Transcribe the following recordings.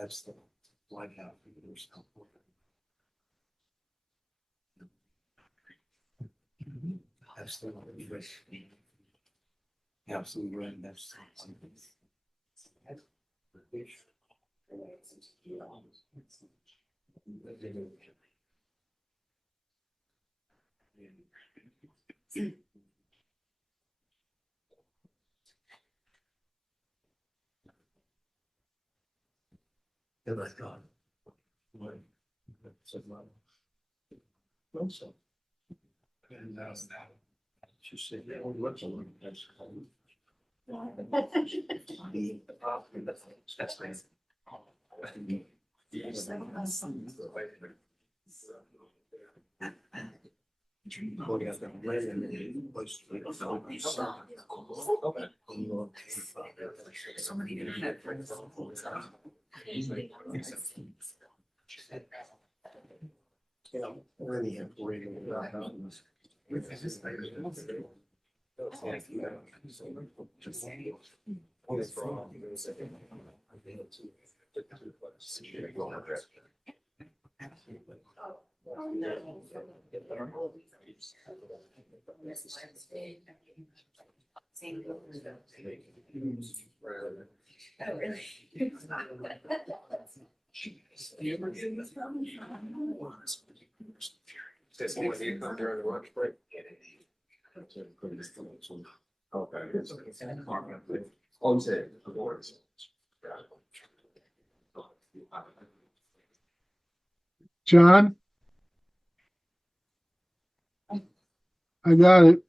That's the White House. That's the absolutely right. That's and I thought, what? Said, well, so. And she said, yeah, well, what's a little that's called? That's nice. So many internet friends. Yeah, really important. Oh, really? You ever get this from? Does anyone need to come during the lunch break? Okay. Oh, you said the boards. John? I got it.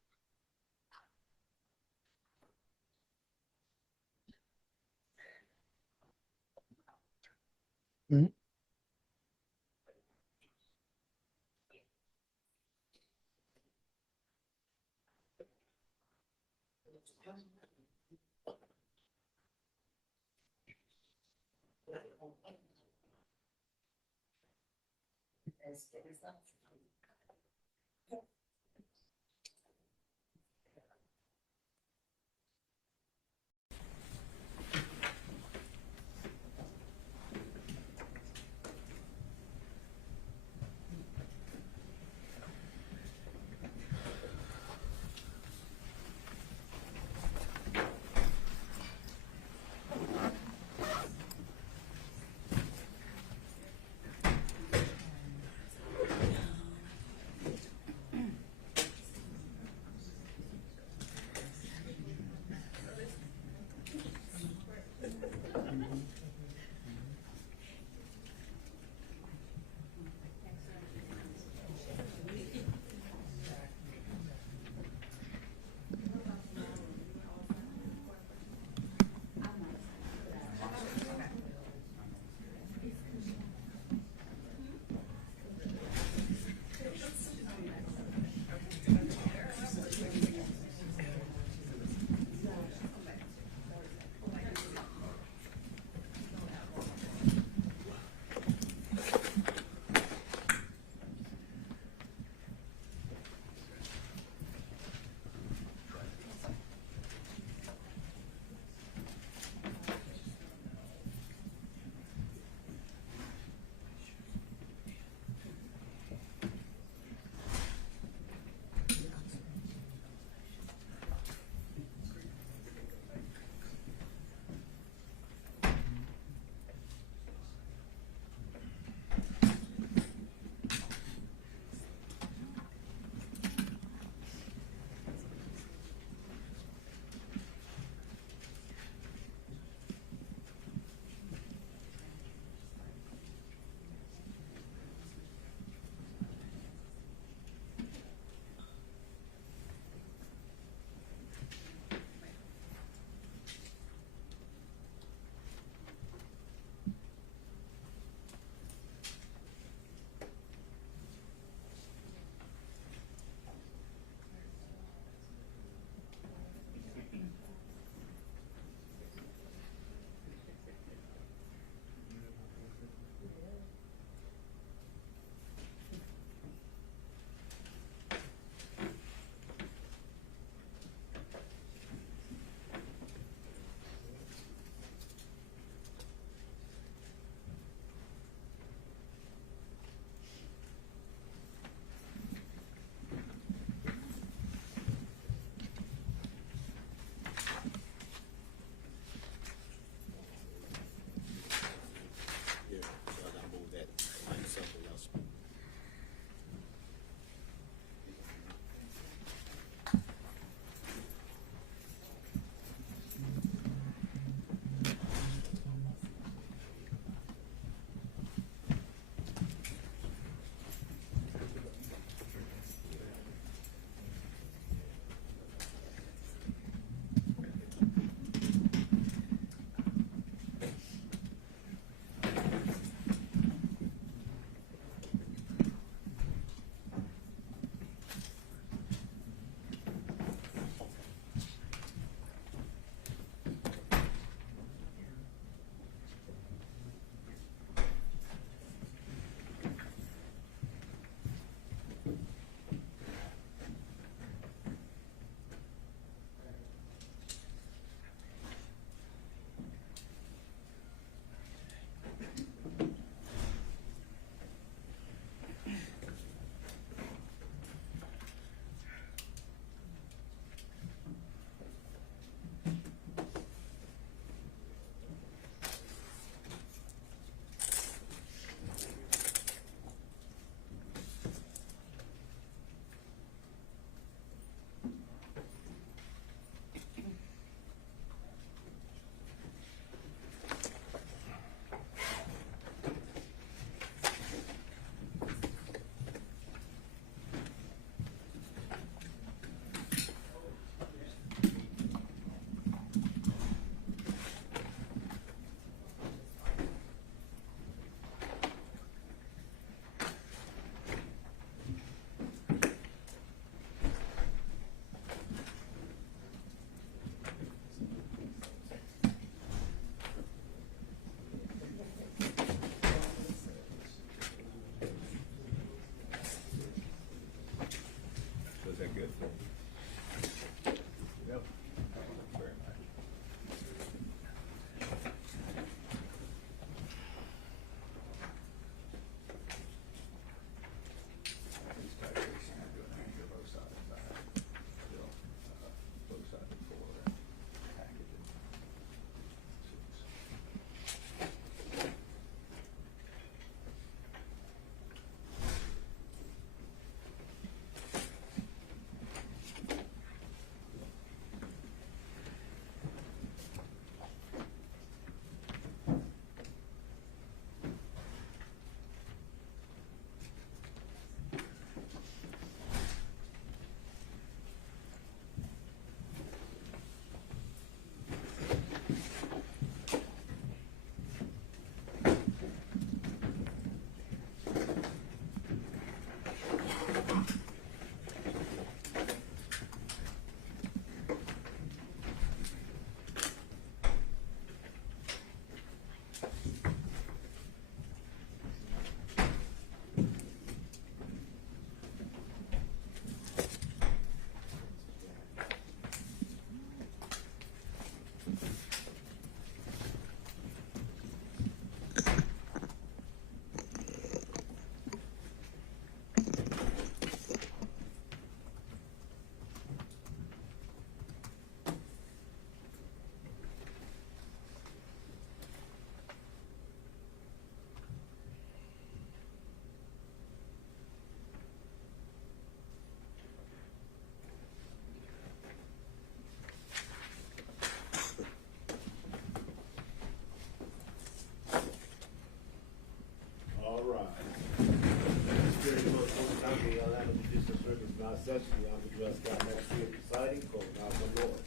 Now, session, the Honorable Judge Scott Maxfield presiding, court now come Lord.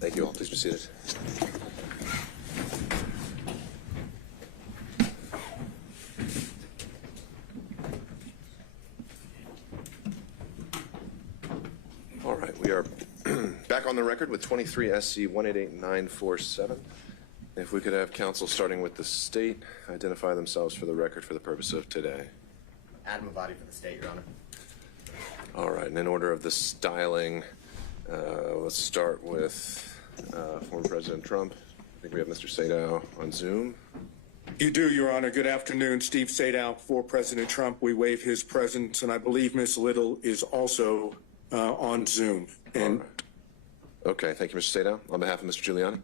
Thank you all. Please be seated. All right, we are back on the record with 23 SC 188947. If we could have counsel starting with the state identify themselves for the record for the purpose of today. Adam Avadi for the state, Your Honor. All right, and in order of the styling, let's start with former President Trump. I think we have Mr. Sadow on Zoom. You do, Your Honor. Good afternoon. Steve Sadow for President Trump. We waive his presence, and I believe Ms. Little is also on Zoom. And Okay, thank you, Mr. Sadow. On behalf of Mr. Giuliani.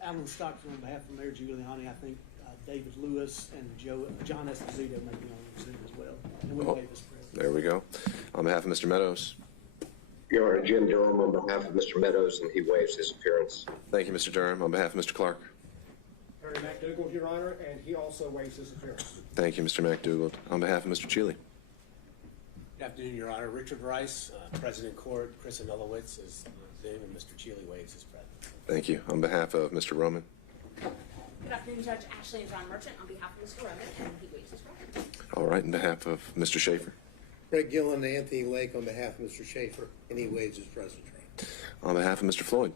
Alan Stockton on behalf of Mayor Giuliani. I think David Lewis and John Esposito may be on Zoom as well. And we waive his presence. There we go. On behalf of Mr. Meadows. Your Honor, Jim Durham on behalf of Mr. Meadows, and he waives his appearance. Thank you, Mr. Durham. On behalf of Mr. Clark. Harry McDougall, Your Honor, and he also waives his appearance. Thank you, Mr. McDougald. On behalf of Mr. Cheeley. Good afternoon, Your Honor. Richard Rice, President Court, Chris Anulowitz is Zoom, and Mr. Cheeley waives his presence. Thank you. On behalf of Mr. Roman. Good afternoon, Judge Ashley and John Merchant, on behalf of Mr. Roman, and he waives his presence. All right, on behalf of Mr. Schaefer. Greg Gillen and Anthony Lake on behalf of Mr. Schaefer, and he waives his presence. On behalf of Mr. Floyd.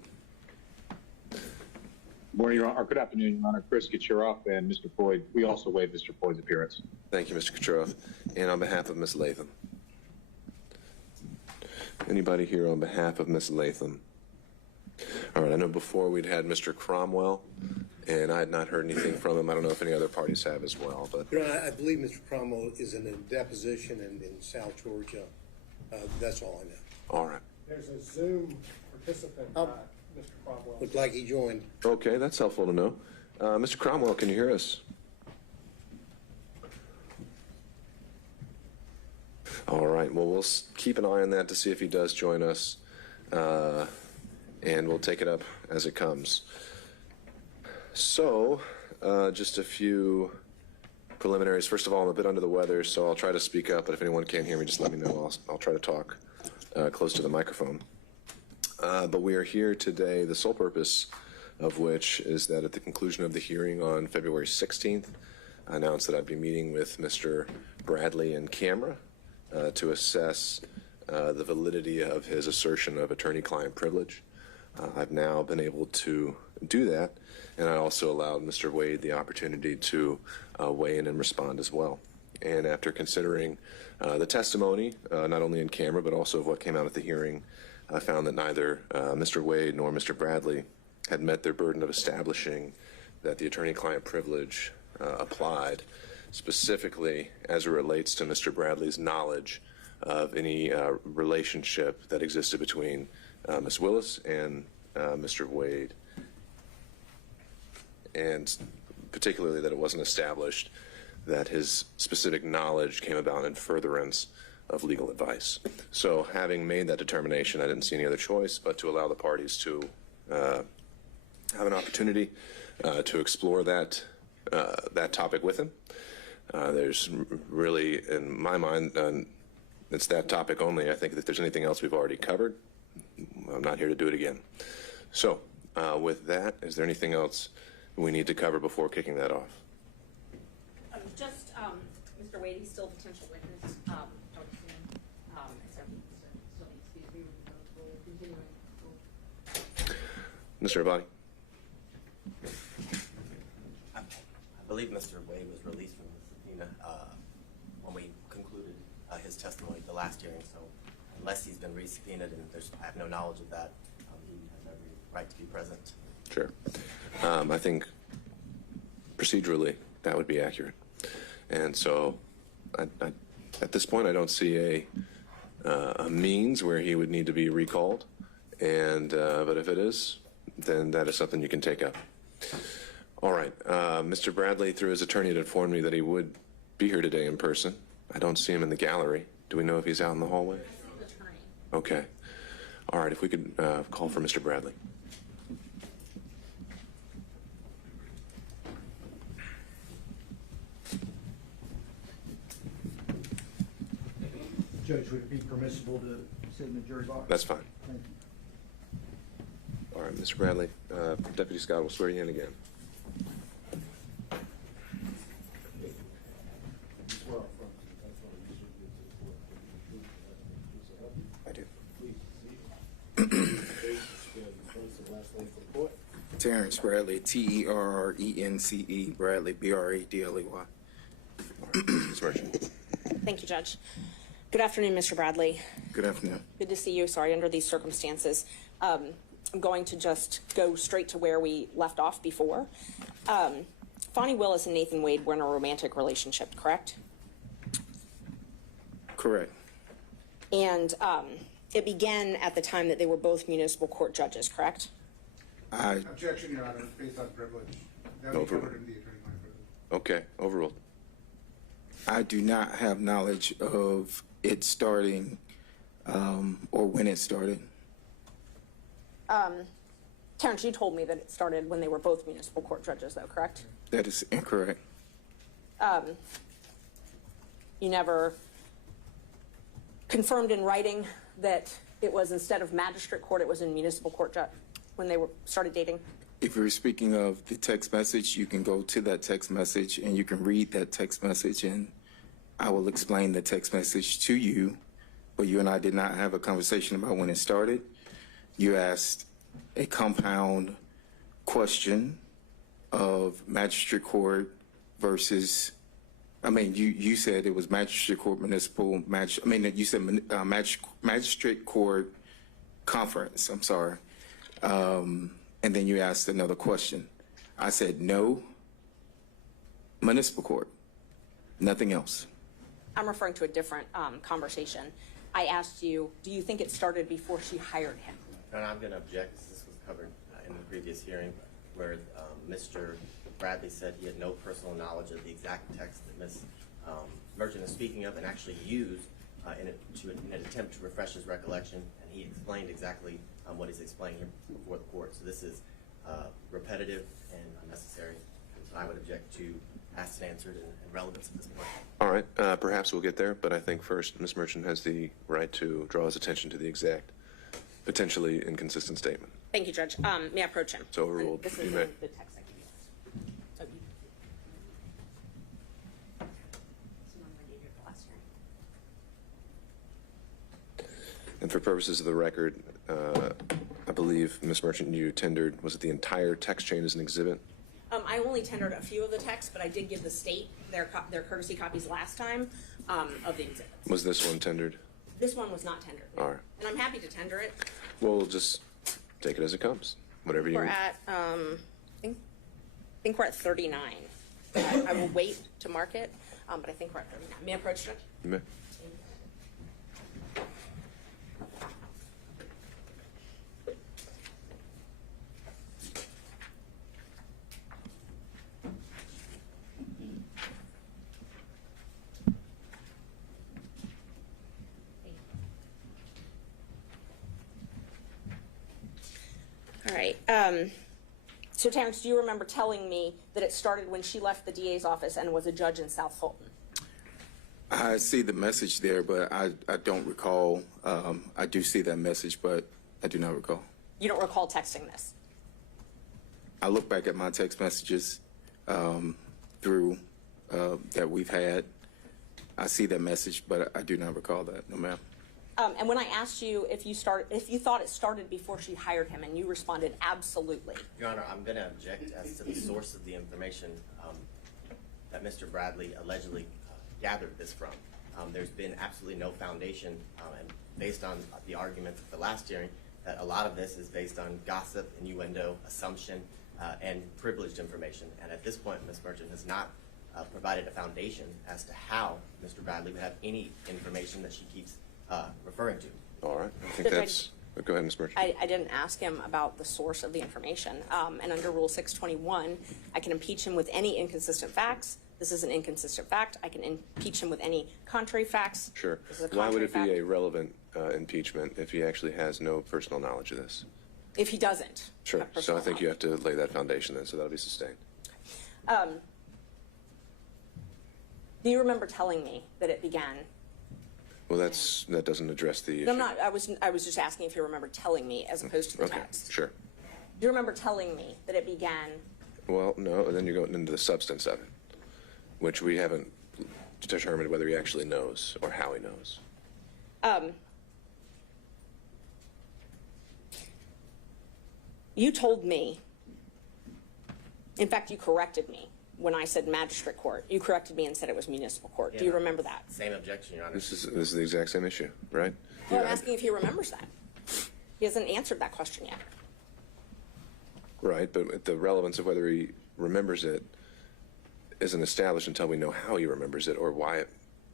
Morning, Your Honor. Good afternoon, Your Honor. Chris Kucheroff and Mr. Floyd. We also waive Mr. Floyd's appearance. Thank you, Mr. Kucherov. And on behalf of Ms. Latham. Anybody here on behalf of Ms. Latham? All right, I know before we'd had Mr. Cromwell, and I had not heard anything from him. I don't know if any other parties have as well, but. You know, I believe Mr. Cromwell is in a deposition in South Georgia. That's all I know. All right. There's a Zoom participant, Mr. Cromwell. Looked like he joined. Okay, that's helpful to know. Mr. Cromwell, can you hear us? All right, well, we'll keep an eye on that to see if he does join us, and we'll take it up as it comes. So, just a few preliminaries. First of all, I'm a bit under the weather, so I'll try to speak up, but if anyone can't hear me, just let me know. I'll try to talk close to the microphone. But we are here today, the sole purpose of which is that at the conclusion of the hearing on February 16th, I announced that I'd be meeting with Mr. Bradley in camera to assess the validity of his assertion of attorney-client privilege. I've now been able to do that, and I also allowed Mr. Wade the opportunity to weigh in and respond as well. And after considering the testimony, not only in camera, but also of what came out at the hearing, I found that neither Mr. Wade nor Mr. Bradley had met their burden of establishing that the attorney-client privilege applied, specifically as it relates to Mr. Bradley's knowledge of any relationship that existed between Ms. Willis and Mr. Wade, and particularly that it wasn't established that his specific knowledge came about in furtherance of legal advice. So having made that determination, I didn't see any other choice but to allow the parties to have an opportunity to explore that topic with him. There's really, in my mind, it's that topic only. I think that if there's anything else we've already covered, I'm not here to do it again. So with that, is there anything else we need to cover before kicking that off? Just Mr. Wade, he's still a potential witness. I would assume, so he still needs to be reviewed. We'll continue. Mr. Abadi? I believe Mr. Wade was released from the subpoena when we concluded his testimony at the last hearing, so unless he's been re-subpoenaed, and I have no knowledge of that, he has every right to be present. Sure. I think procedurally that would be accurate. And so at this point, I don't see a means where he would need to be recalled. And but if it is, then that is something you can take up. All right. Mr. Bradley, through his attorney, had informed me that he would be here today in person. I don't see him in the gallery. Do we know if he's out in the hallway? Okay. All right. If we could call for Mr. Bradley. Judge, would it be permissible to sit in the jury box? That's fine. Thank you. All right, Mr. Bradley, Deputy Scott will swear you in again. I do. Terrence Bradley, Terrence Bradley, Bradley. Ms. Merchant. Thank you, Judge. Good afternoon, Mr. Bradley. Good afternoon. Good to see you. Sorry, under these circumstances. I'm going to just go straight to where we left off before. Fani Willis and Nathan Wade were in a romantic relationship, correct? Correct. And it began at the time that they were both municipal court judges, correct? Objection, Your Honor, based on privilege. That would be covered in the attorney-client privilege. Okay, overruled. I do not have knowledge of it starting or when it started. Terrence, you told me that it started when they were both municipal court judges, though, correct? That is incorrect. You never confirmed in writing that it was, instead of magistrate court, it was in municipal court when they started dating? If you're speaking of the text message, you can go to that text message and you can read that text message, and I will explain the text message to you. But you and I did not have a conversation about when it started. You asked a compound question of magistrate court versus, you said it was magistrate court, you said magistrate court conference, I'm sorry. And then you asked another question. I said, no, municipal court, nothing else. I'm referring to a different conversation. I asked you, do you think it started before she hired him? And I'm going to object, as this was covered in the previous hearing, where Mr. Bradley said he had no personal knowledge of the exact text that Ms. Merchant is speaking of and actually used in an attempt to refresh his recollection, and he explained exactly what he's explaining here before the court. So this is repetitive and unnecessary. So I would object to asked and answered and relevance at this point. All right, perhaps we'll get there, but I think first Ms. Merchant has the right to draw his attention to the exact, potentially inconsistent statement. Thank you, Judge. May I approach him? It's overruled. This You is may. the text I gave you. So you. This one I gave you at the last hearing. And for purposes of the record, I believe, Ms. Merchant, you tendered, was it the entire text chain as an exhibit? I only tendered a few of the texts, but I did give the state their courtesy copies last time of the exhibits. Was this one tendered? This one was not tendered. All right. And I'm happy to tender it. Well, we'll just take it as it comes, whatever you We're need. at, I think we're at 39. I will wait to mark it, but I think we're at 39. May I approach, Judge? You may. All right. So, Terrence, do you remember telling me that it started when she left the DA's office and was a judge in South Fulton? I see the message there, but I don't recall. I do see that message, but I do not recall. You don't recall texting this? I look back at my text messages through that we've had. I see that message, but I do not recall that. No, ma'am. And when I asked you if you thought it started before she hired him, and you responded absolutely. Your Honor, I'm going to object as to the source of the information that Mr. Bradley allegedly gathered this from. There's been absolutely no foundation, and based on the arguments at the last hearing, that a lot of this is based on gossip, innuendo, assumption, and privileged information. And at this point, Ms. Merchant has not provided a foundation as to how Mr. Bradley would have any information that she keeps referring to. All right. I think that's... Go ahead, Ms. Merchant. I didn't ask him about the source of the information. And under Rule 621, I can impeach him with any inconsistent facts. This is an inconsistent fact. I can impeach him with any contrary facts. Sure. Why would it be a relevant impeachment if he actually has no personal knowledge of this? If he doesn't. Sure. So I think you have to lay that foundation then, so that'll be sustained. Do you remember telling me that it began Well, that doesn't address the issue. No, I'm not. I was just asking if you remember telling me as opposed to the text. Sure. Do you remember telling me that it began? Well, no, and then you're going into the substance of it, which we haven't determined whether he actually knows or how he knows. You told me, in fact, you corrected me when I said magistrate court. You corrected me and said it was municipal court. Do you remember that? Same objection, Your Honor. This is the exact same issue, right? Well, I'm asking if he remembers that. He hasn't answered that question yet. Right, but the relevance of whether he remembers it isn't established until we know how he remembers it or why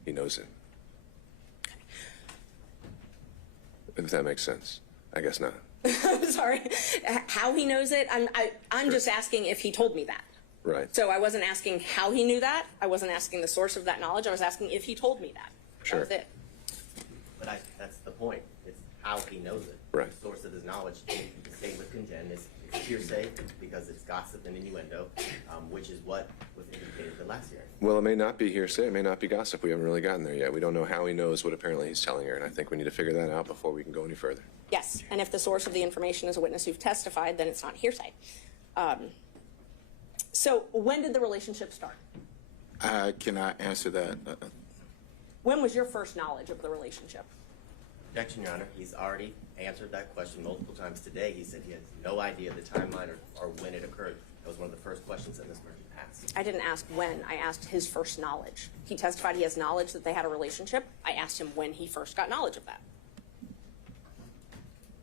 he knows it. If that makes sense. I guess not. I'm sorry. How he knows it? I'm just asking if he told me that. Right. So I wasn't asking how he knew that. I wasn't asking the source of that knowledge. I was asking if he told me that. Sure. That was it. But that's the point. It's how he knows it. Right. The source of his knowledge, the same with Congen, is hearsay because it's gossip and innuendo, which is what was indicated the last hearing. Well, it may not be hearsay. It may not be gossip. We haven't really gotten there yet. We don't know how he knows what apparently he's telling her, and I think we need to figure that out before we can go any further. Yes. And if the source of the information is a witness who've testified, then it's not hearsay. So when did the relationship start? I cannot answer that. When was your first knowledge of the relationship? Objection, Your Honor. He's already answered that question multiple times today. He said he has no idea the timeline or when it occurred. That was one of the first questions that Ms. Merchant asked. I didn't ask when. I asked his first knowledge. He testified he has knowledge that they had a relationship. I asked him when he first got knowledge of that.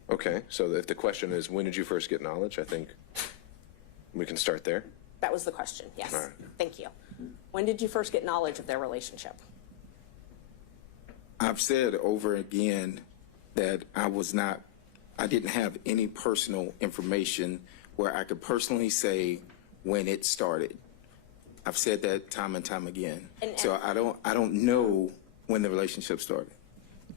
Okay, so if the question is, when did you first get knowledge, I think we can start there. That was the question, yes. All right. Thank you. When did you first get knowledge of their relationship? I've said over again that I didn't have any personal information where I could personally say when it started. I've said that time and time again. So I don't know when the relationship started.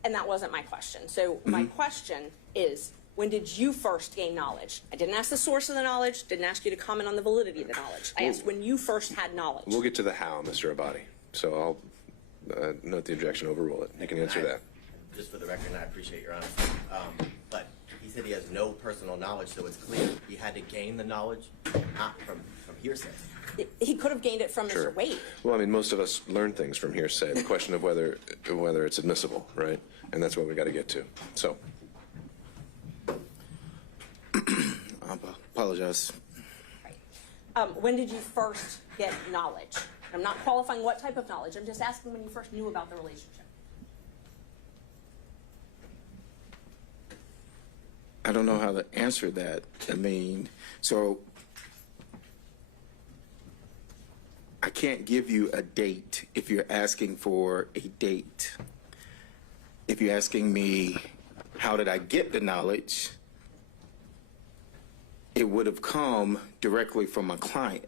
And that wasn't my question. So my question is, when did you first gain knowledge? I didn't ask the source of the knowledge, didn't ask you to comment on the validity of the knowledge. I asked when you first had knowledge. We'll get to the how, Mr. Abadi. So I'll note the objection, overrule it. You can answer that. Just for the record, and I appreciate your honesty, but he said he has no personal knowledge, so it's clear he had to gain the knowledge, not from hearsay. He could have gained it from Sure. Mr. Wade. Well, I mean, most of us learn things from hearsay. The question of whether it's admissible, right? And that's what we got to get to. So. I apologize. When did you first get knowledge? I'm not qualifying what type of knowledge. I'm just asking when you first knew about the relationship. I don't know how to answer that. I mean, so I can't give you a date if you're asking for a date. If you're asking me, how did I get the knowledge? It would have come directly from my client.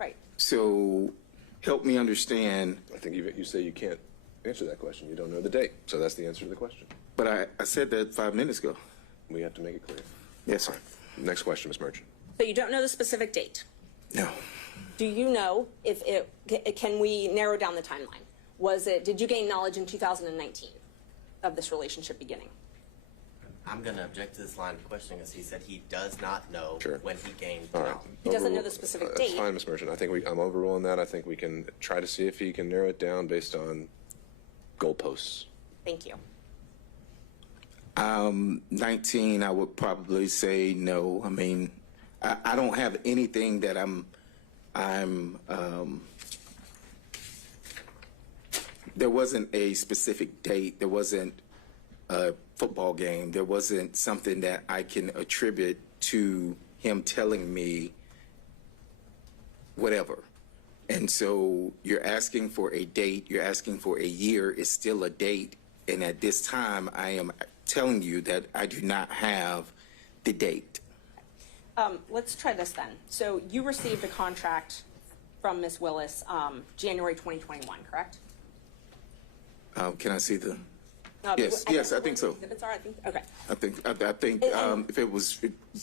Right. So help me understand. I think you say you can't answer that question. You don't know the date. So that's the answer to the question. But I said that 5 minutes ago. We have to make it clear. Yes, sir. Next question, Ms. Merchant. So you don't know the specific date? No. Do you know if can we narrow down the timeline? Did you gain knowledge in 2019 of this relationship beginning? I'm going to object to this line of questioning as he said he does not know when he gained All right. knowledge. He doesn't know the specific date. That's fine, Ms. Merchant. I think I'm overruling that. I think we can try to see if he can narrow it down based on goalposts. Thank you. 19, I would probably say no. I mean, I don't have anything that there wasn't a specific date. There wasn't a football game. There wasn't something that I can attribute to him telling me whatever. And so you're asking for a date. You're asking for a year. It's still a date. And at this time, I am telling you that I do not have the date. Let's try this then. So you received a contract from Ms. Willis January 2021, correct? Can I see the? Yes, I think so. Exhibits are, I think, okay. I think if it was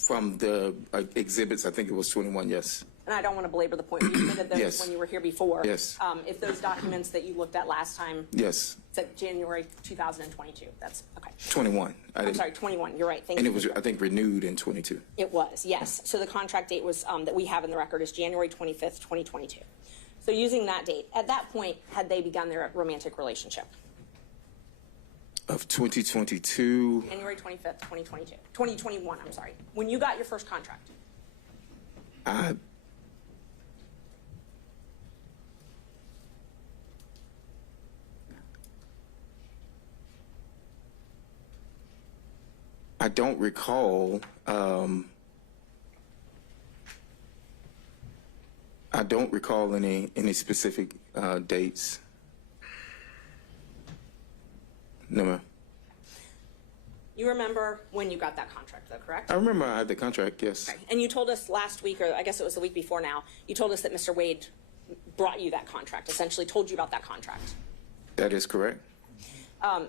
from the exhibits, I think it was 21, yes. and I don't want to belabor the point, you admitted those Yes. when you were here before. Yes. If those documents that you looked at last time Yes, said January 2022, that's, okay. 21. I'm sorry, 21, you're right, thank And you. it was, I think, renewed in 22. It was, yes. So the contract date was, that we have in the record is January 25th, 2022. So using that date, at that point, had they begun their romantic relationship? Of 2022, January 25th, 2022, 2021, I'm sorry, when you got your first contract. I don't recall. I don't recall any specific dates. No, ma'am. You remember when you got that contract, though, correct? I remember I had the contract. Yes. Okay. And you told us last week, or I guess it was the week before now, you told us that Mr. Wade brought you that contract, essentially told you about that contract. That is correct.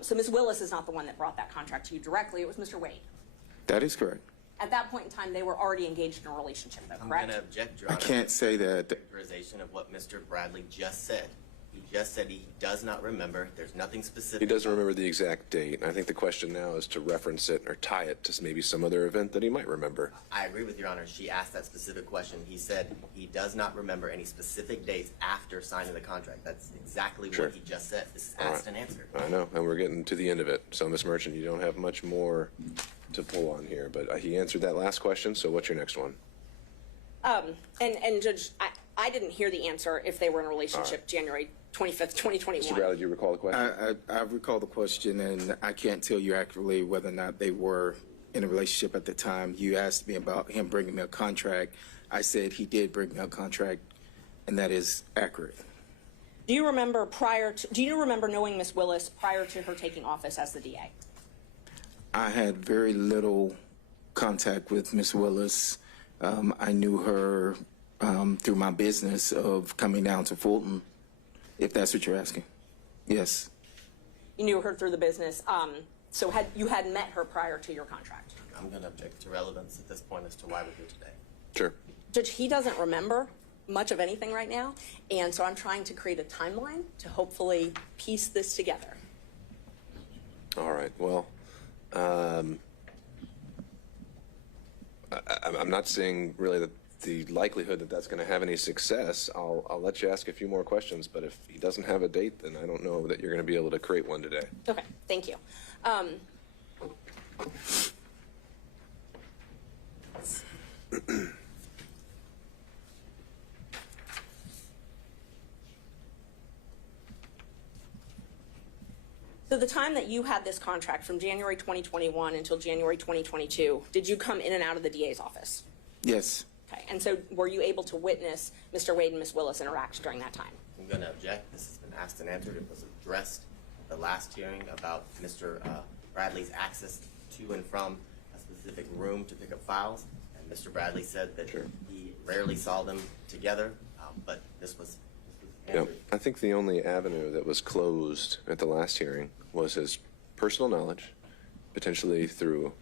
So Ms. Willis is not the one that brought that contract to you directly. It was Mr. Wade. That is correct. At that point in time, they were already engaged in a relationship, though, I'm correct? going to object, Your I Honor. can't say that. Characterization of what Mr. Bradley just said. He just said he does not remember. There's nothing specific. He doesn't remember the exact date. I think the question now is to reference it or tie it to maybe some other event that he might remember. I agree with Your Honor. She asked that specific question. He said he does not remember any specific dates after signing the contract. That's exactly Sure. what he just said. This is All asked right. and answered. I know, and we're getting to the end of it. So, Ms. Merchant, you don't have much more to pull on here, but he answered that last question, so what's your next one? And Judge, I didn't hear the answer if they were in a relationship January 25th, 2021. Mr. Bradley, do you recall the question? I recall the question, and I can't tell you accurately whether or not they were in a relationship at the time. You asked me about him bringing me a contract. I said he did bring me a contract, and that is accurate. Do you remember knowing Ms. Willis prior to her taking office as the DA? I had very little contact with Ms. Willis. I knew her through my business of coming down to Fulton, if that's what you're asking. Yes. You knew her through the business. So you had met her prior to your contract? I'm going to object to relevance at this point as to why we're here today. Sure. Judge, he doesn't remember much of anything right now, and so I'm trying to create a timeline to hopefully piece this together. All right, well, I'm not seeing really the likelihood that that's going to have any success. I'll let you ask a few more questions, but if he doesn't have a date, then I don't know that you're going to be able to create one today. Okay, thank you. So the time that you had this contract from January 2021 until January 2022, did you come in and out of the DA's office? Yes. Okay, and so were you able to witness Mr. Wade and Ms. Willis interact during that time? I'm going to object. This has been asked and answered. It was addressed at the last hearing about Mr. Bradley's access to and from a specific room to pick up files. And Mr. Bradley said that he rarely saw them together, but this was answered. Yeah, I think the only avenue that was closed at the last hearing was his personal knowledge, potentially through,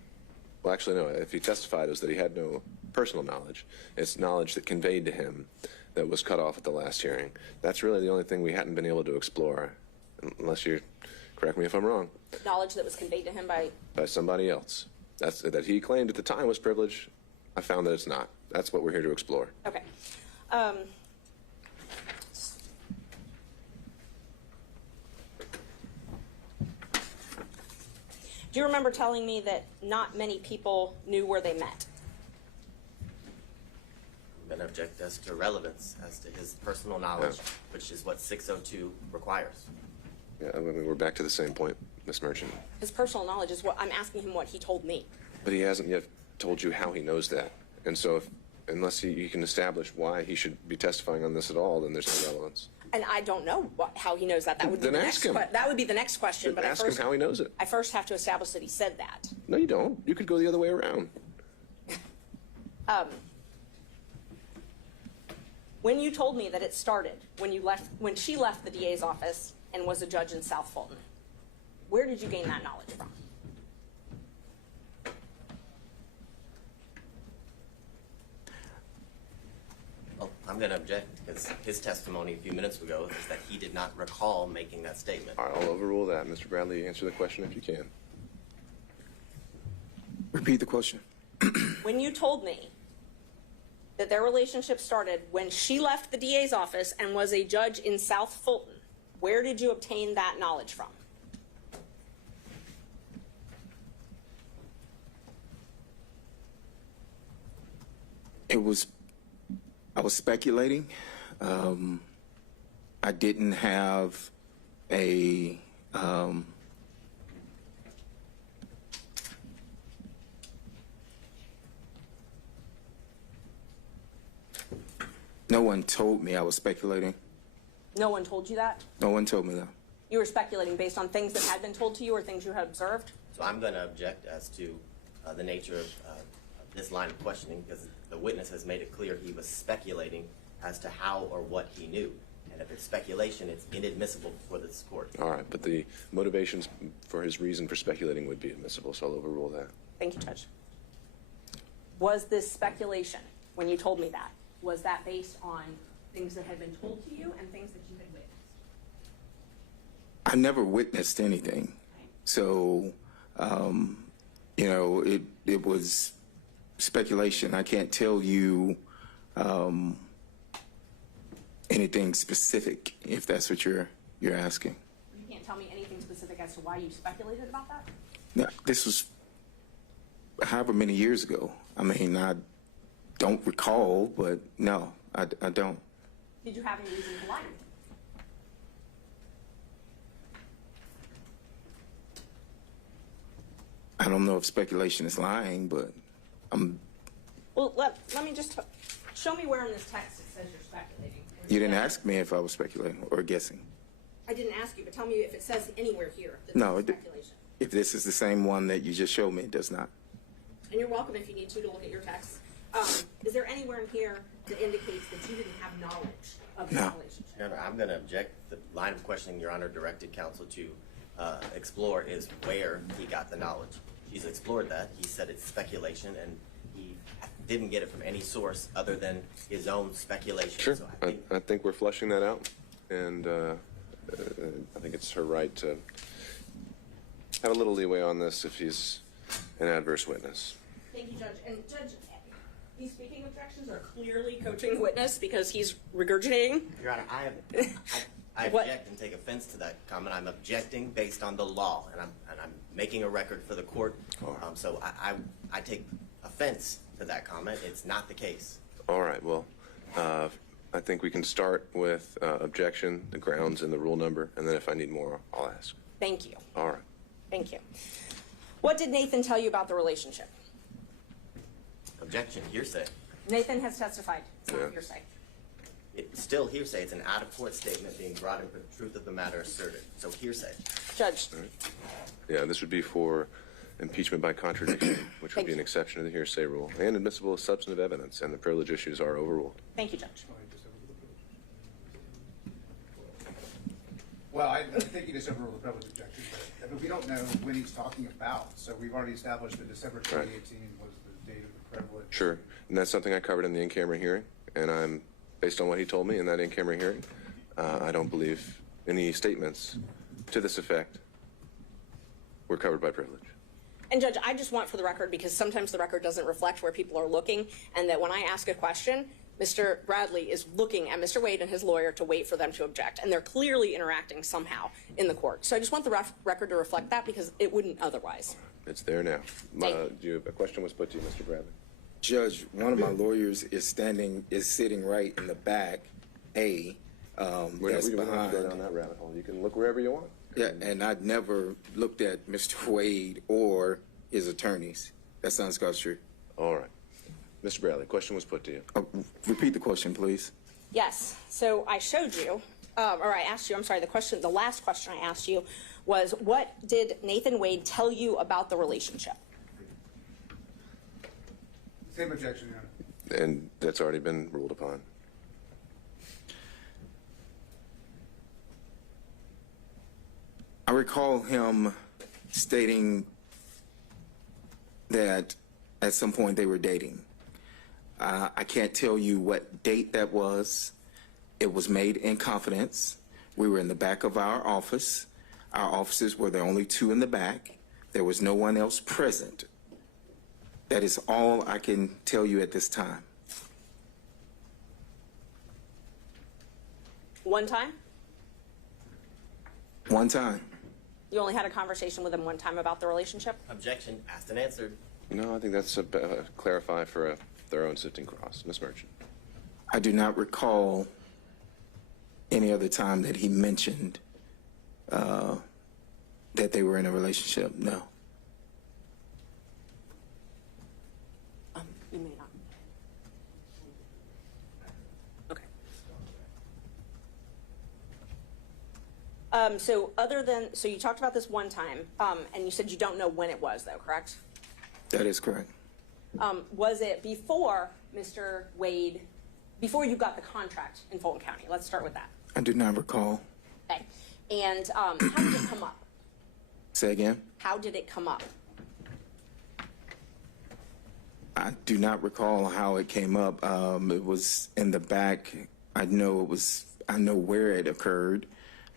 well, actually, no, if he testified, it was that he had no personal knowledge. It's knowledge that conveyed to him that was cut off at the last hearing. That's really the only thing we hadn't been able to explore, unless you correct me if I'm wrong. Knowledge that was conveyed to him by Somebody else. That's that he claimed at the time was privilege. I found that it's not. That's what we're here to explore. Okay. Do you remember telling me that not many people knew where they met? I'm going to object as to relevance, as to his personal knowledge, which is what 602 requires. Yeah, I mean, we're back to the same point, Ms. Merchant. His personal knowledge is what I'm asking him what he told me. But he hasn't yet told you how he knows that. And so unless you can establish why he should be testifying on this at all, then there's no relevance. And I don't know how he knows that. That would be Then the ask next. him. That would be the next question. Then But ask him how he knows it. I first have to establish that he said that. No, you don't. You could go the other way around. When you told me that it started when she left the DA's office and was a judge in South Fulton, where did you gain that knowledge from? Well, I'm going to object because his testimony a few minutes ago is that he did not recall making that statement. All right, I'll overrule that. Mr. Bradley, answer the question if you can. Repeat the question. When you told me that their relationship started when she left the DA's office and was a judge in South Fulton, where did you obtain that knowledge from? I was speculating. I didn't have a, no one told me I was speculating. No one told you that? No one told me that. You were speculating based on things that had been told to you or things you had observed? So I'm going to object as to the nature of this line of questioning because the witness has made it clear he was speculating as to how or what he knew. And if it's speculation, it's inadmissible before this court. All right, but the motivations for his reason for speculating would be admissible, so I'll overrule that. Thank you, Judge. Was this speculation, when you told me that, was that based on things that had been told to you and things that you had witnessed? I never witnessed anything. So, you know, it was speculation. I can't tell you anything specific, if that's what you're asking. You can't tell me anything specific as to why you speculated about that? No, this was however many years ago. I mean, I don't recall, but no, I don't. Did you have any reason to lie? I don't know if speculation is lying, but Well, let me just show me where in this text it says you're speculating. you didn't ask me if I was speculating or guessing. I didn't ask you, but tell me if it says anywhere here that No, this is speculation. if this is the same one that you just showed me, it does not. And you're welcome if you need to look at your text. Is there anywhere in here that indicates that you didn't have knowledge of this relationship? Your Honor, I'm going to object. The line of questioning Your Honor directed counsel to explore is where he got the knowledge. He's explored that. He said it's speculation, and he didn't get it from any source other than his own speculation. Sure, So I think we're flushing that out, and I think it's her right to have a little leeway on this if he's an adverse witness. Thank you, Judge. And Judge, these speaking objections are clearly coaching the witness because he's regurgitating. Your Honor, I object and take offense to that comment. I'm objecting based on the law, and I'm making a record for the court. So I take offense to that comment. It's not the case. All right, well, I think we can start with objection, the grounds, and the rule number, and then if I need more, I'll ask. Thank you. All right. Thank you. What did Nathan tell you about the relationship? Objection, hearsay. Nathan has testified. It's not hearsay. It's still hearsay. It's an out-of-court statement being brought in for the truth of the matter asserted. So hearsay. Judge. All right. Yeah, this would be for impeachment by contradiction, which would be an exception to the hearsay rule, and admissible as substantive evidence, and the privilege issues are overruled. Thank you, Judge. Well, I think you just overruled the privilege objection, but we don't know when he's talking about. So we've already established that December 2018 was the date of the privilege. Sure, and that's something I covered in the in-camera hearing, and based on what he told me in that in-camera hearing, I don't believe any statements to this effect were covered by privilege. And Judge, I just want for the record, because sometimes the record doesn't reflect where people are looking, and that when I ask a question, Mr. Bradley is looking at Mr. Wade and his lawyer to wait for them to object, and they're clearly interacting somehow in the court. So I just want the record to reflect that because it wouldn't otherwise. It's there now. A question was put to you, Mr. Bradley. Judge, one of my lawyers is sitting right in the back, that's We don't have behind. to go down that rabbit hole. You can look wherever you want. Yeah, and I'd never looked at Mr. Wade or his attorneys. That sounds true. All right. Mr. Bradley, question was put to you. Repeat the question, please. Yes. So I showed you, or I asked you, I'm sorry, the last question I asked you was, what did Nathan Wade tell you about the relationship? Same objection, Your Honor. And that's already been ruled upon. I recall him stating that at some point they were dating. I can't tell you what date that was. It was made in confidence. We were in the back of our office. Our offices were the only two in the back. There was no one else present. That is all I can tell you at this time. One time? One time. You only had a conversation with him one time about the relationship? Objection, asked and answered. No, I think that's clarify for a thorough and sifting cross. Ms. Merchant. I do not recall any other time that he mentioned that they were in a relationship. No. You may not. Okay. So you talked about this one time, and you said you don't know when it was, though, correct? That is correct. Was it before Mr. Wade, before you got the contract in Fulton County? Let's start with that. I do not recall. Okay. And how did it come up? Say again? How did it come up? I do not recall how it came up. It was in the back. I know where it occurred.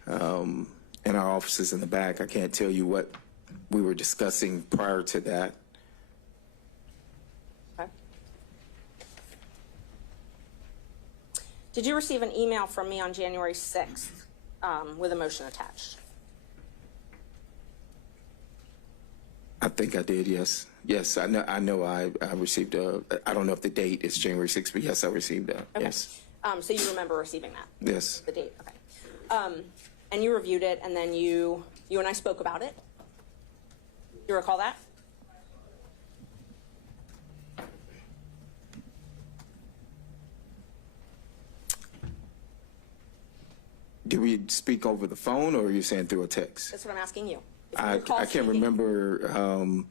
In our offices in the back. I can't tell you what we were discussing prior to that. Okay. Did you receive an email from me on January 6th with a motion attached? I think I did, yes. Yes, I know I received I don't know if the date is January 6th, but yes, I received that, Okay. yes. So you remember receiving that? Yes. The date, okay. And you reviewed it, and then you and I spoke about it? You recall that? Did we speak over the phone, or are you saying through a text? That's what I'm asking you. If you I recall can't speaking- remember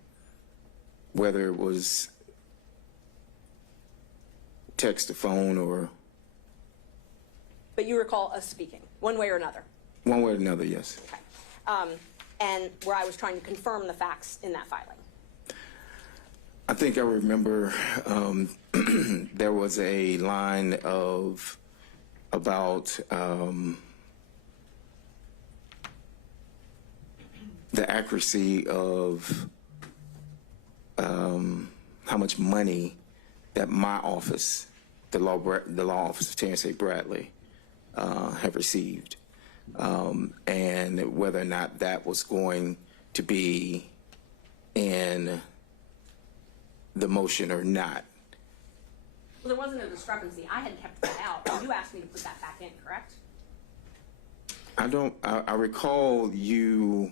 whether it was text or phone or But you recall us speaking, one way or another? one way or another, yes. Okay. And where I was trying to confirm the facts in that filing. I think I remember there was a line of about the accuracy of how much money that my office, the law office of Terrence A. Bradley, have received, and whether or not that was going to be in the motion or not. Well, there wasn't a discrepancy. I had kept that out, and you asked me to put that back in, correct? I recall you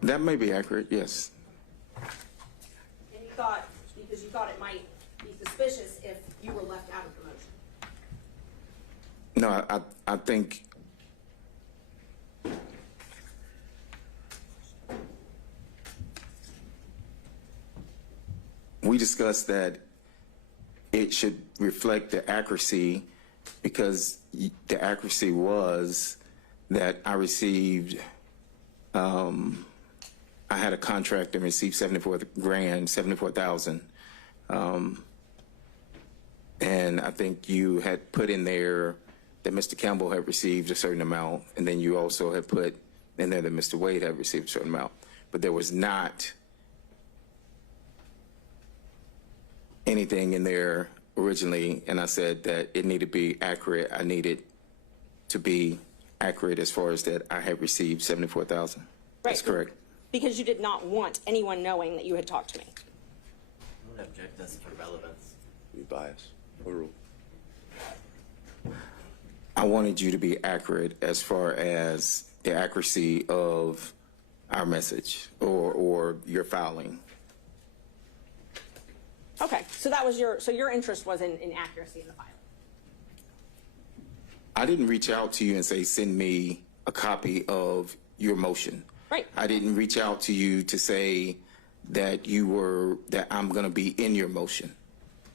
that may be accurate, yes. And you thought, because you thought it might be suspicious if you were left out of the motion. No, I think we discussed that it should reflect the accuracy, because the accuracy was that I received, I had a contract and received $74,000. And I think you had put in there that Mr. Campbell had received a certain amount, and then you also had put in there that Mr. Wade had received a certain amount. But there was not anything in there originally, and I said that it needed to be accurate. I needed to be accurate as far as that I had received $74,000. That's correct. Because you did not want anyone knowing that you had talked to me. I would object this for relevance. You bias. Overruled. I wanted you to be accurate as far as the accuracy of our message or your filing. Okay, so that was your interest was in accuracy in the filing. I didn't reach out to you and say, send me a copy of your motion. Right. I didn't reach out to you to say that I'm going to be in your motion.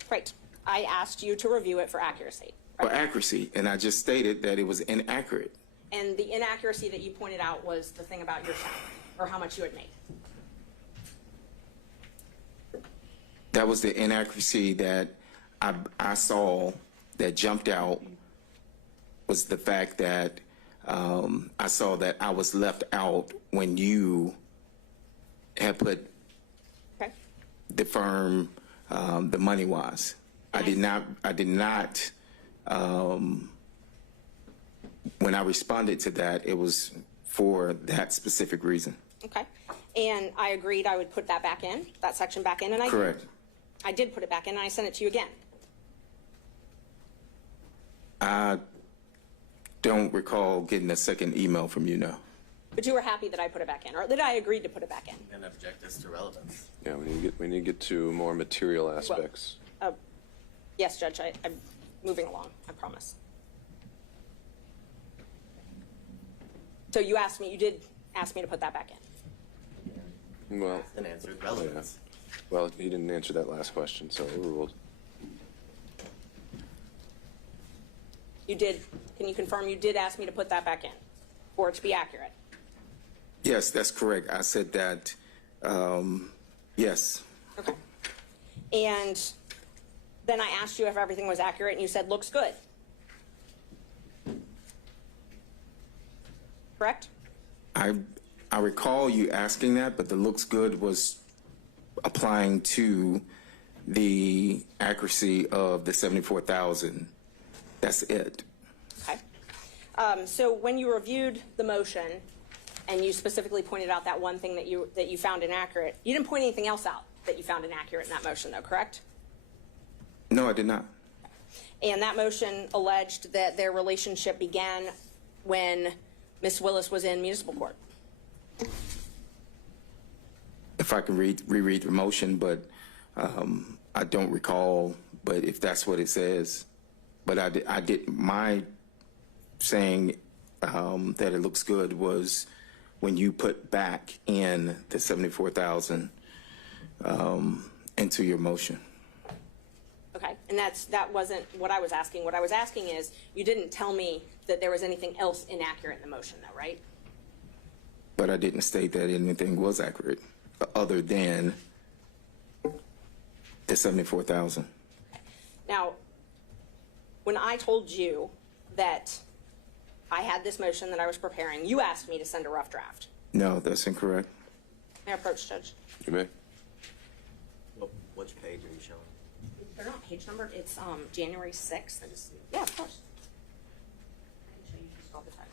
Right. I asked you to review it for accuracy. For accuracy, and I just stated that it was inaccurate. And the inaccuracy that you pointed out was the thing about your salary, or how much you had made. That was the inaccuracy that I saw that jumped out, was the fact that I saw that I was left out when you had put the firm, the money was. I did not, when I responded to that, it was for that specific reason. Okay. And I agreed I would put that back in, that section back in, and I Correct. did. I did put it back in, and I sent it to you again. I don't recall getting a second email from you, no. But you were happy that I put it back in, or that I agreed to put it back in. And object as to relevance. Yeah, we need to get to more material aspects. Yes, Judge, I'm moving along, I promise. So you did ask me to put that back in. Well, And answered relevance. yeah. Well, you didn't answer that last question, so overruled. You did, can you confirm you did ask me to put that back in, for it to be accurate? Yes, that's correct. I said that, yes. Okay. And then I asked you if everything was accurate, and you said, looks good. Correct? I recall you asking that, but the looks good was applying to the accuracy of the 74,000. That's it. Okay. So when you reviewed the motion, and you specifically pointed out that one thing that you found inaccurate, you didn't point anything else out that you found inaccurate in that motion, though, correct? No, I did not. And that motion alleged that their relationship began when Ms. Willis was in municipal court. If I can reread the motion, but I don't recall, but if that's what it says. But I did my saying that it looks good was when you put back in the 74,000 into your motion. Okay, and that wasn't what I was asking. What I was asking is, you didn't tell me that there was anything else inaccurate in the motion, though, right? But I didn't state that anything was accurate other than the 74,000. Now, when I told you that I had this motion that I was preparing, you asked me to send a rough draft. No, that's incorrect. May I approach, Judge? You may. Which page are you showing? They're not page numbered. It's January 6th. Yeah, of course. I can show you just all the text.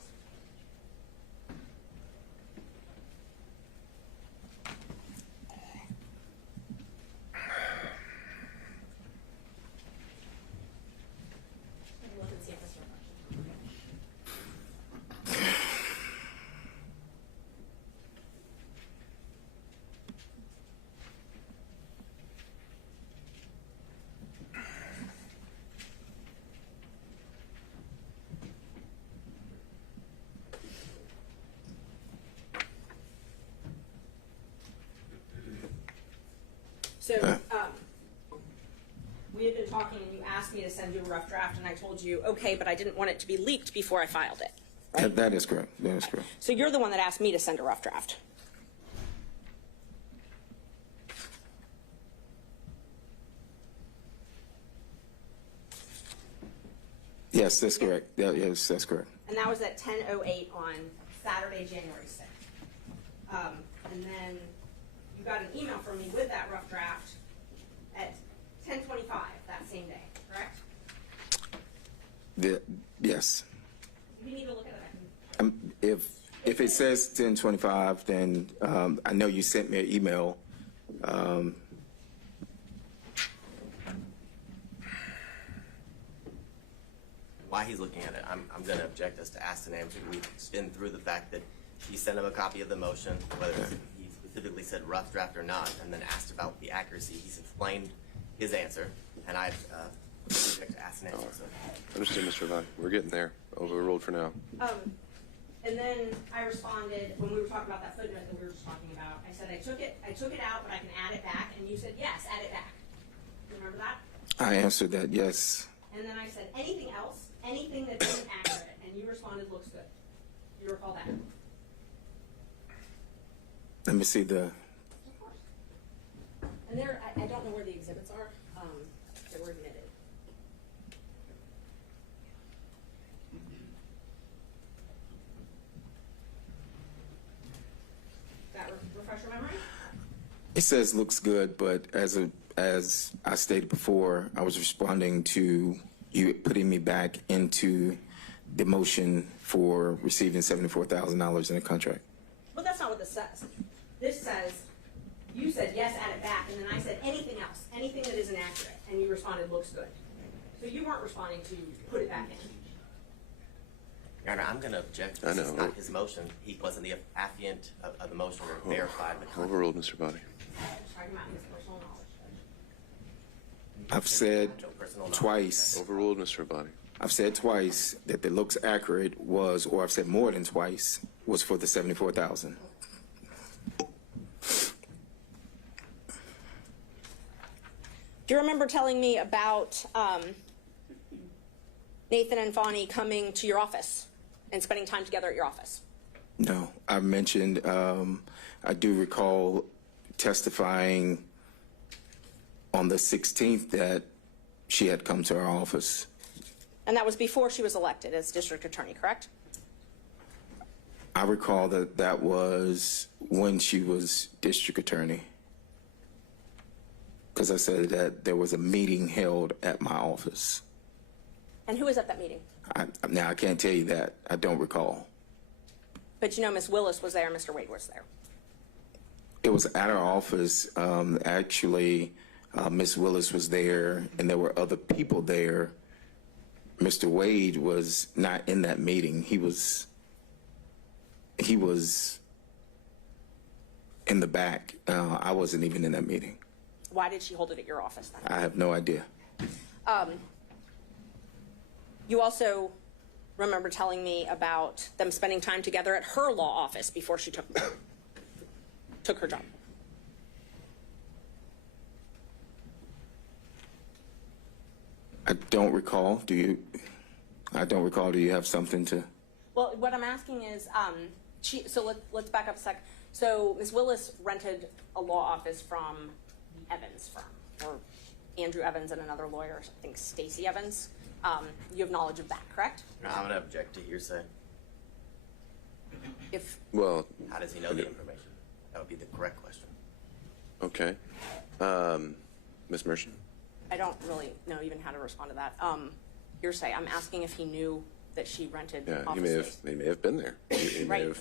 Look and see if this So, we had been talking and you asked me to send you a rough draft, and I told you, okay, but I didn't want it to be leaked before I filed it. Right? That is correct. That is correct. So you're the one that asked me to send a rough draft. Yes, that's correct. Yes, that's correct. And that was at 10:08 on Saturday, January 6th. And then you got an email from me with that rough draft at 10:25 that same day, correct? Yes. If you need to look at it, If it says 10:25, then I know you sent me an email. Why he's looking at it, I'm going to object as to asked and answered. We've been through the fact that he sent him a copy of the motion, whether he specifically said rough draft or not, and then asked about the accuracy. He's explained his answer, and I've object to ask and answer. So. Understood, Mr. Vaughn. We're getting there. Overruled for now. and then I responded when we were talking about that footnote that we were just talking about. I said I took it out, but I can add it back, and you said yes, add it back. You remember that? I answered that, yes. And then I said anything else, anything that's inaccurate, and you responded looks good. You recall that? Let me see the, And there, I don't know where the exhibits are, that were admitted. That refresh your memory? it says looks good, but as I stated before, I was responding to you putting me back into the motion for receiving $74,000 in a contract. But that's not what this says. This says, you said yes, add it back, and then I said anything else, anything that is inaccurate, and you responded looks good. So you weren't responding to put it back in. Your Honor, I'm going to object. This is not his motion. He wasn't the affiant of the motion or verified the contract. Overruled, Mr. Body. Talking about his personal knowledge. I've said No personal knowledge. twice. Overruled, Mr. Body. I've said twice that the looks accurate was, or I've said more than twice, was for the $74,000. Do you remember telling me about Nathan and Fani coming to your office and spending time together at your office? No, I mentioned, I do recall testifying on the 16th that she had come to our office. And that was before she was elected as district attorney, correct? I recall that that was when she was district attorney. Because I said that there was a meeting held at my office. And who was at that meeting? Now, I can't tell you that. I don't recall. But you know Miss Willis was there, Mr. Wade was there. It was at our office. Actually, Miss Willis was there, and there were other people there. Mr. Wade was not in that meeting. He was in the back. I wasn't even in that meeting. Why did she hold it at your office then? I have no idea. You also remember telling me about them spending time together at her law office before she took her job. I don't recall. Do you? I don't recall. Do you have something to? Well, what I'm asking is, let's back up a sec. So Ms. Willis rented a law office from the Evans firm, or Andrew Evans and another lawyer, I think Stacy Evans. You have knowledge of that, correct? No, I'm going to object to hearsay. Well, how does he know the information? That would be the correct question. Okay. Ms. Merchant? I don't really know even how to respond to that. Hearsay, I'm asking if he knew that she rented office He may have been there. He Right.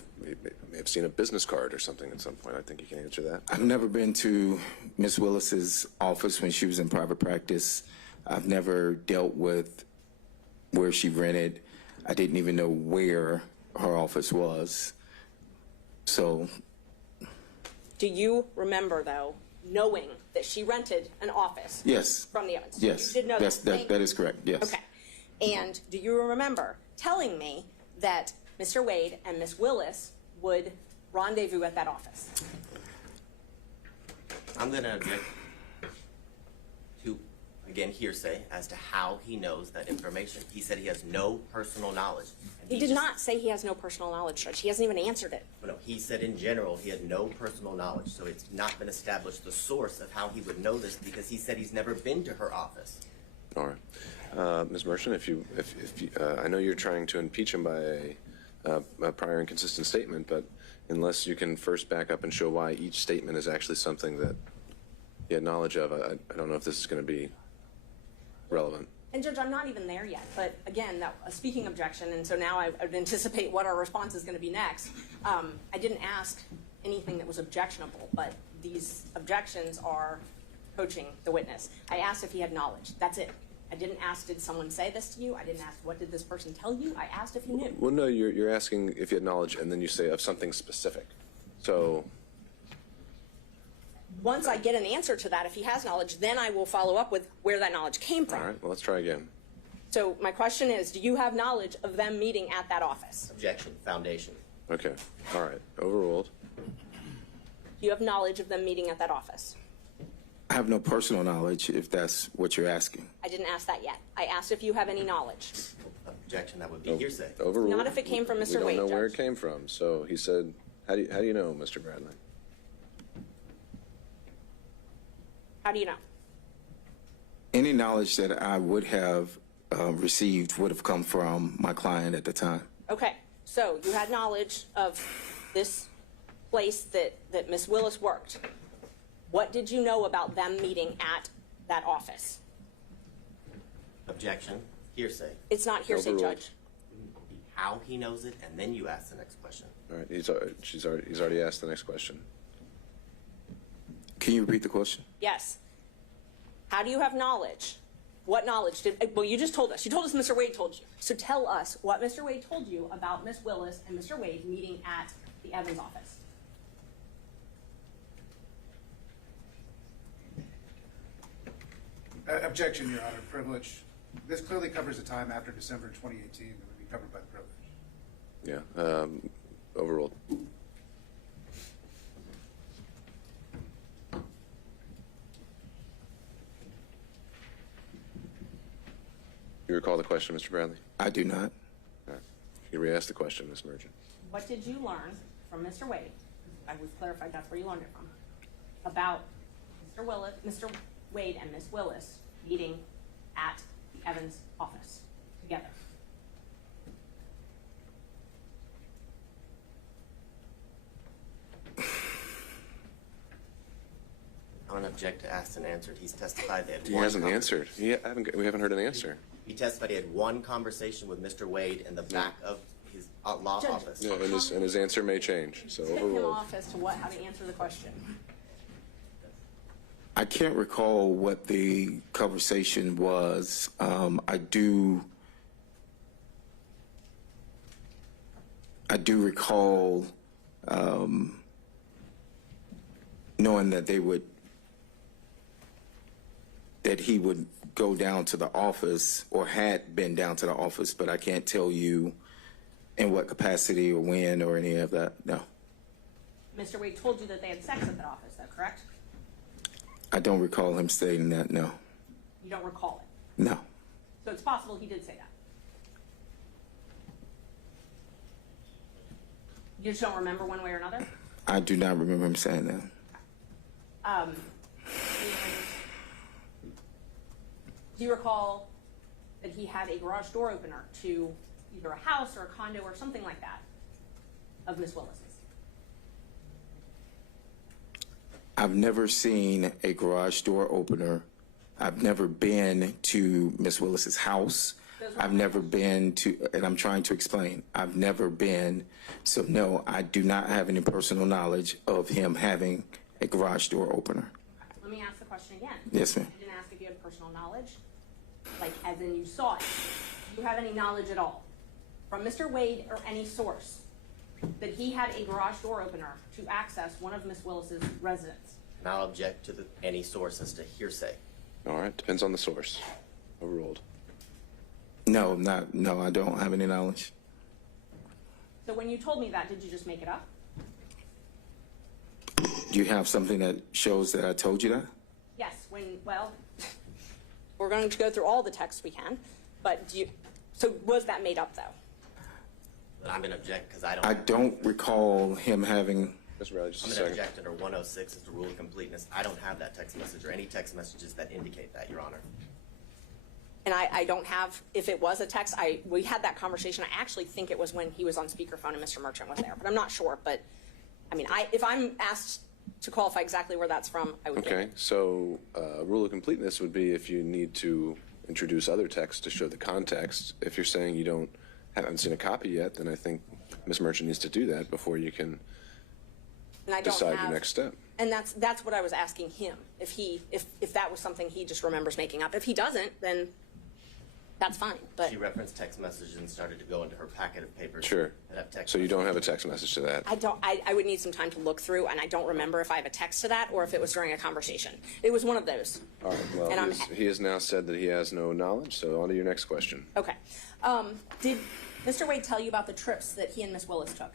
may have seen a business card or something at some point. I think you can answer that. I've never been to Miss Willis's office when she was in private practice. I've never dealt with where she rented. I didn't even know where her office was. So. Do you remember, though, knowing that she rented an office? Yes. From the Evans? Yes. You did know that is correct, yes. Okay. And do you remember telling me that Mr. Wade and Miss Willis would rendezvous at that office? I'm going to object to, again, hearsay as to how he knows that information. He said he has no personal knowledge. He did not say he has no personal knowledge, Judge. He hasn't even answered it. No, he said in general he had no personal knowledge, so it's not been established the source of how he would know this because he said he's never been to her office. All right. Ms. Merchant, if you, I know you're trying to impeach him by a prior inconsistent statement, but unless you can first back up and show why each statement is actually something that he had knowledge of, I don't know if this is going to be relevant. And Judge, I'm not even there yet, but again, a speaking objection, and so now I would anticipate what our response is going to be next. I didn't ask anything that was objectionable, but these objections are coaching the witness. I asked if he had knowledge. That's it. I didn't ask, did someone say this to you? I didn't ask, what did this person tell you? I asked if you knew. Well, no, you're asking if you had knowledge, and then you say of something specific. So. Once I get an answer to that, if he has knowledge, then I will follow up with where that knowledge came from. All right, well, let's try again. So my question is, do you have knowledge of them meeting at that office? Objection, foundation. Okay, all right, overruled. Do you have knowledge of them meeting at that office? I have no personal knowledge, if that's what you're asking. I didn't ask that yet. I asked if you have any knowledge. Objection, that would be hearsay. Overruled. Not if it came from Mr. We don't Wade, know where Judge. it came from. So he said, how do you know, Mr. Bradley? How do you know? Any knowledge that I would have received would have come from my client at the time. Okay, so you had knowledge of this place that Miss Willis worked. What did you know about them meeting at that office? Objection, hearsay. It's not hearsay, Overruled. Judge. How he knows it, and then you ask the next question. All right, he's already asked the next question. Can you repeat the question? Yes. How do you have knowledge? What knowledge did, well, you just told us. You told us Mr. Wade told you. So tell us what Mr. Wade told you about Miss Willis and Mr. Wade meeting at the Evans office. Objection, Your Honor, privilege. This clearly covers the time after December 2018 that would be covered by the privilege. Yeah, overruled. You recall the question, Mr. Bradley? I do not. All right. You re-ask the question, Ms. Merchant. What did you learn from Mr. Wade? I was clarified that's where you learned it from. About Mr. Wade and Miss Willis meeting at the Evans office together. I don't object to asked and answered. He's testified that He hasn't answered. We haven't heard an answer. He testified he had one conversation with Mr. Wade in the back of his law Judge, office. Yeah, and his answer may change. So Tip him overruled. off as to how to answer the question. I can't recall what the conversation was. I do recall knowing that he would go down to the office or had been down to the office, but I can't tell you in what capacity or when or any of that. No. Mr. Wade told you that they had sex at that office, though, correct? I don't recall him stating that, no. You don't recall it. No. So it's possible he did say that. You just don't remember one way or another? I do not remember him saying that. And do you recall that he had a garage door opener to either a house or a condo or something like that of Miss Willis's? I've never seen a garage door opener. I've never been to Miss Willis's house. I've never been to, and I'm trying to explain, I've never been, so no, I do not have any personal knowledge of him having a garage door opener. Let me ask the question again. Yes, ma'am. I didn't ask if you had personal knowledge, like as in you saw it. Do you have any knowledge at all from Mr. Wade or any source that he had a garage door opener to access one of Miss Willis's residence? And I'll object to any source as to hearsay. All right, depends on the source. Overruled. No, I don't have any knowledge. So when you told me that, did you just make it up? Do you have something that shows that I told you that? Yes, well, we're going to go through all the texts we can, but so was that made up though? But I'm going to object because I don't recall him having. Mr. Bradley, just I'm a going to second. object under 106 as the rule of completeness. I don't have that text message or any text messages that indicate that, Your Honor. And I don't have, if it was a text, we had that conversation. I actually think it was when he was on speakerphone and Mr. Merchant was there, but I'm not sure. But I mean, if I'm asked to qualify exactly where that's from, I would. Okay, so rule of completeness would be if you need to introduce other text to show the context. If you're saying you haven't seen a copy yet, then I think Ms. Merchant needs to do that before you can decide your next step. And that's what I was asking him. If that was something he just remembers making up. If he doesn't, then that's fine. But She referenced text messages and started to go into her packet of papers. Sure. that have text So you don't have a text message to that? I would need some time to look through, and I don't remember if I have a text to that or if it was during a conversation. It was one of those. All right, well, And he has now said that he has no knowledge, so on to your next question. Okay. Did Mr. Wade tell you about the trips that he and Miss Willis took?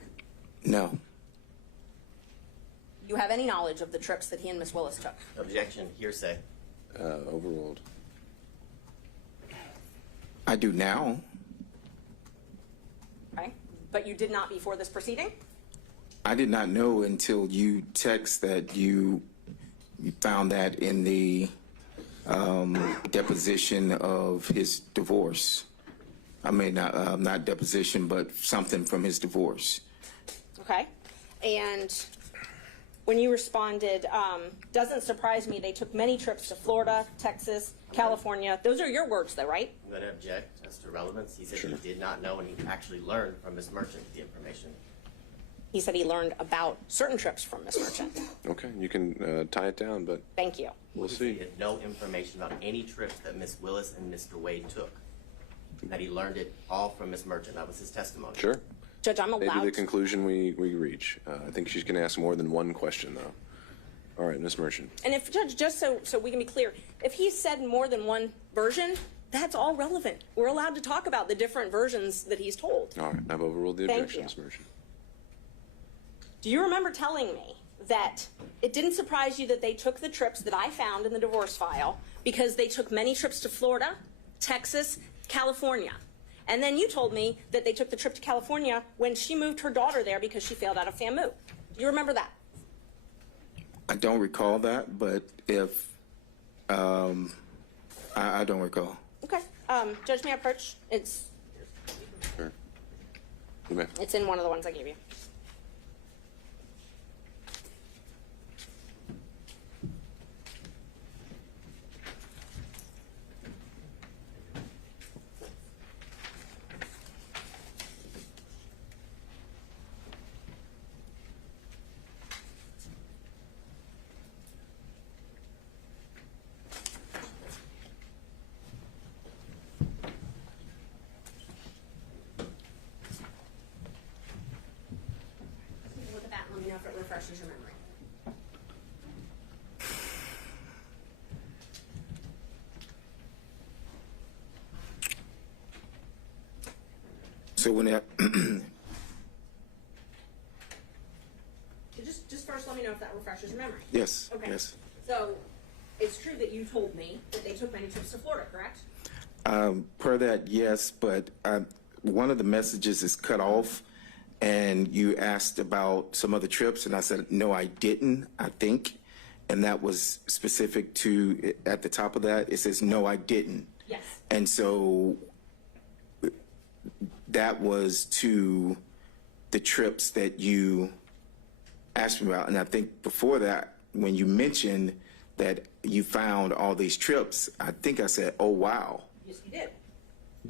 No. You have any knowledge of the trips that he and Miss Willis took? Objection, hearsay. Overruled. I do now. but you did not before this proceeding? I did not know until you text that you found that in the deposition of his divorce. I mean, not deposition, but something from his divorce. Okay. And when you responded, doesn't surprise me, they took many trips to Florida, Texas, California. Those are your words, though, right? I'm going to object as to relevance. He said he did not know, and he actually learned from Ms. Merchant the information. He said he learned about certain trips from Ms. Merchant. Okay, you can tie it down, but Thank you. we'll He see. had no information about any trips that Ms. Willis and Mr. Wade took. That he learned it all from Ms. Merchant. That was his testimony. Sure. Judge, I'm Maybe allowed the conclusion we reach. I think she's going to ask more than one question, though. All right, Ms. Merchant. And if, Judge, just so we can be clear, if he said more than one version, that's all relevant. We're allowed to talk about the different versions that he's told. All right, I've overruled the Thank objection, you. Ms. Merchant. Do you remember telling me that it didn't surprise you that they took the trips that I found in the divorce file because they took many trips to Florida, Texas, California? And then you told me that they took the trip to California when she moved her daughter there because she failed out of FAMU. Do you remember that? I don't recall that, but if I don't recall. Okay. Judge, may I approach? It's Sure. You may. It's in one of the ones I gave you. Look at that. Let me know if it refreshes your memory. So when that, Just first let me know if that refreshes your memory. yes, Okay. yes. So it's true that you told me that they took many trips to Florida, correct? Per that, yes, but one of the messages is cut off, and you asked about some other trips, and I said, no, I didn't, I think. And that was specific to, at the top of that, it says, no, I didn't. Yes. And so that was to the trips that you asked me about. And I think before that, when you mentioned that you found all these trips, I think I said, oh, wow. Yes, you did.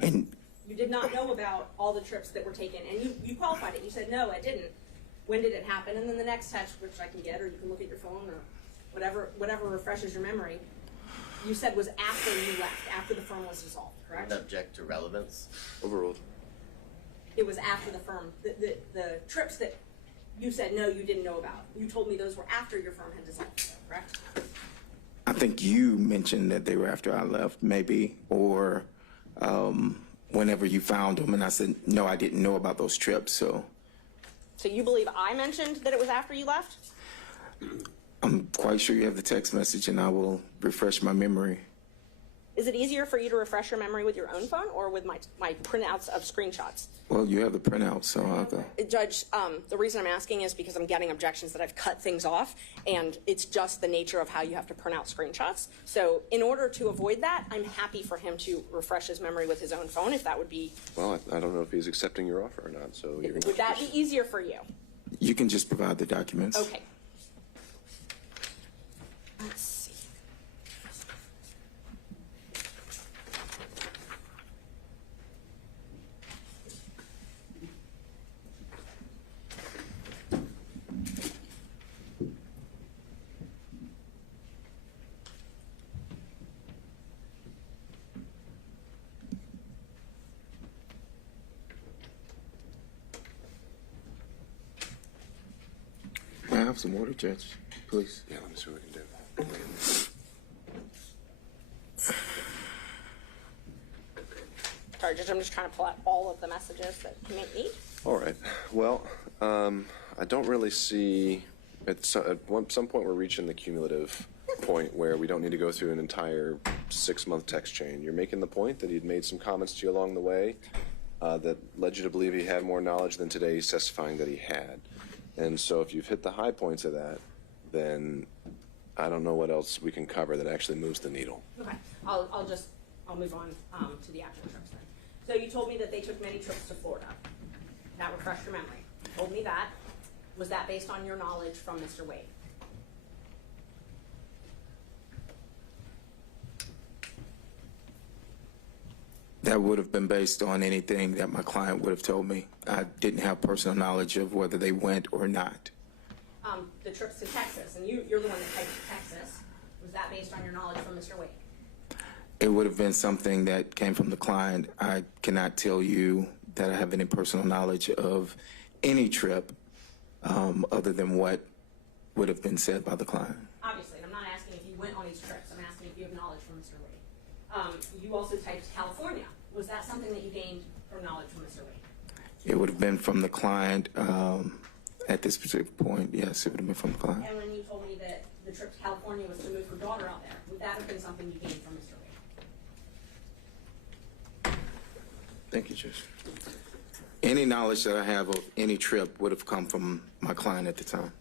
And You did not know about all the trips that were taken, and you qualified it. You said, no, I didn't. When did it happen? And then the next text, which I can get, or you can look at your phone, or whatever refreshes your memory, you said was after you left, after the firm was dissolved, correct? Object to relevance. Overruled. It was after the firm. The trips that you said, no, you didn't know about. You told me those were after your firm had dissolved, correct? I think you mentioned that they were after I left, maybe, or whenever you found them, and I said, no, I didn't know about those trips, so. So you believe I mentioned that it was after you left? I'm quite sure you have the text message, and I will refresh my memory. Is it easier for you to refresh your memory with your own phone or with my printouts of screenshots? Well, you have the printout, so I'll go. Judge, the reason I'm asking is because I'm getting objections that I've cut things off, and it's just the nature of how you have to print out screenshots. So in order to avoid that, I'm happy for him to refresh his memory with his own phone, if that would be... Well, I don't know if he's accepting your offer or not, so you're Would that be easier for you? You can just provide the documents. Okay. Let's see. May I have some water, Judge, please? Yeah, let me see what we can do. Sorry, Judge, I'm just trying to pull out all of the messages that you may need. All right. Well, I don't really see, at some point we're reaching the cumulative point where we don't need to go through an entire 6-month text chain. You're making the point that he'd made some comments to you along the way. that led you to believe he had more knowledge than today he's testifying that he had. And so if you've hit the high points of that, then I don't know what else we can cover that actually moves the needle. Okay, I'll move on to the actual trips then. So you told me that they took many trips to Florida. That refreshed your memory. You told me that. Was that based on your knowledge from Mr. Wade? That would have been based on anything that my client would have told me. I didn't have personal knowledge of whether they went or not. The trips to Texas, and you're the one that typed Texas. Was that based on your knowledge from Mr. Wade? It would have been something that came from the client. I cannot tell you that I have any personal knowledge of any trip other than what would have been said by the client. Obviously, I'm not asking if you went on these trips. I'm asking if you have knowledge from Mr. Wade. You also typed California. Was that something that you gained from knowledge from Mr. Wade? It would have been from the client at this particular point. Yes, it would have been from the client. And when you told me that the trip to California was to move her daughter out there, would that have been something you gained from Mr. Wade? Thank you, Judge. Any knowledge that I have of any trip would have come from my client at the time.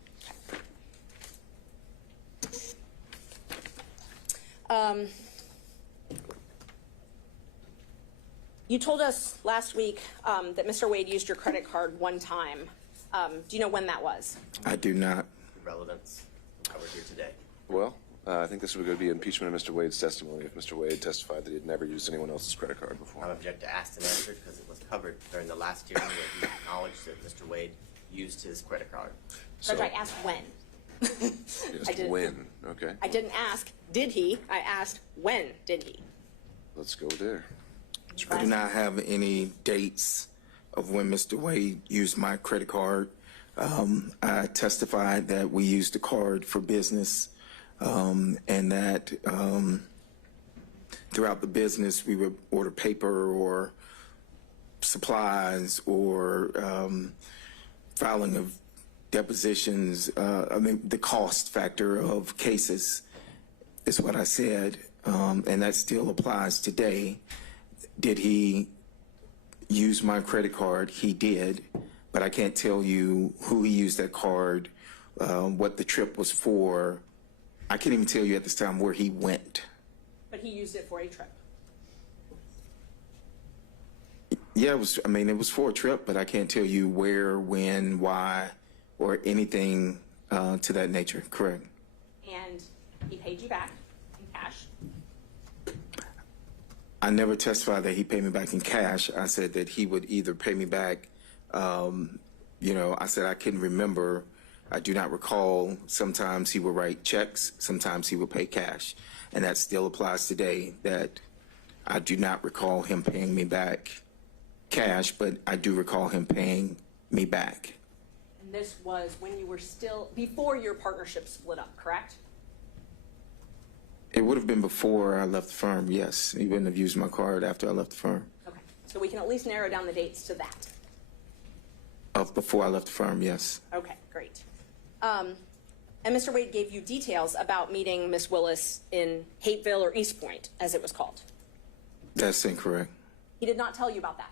You told us last week that Mr. Wade used your credit card one time. Do you know when that was? I do not. Relevance, why we're here today. Well, I think this would go to be impeachment of Mr. Wade's testimony if Mr. Wade testified that he had never used anyone else's credit card before. I'm object to asked and answered because it was covered during the last hearing where he acknowledged that Mr. Wade used his credit card. Judge, I asked when. Just when, okay? I didn't ask, did he? I asked, when did he? Let's go there. I do not have any dates of when Mr. Wade used my credit card. I testified that we used the card for business and that throughout the business we would order paper or supplies or filing of depositions. I mean, the cost factor of cases is what I said, and that still applies today. Did he use my credit card? He did, but I can't tell you who he used that card, what the trip was for. I can't even tell you at this time where he went. But he used it for a trip. Yeah, it was for a trip, but I can't tell you where, when, why, or anything to that nature. Correct. And he paid you back in cash. I never testified that he paid me back in cash. I said that he would either pay me back, I said I couldn't remember. I do not recall. Sometimes he would write checks. Sometimes he would pay cash. And that still applies today, that I do not recall him paying me back cash, but I do recall him paying me back. And this was when you were still, before your partnership split up, correct? It would have been before I left the firm, yes. He wouldn't have used my card after I left the firm. Okay, so we can at least narrow down the dates to that. Of before I left the firm, yes. Okay, great. And Mr. Wade gave you details about meeting Miss Willis in Hateville or East Point, as it was called. That's incorrect. He did not tell you about that.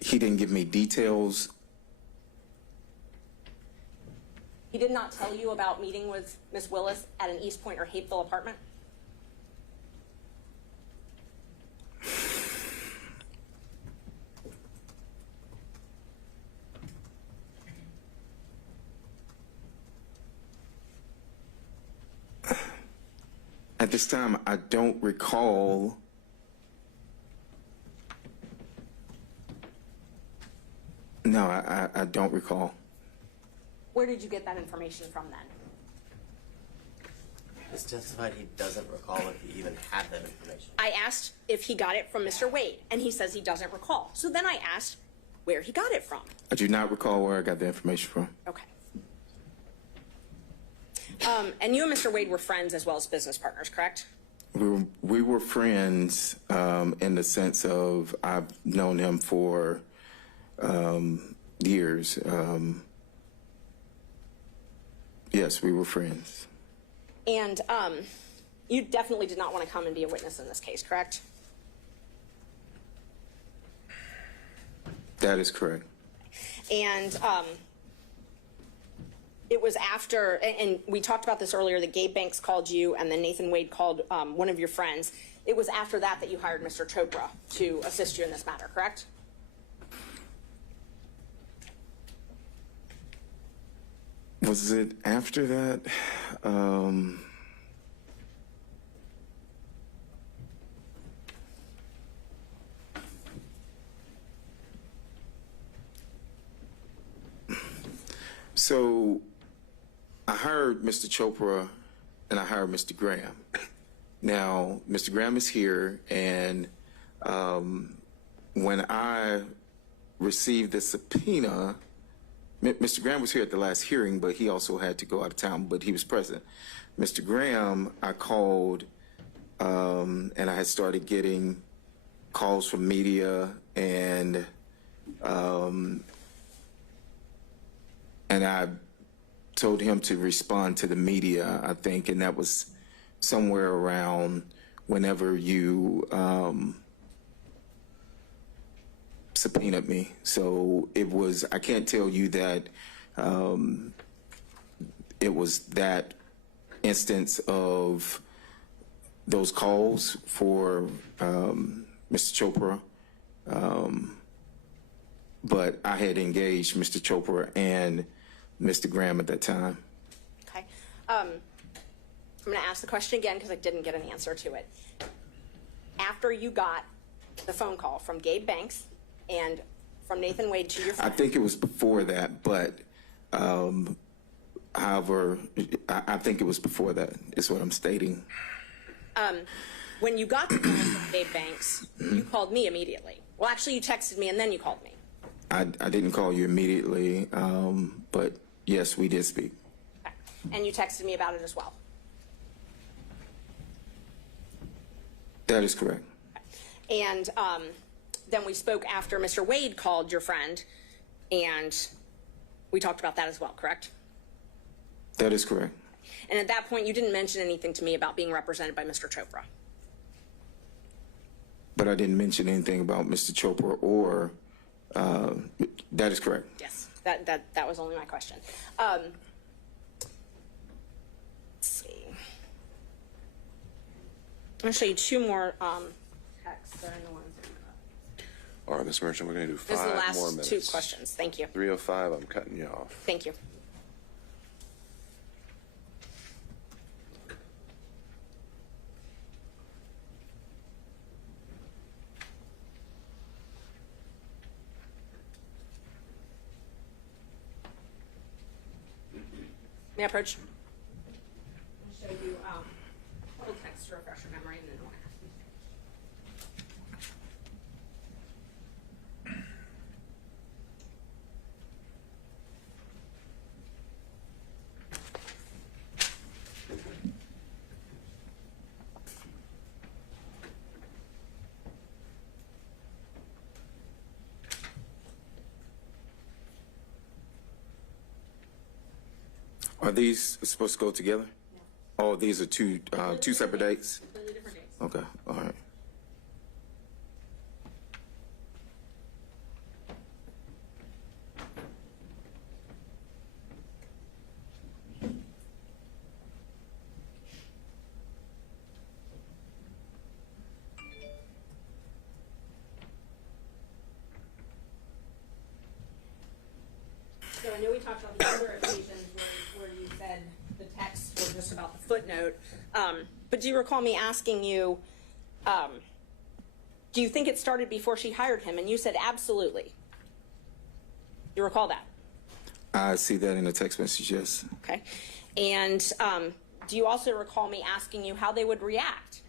He didn't give me details. He did not tell you about meeting with Miss Willis at an East Point or Hateville apartment? At this time, I don't recall. No, I don't recall. Where did you get that information from then? He's testified he doesn't recall if he even had that information. I asked if he got it from Mr. Wade, and he says he doesn't recall. So then I asked where he got it from. I do not recall where I got the information from. Okay. And you and Mr. Wade were friends as well as business partners, correct? We were friends in the sense of I've known him for years. Yes, we were friends. And you definitely did not want to come and be a witness in this case, correct? That is correct. And it was after, and we talked about this earlier, that Gabe Banks called you and then Nathan Wade called one of your friends. It was after that that you hired Mr. Chopra to assist you in this matter, correct? Was it after that? So I hired Mr. Chopra and I hired Mr. Graham. Now, Mr. Graham is here, and when I received the subpoena, Mr. Graham was here at the last hearing, but he also had to go out of town, but he was present. Mr. Graham, I called, and I had started getting calls from media, and I told him to respond to the media, I think, and that was somewhere around whenever you subpoenaed me. So it was, I can't tell you that it was that instance of those calls for Mr. Chopra, but I had engaged Mr. Chopra and Mr. Graham at that time. Okay. I'm going to ask the question again because I didn't get an answer to it. After you got the phone call from Gabe Banks and from Nathan Wade to your friend. I think it was before that, but however, I think it was before that is what I'm stating. When you got the call from Gabe Banks, you called me immediately. Well, actually, you texted me and then you called me. I didn't call you immediately, but yes, we did speak. Okay. And you texted me about it as well. That is correct. Okay. And then we spoke after Mr. Wade called your friend, and we talked about that as well, correct? That is correct. And at that point, you didn't mention anything to me about being represented by Mr. Chopra. But I didn't mention anything about Mr. Chopra or, that is correct. Yes, that was only my question. Let's see. I'm going to show you two more texts that are in the ones. All right, Ms. Merchant, we're going to do This is the 5 last more minutes. 2 questions. Thank you. 3:05, I'm cutting you off. Thank you. May I approach? I'll show you full text to refresh your memory, and then I'll ask you. Are these supposed to go together? No. Oh, these are two separate dates? Completely different dates. Okay, all right. So I know we talked about the other occasions where you said the texts were just about the footnote, but do you recall me asking you, do you think it started before she hired him? And you said absolutely. You recall that? I see that in the text message, yes. Okay. And do you also recall me asking you how they would react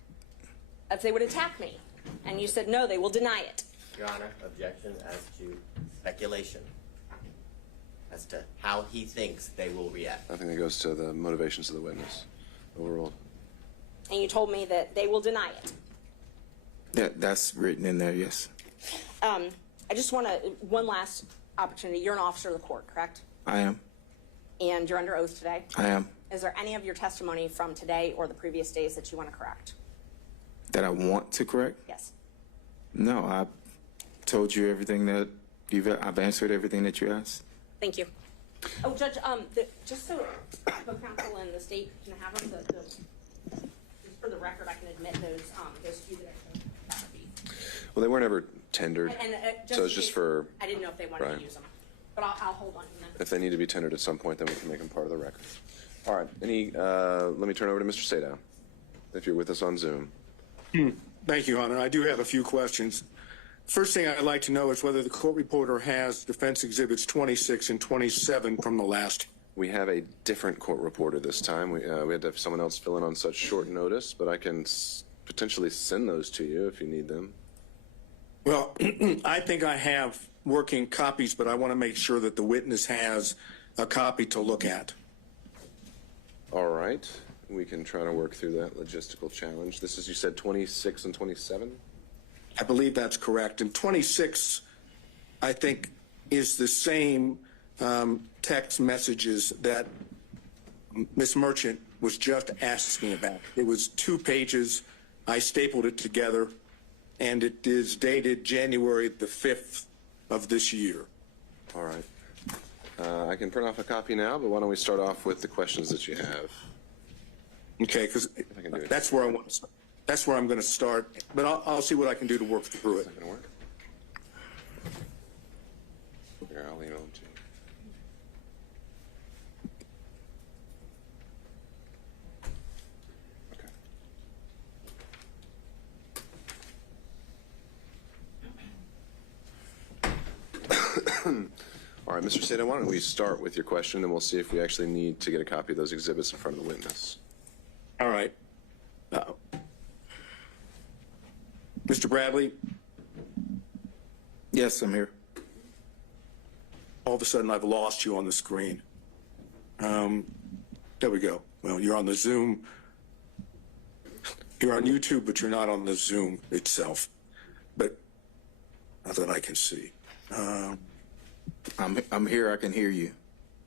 if they would attack me? And you said no, they will deny it. Your Honor, objection as to speculation as to how he thinks they will react. I think that goes to the motivations of the witness overruled. And you told me that they will deny it. That's written in there, yes. I just want to, one last opportunity. You're an officer of the court, correct? I am. And you're under oath today? I am. Is there any of your testimony from today or the previous days that you want to correct? That I want to correct? Yes. No, I told you everything that I've answered everything that you asked. Thank you. Oh, Judge, just so co-counsel and the state can have them, just for the record, I can admit those two that I showed. Well, they weren't ever tendered, so it's just for. I didn't know if they wanted to use them, but I'll hold on to them. If they need to be tendered at some point, then we can make them part of the record. All right. Let me turn over to Mr. Sadow, if you're with us on Zoom. Thank you, Your Honor. I do have a few questions. First thing I'd like to know is whether the court reporter has defense exhibits 26 and 27 from the last. We have a different court reporter this time. We had to have someone else fill in on such short notice, but I can potentially send those to you if you need them. Well, I think I have working copies, but I want to make sure that the witness has a copy to look at. All right. We can try to work through that logistical challenge. This is, you said, 26 and 27? I believe that's correct. And 26, I think, is the same text messages that Ms. Merchant was just asking about. It was 2 pages. I stapled it together, and it is dated January the 5th of this year. All right. I can print off a copy now, but why don't we start off with the questions that you have? Okay, because that's where I want. That's where I'm going to start, but I'll see what I can do to work through it. Is that going to work? Here, I'll email them to you. All right, Mr. Sadow, why don't we start with your question, and we'll see if we actually need to get a copy of those exhibits in front of the witness. All right. Mr. Bradley? Yes, I'm here. All of a sudden, I've lost you on the screen. There we go. Well, you're on the Zoom. You're on YouTube, but you're not on the Zoom itself. But not that I can see. I'm here. I can hear you.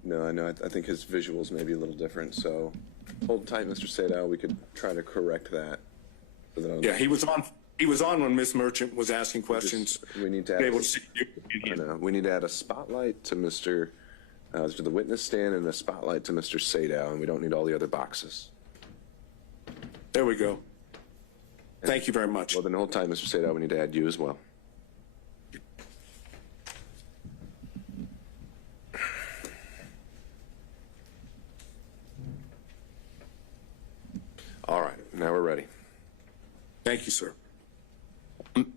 No, I know. I think his visuals may be a little different, so hold tight, Mr. Sadow. We could try to correct that. So that Yeah, he was on. He was on when Ms. Merchant was asking questions. We need to add, we need to add a spotlight to to the witness stand and a spotlight to Mr. Sadow, and we don't need all the other boxes. There we go. Thank you very much. Well, then hold tight, Mr. Sadow. We need to add you as well. All right, now we're ready. Thank you, sir.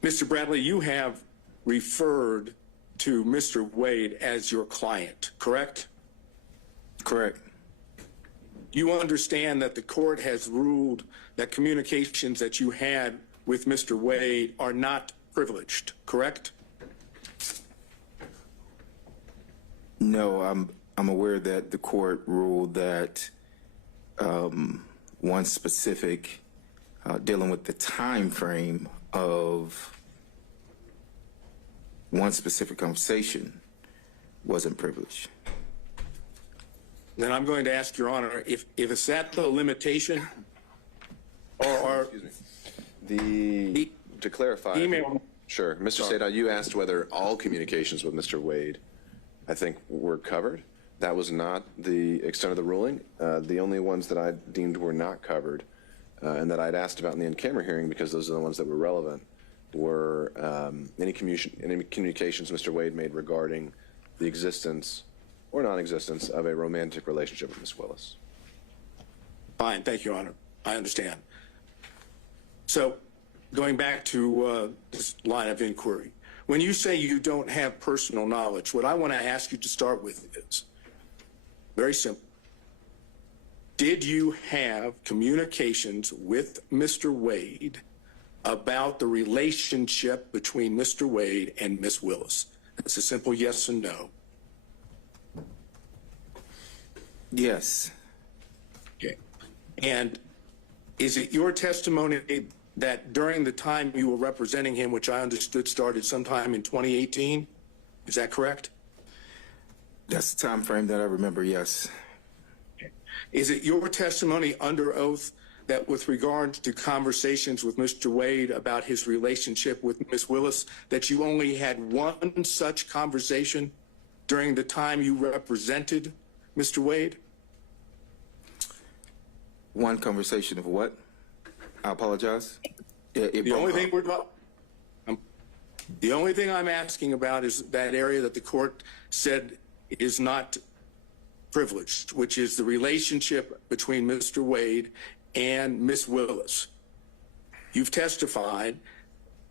Mr. Bradley, you have referred to Mr. Wade as your client, correct? Correct. You understand that the court has ruled that communications that you had with Mr. Wade are not privileged, correct? No, I'm aware that the court ruled that one specific dealing with the time frame of one specific conversation wasn't privileged. Then I'm going to ask Your Honor if it's at the limitation or excuse me. To clarify, email. Sure, Mr. Sadow, you asked whether all communications with Mr. Wade, I think, were covered. That was not the extent of the ruling. The only ones that I deemed were not covered and that I'd asked about in the in-camera hearing, because those are the ones that were relevant, were any communications Mr. Wade made regarding the existence or non-existence of a romantic relationship with Ms. Willis. Fine, thank you, Your Honor. I understand. So, going back to this line of inquiry, when you say you don't have personal knowledge, what I want to ask you to start with is very simple. Did you have communications with Mr. Wade about the relationship between Mr. Wade and Ms. Willis? It's a simple yes and no. Yes. Okay. And is it your testimony that during the time you were representing him, which I understood started sometime in 2018, is that correct? That's the time frame that I remember, yes. Okay. Is it your testimony under oath that with regard to conversations with Mr. Wade about his relationship with Ms. Willis, that you only had one such conversation during the time you represented Mr. Wade? One conversation of what? I apologize. The only thing I'm asking about is that area that the court said is not privileged, which is the relationship between Mr. Wade and Ms. Willis. You've testified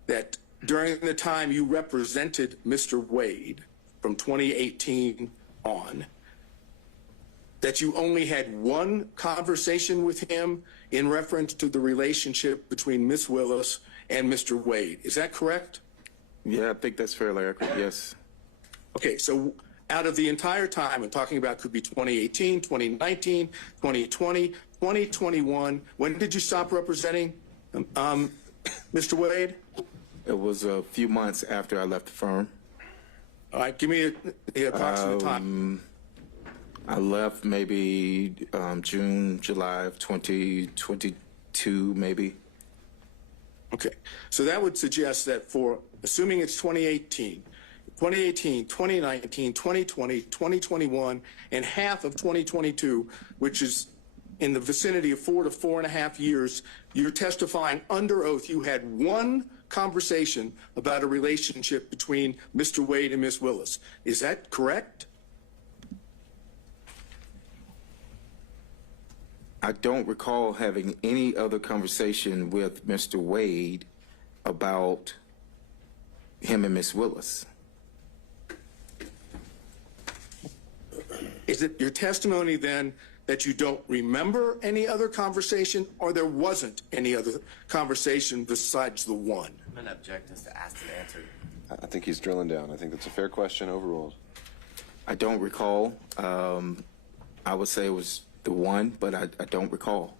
that during the time you represented Mr. Wade from 2018 on, that you only had one conversation with him in reference to the relationship between Ms. Willis and Mr. Wade. Is that correct? Yeah, I think that's fairly accurate, yes. Okay, so out of the entire time, I'm talking about could be 2018, 2019, 2020, 2021. When did you stop representing Mr. Wade? It was a few months after I left the firm. All right, give me the approximate time. I left maybe June, July of 2022, maybe. Okay, so that would suggest that for, assuming it's 2018, 2019, 2020, 2021, and half of 2022, which is in the vicinity of 4 to 4.5 years, you're testifying under oath you had one conversation about a relationship between Mr. Wade and Ms. Willis. Is that correct? I don't recall having any other conversation with Mr. Wade about him and Ms. Willis. Is it your testimony then that you don't remember any other conversation, or there wasn't any other conversation besides the one? I'm going to object as to ask and answer. I think he's drilling down. I think that's a fair question overruled. I don't recall. I would say it was the one, but I don't recall.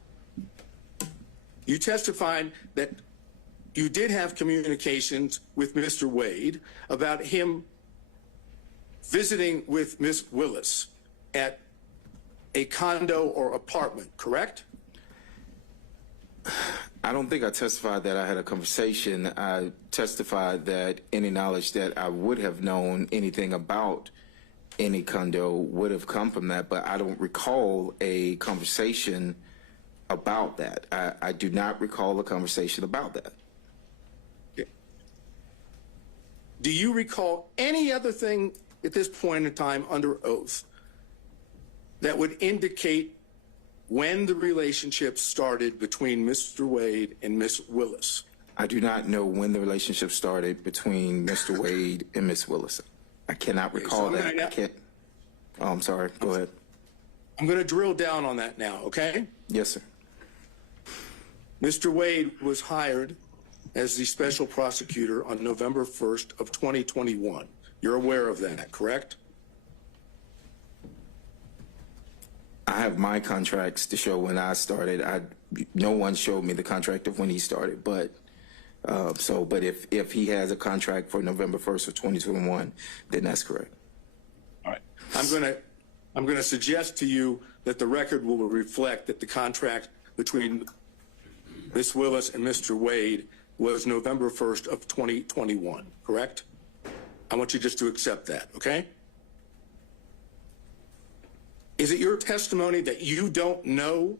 You testified that you did have communications with Mr. Wade about him visiting with Ms. Willis at a condo or apartment, correct? I don't think I testified that I had a conversation. I testified that any knowledge that I would have known anything about any condo would have come from that, but I don't recall a conversation about that. I do not recall a conversation about that. Okay. Do you recall any other thing at this point in time under oath that would indicate when the relationship started between Mr. Wade and Ms. Willis? I do not know when the relationship started between Mr. Wade and Ms. Willis. I cannot recall that. I can't. Oh, I'm sorry. Go ahead. I'm going to drill down on that now, okay? Yes, sir. Mr. Wade was hired as the special prosecutor on November 1st of 2021. You're aware of that, correct? I have my contracts to show when I started. No one showed me the contract of when he started, but but if he has a contract for November 1st of 2021, then that's correct. All right. I'm going to suggest to you that the record will reflect that the contract between Ms. Willis and Mr. Wade was November 1st of 2021, correct? I want you just to accept that, okay? Is it your testimony that you don't know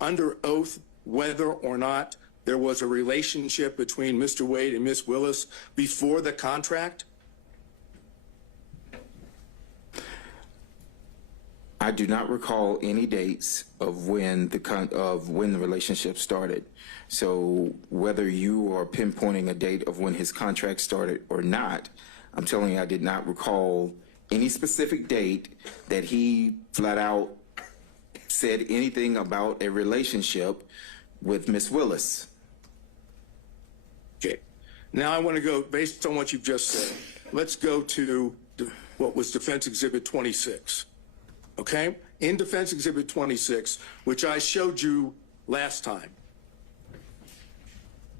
under oath whether or not there was a relationship between Mr. Wade and Ms. Willis before the contract? I do not recall any dates of when the relationship started. So whether you are pinpointing a date of when his contract started or not, I'm telling you I did not recall any specific date that he flat out said anything about a relationship with Ms. Willis. Okay. Now I want to go, based on what you've just said, let's go to what was Defense Exhibit 26. Okay? In Defense Exhibit 26, which I showed you last time,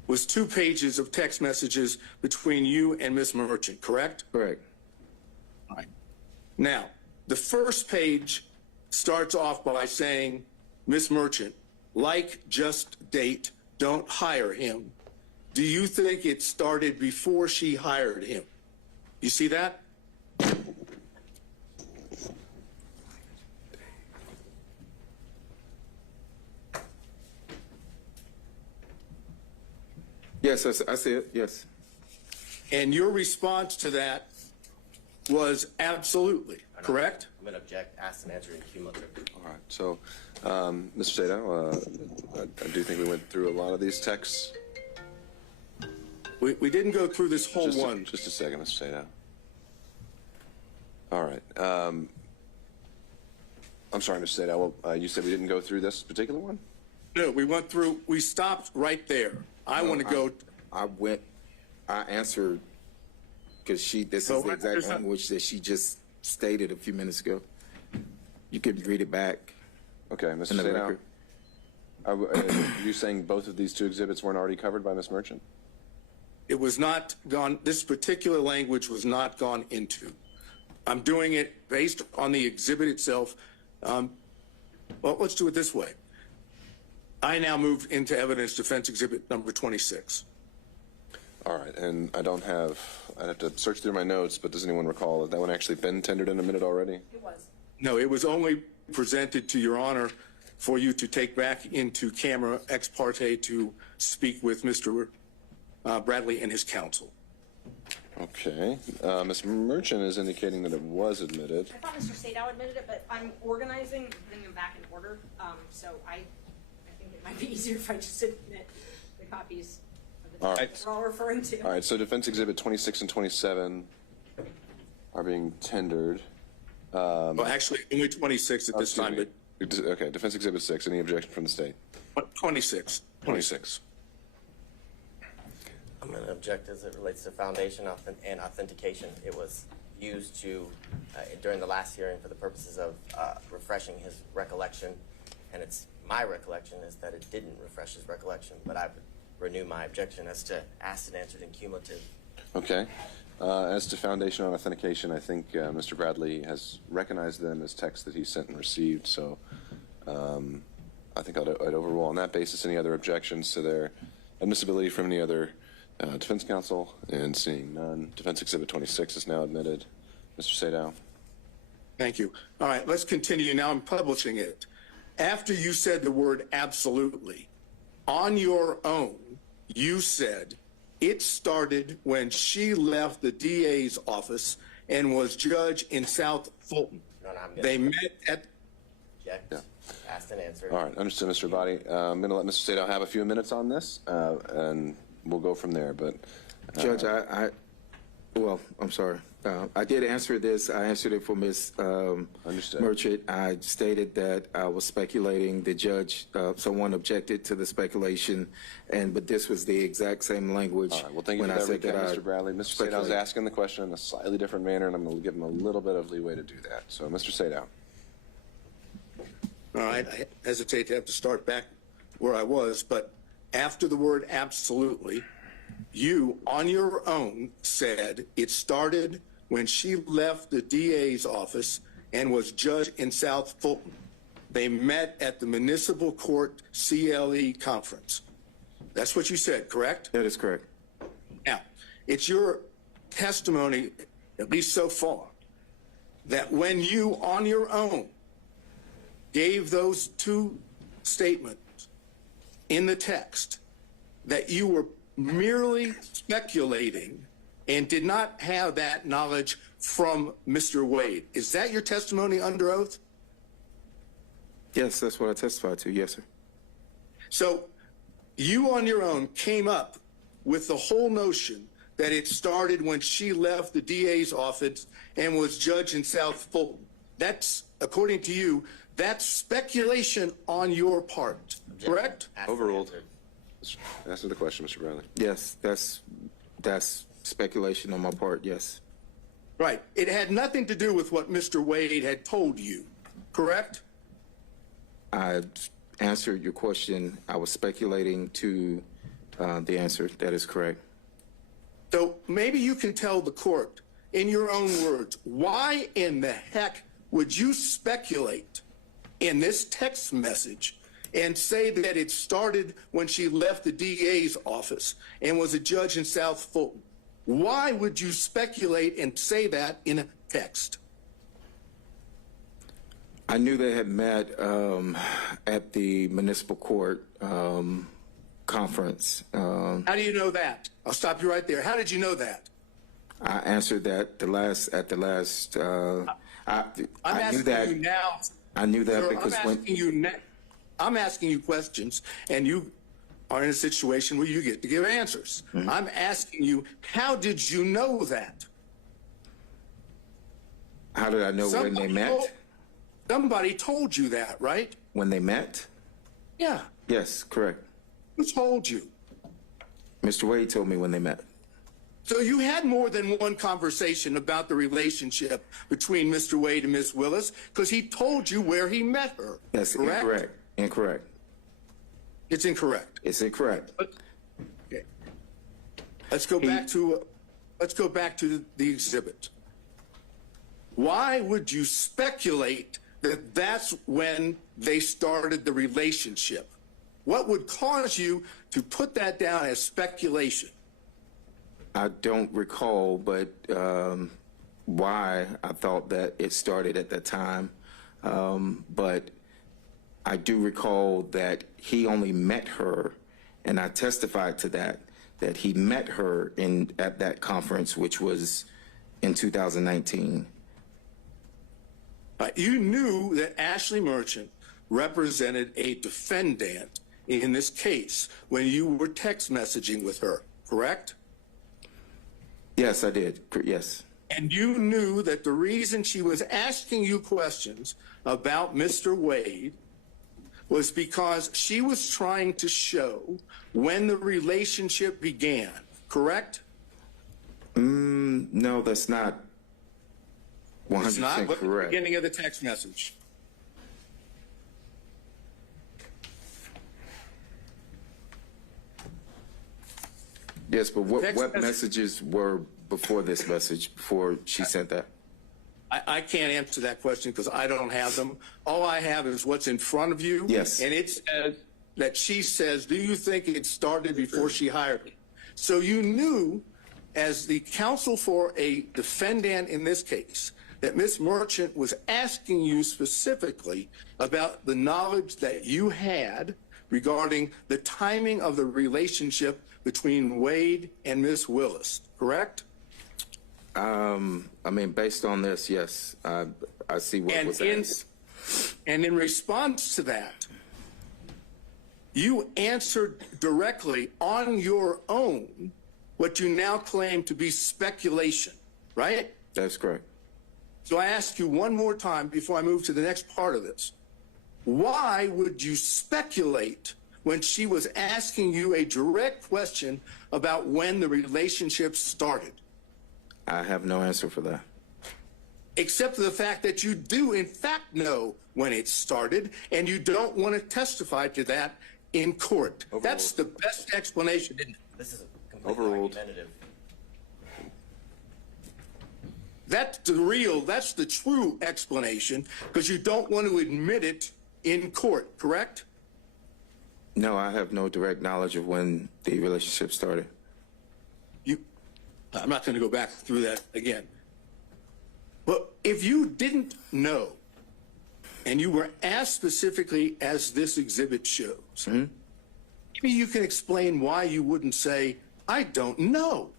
was 2 pages of text messages between you and Ms. Merchant, correct? Correct. All right. Now, the first page starts off by saying, Ms. Merchant, like just date, don't hire him. Do you think it started before she hired him? You see that? Yes, I see it, yes. And your response to that was absolutely, correct? I'm going to object, asked and answered in cumulative. All right, so, Mr. Sato, I do think we went through a lot of these texts. We didn't go through this whole one. Just a second, Mr. Sato. All right. I'm sorry, Mr. Sato. You said we didn't go through this particular one? No, we stopped right there. I want to go. I answered, because this is the exact language that she just stated a few minutes ago. You could read it back. Okay, Mr. Sato. Are you saying both of these two exhibits weren't already covered by Ms. Merchant? It was not gone, this particular language was not gone into. I'm doing it based on the exhibit itself. Well, let's do it this way. I now move into evidence defense exhibit number 26. All right, and I'd have to search through my notes, but does anyone recall that one actually been tendered in a minute already? It was. No, it was only presented to Your Honor for you to take back into camera ex parte to speak with Mr. Bradley and his counsel. Okay. Ms. Merchant is indicating that it was admitted. I thought Mr. Sadow admitted it, but I'm organizing, putting them back in order. So I think it might be easier if I just admit the copies of the text we're all referring to. All right, so Defense Exhibit 26 and 27 are being tendered. Well, actually, only 26 at this time. But okay, Defense Exhibit 6. Any objection from the state? 26. 26. I'm going to object as it relates to foundation and authentication. It was used to, during the last hearing for the purposes of refreshing his recollection, and it's my recollection is that it didn't refresh his recollection, but I would renew my objection as to asked and answered in cumulative. Okay. As to foundation on authentication, I think Mr. Bradley has recognized them as texts that he sent and received, so I think I'd overrule on that basis any other objections to their admissibility from any other defense counsel, and seeing none, Defense Exhibit 26 is now admitted. Mr. Sadow. Thank you. All right, let's continue. Now I'm publishing it. After you said the word absolutely, on your own, you said it started when she left the DA's office and was judge in South Fulton. No, I'm they met at... Object, asked and answered. All right, understood, Mr. Body. I'm going to let Mr. Sadow have a few minutes on this, and we'll go from there. But Judge, I'm sorry. I did answer this. I answered it for Ms. Merchant. I stated that I was speculating. The judge, someone objected to the speculation, but this was the exact same language. All right, well, thank you for that recap, Mr. Bradley. Mr. Sadow is asking the question in a slightly different manner, and I'm going to give him a little bit of leeway to do that. So, Mr. Sadow. All right, I hesitate to have to start back where I was, but after the word absolutely, you, on your own, said it started when she left the DA's office and was judge in South Fulton. They met at the municipal court CLE conference. That's what you said, correct? That is correct. Now, it's your testimony, at least so far, that when you, on your own, gave those two statements in the text, that you were merely speculating and did not have that knowledge from Mr. Wade. Is that your testimony under oath? Yes, that's what I testified to. Yes, sir. So you on your own came up with the whole notion that it started when she left the DA's office and was judge in South Fulton. That's, according to you, that's speculation on your part, correct? Overruled. Answer the question, Mr. Bradley. Yes, that's speculation on my part, yes. Right. It had nothing to do with what Mr. Wade had told you, correct? I answered your question. I was speculating to the answer. That is correct. So maybe you can tell the court, in your own words, why in the heck would you speculate in this text message and say that it started when she left the DA's office and was a judge in South Fulton? Why would you speculate and say that in a text? I knew they had met at the municipal court conference. How do you know that? I'll stop you right there. How did you know that? I answered that at the last. I knew that. You now. I knew that Sir, because I'm asking you questions, and you are in a situation where you get to give answers. Mm-hmm. I'm asking you, how did you know that? How did I know when they met? Somebody told you that, right? When they met? Yeah. Yes, correct. Who told you? Mr. Wade told me when they met. So you had more than one conversation about the relationship between Mr. Wade and Ms. Willis because he told you where he met her. That's correct? incorrect. Incorrect. It's incorrect. It's incorrect. Okay. Let's go back to the exhibit. Why would you speculate that that's when they started the relationship? What would cause you to put that down as speculation? I don't recall, but why I thought that it started at that time. But I do recall that he only met her, and I testified to that he met her at that conference, which was in 2019. You knew that Ashley Merchant represented a defendant in this case when you were text messaging with her, correct? Yes, I did. Yes. And you knew that the reason she was asking you questions about Mr. Wade was because she was trying to show when the relationship began, correct? No, that's not 100% It's not. Look at the correct. beginning of the text message. Yes, but what messages were before this message, before she sent that? I can't answer that question because I don't have them. All I have is what's in front of you. Yes. And it says that she says, do you think it started before she hired me? So you knew, as the counsel for a defendant in this case, that Ms. Merchant was asking you specifically about the knowledge that you had regarding the timing of the relationship between Wade and Ms. Willis, correct? I mean, based on this, yes, I see what was asked. And in response to that, you answered directly on your own what you now claim to be speculation, right? That's correct. So I ask you one more time before I move to the next part of this. Why would you speculate when she was asking you a direct question about when the relationship started? I have no answer for that. Except for the fact that you do, in fact, know when it started, and you don't want to testify to that in court. Overruled. That's the best explanation, isn't it? This is a completely argumentative. That's the true explanation, because you don't want to admit it in court, correct? No, I have no direct knowledge of when the relationship started. I'm not going to go back through that again. But if you didn't know, and you were asked specifically as this exhibit shows, maybe you can explain why you wouldn't say, I don't know.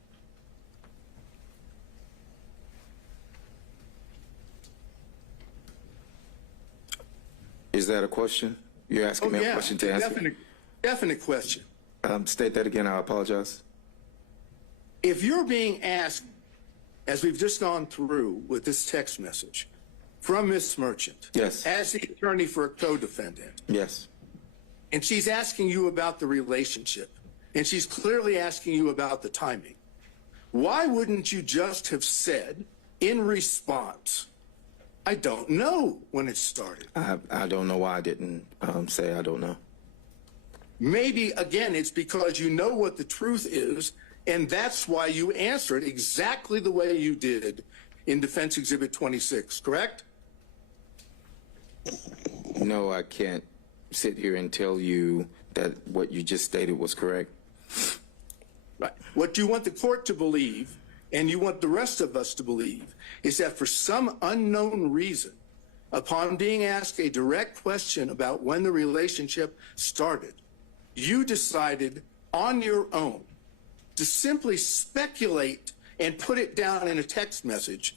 Is that a question? You're asking me a question to answer? Definite question. State that again. I apologize. If you're being asked, as we've just gone through with this text message from Ms. Merchant, yes, as the attorney for a co-defendant, yes, and she's asking you about the relationship, and she's clearly asking you about the timing, why wouldn't you just have said in response, I don't know when it started? I don't know why I didn't say I don't know. Maybe, again, it's because you know what the truth is, and that's why you answered exactly the way you did in Defense Exhibit 26, correct? No, I can't sit here and tell you that what you just stated was correct. Right. What you want the court to believe, and you want the rest of us to believe, is that for some unknown reason, upon being asked a direct question about when the relationship started, you decided on your own to simply speculate and put it down in a text message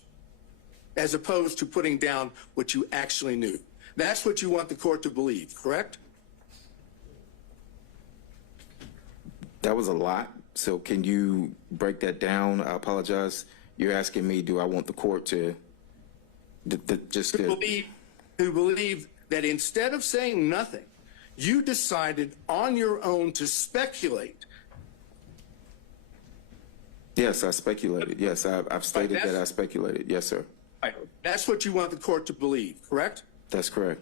as opposed to putting down what you actually knew. That's what you want the court to believe, correct? That was a lot. So can you break that down? I apologize. You're asking me, do I want the court to believe that instead of saying nothing, you decided on your own to speculate. Yes, I speculated. Yes, I've stated that I speculated. Yes, sir. Right. That's what you want the court to believe, correct? That's correct.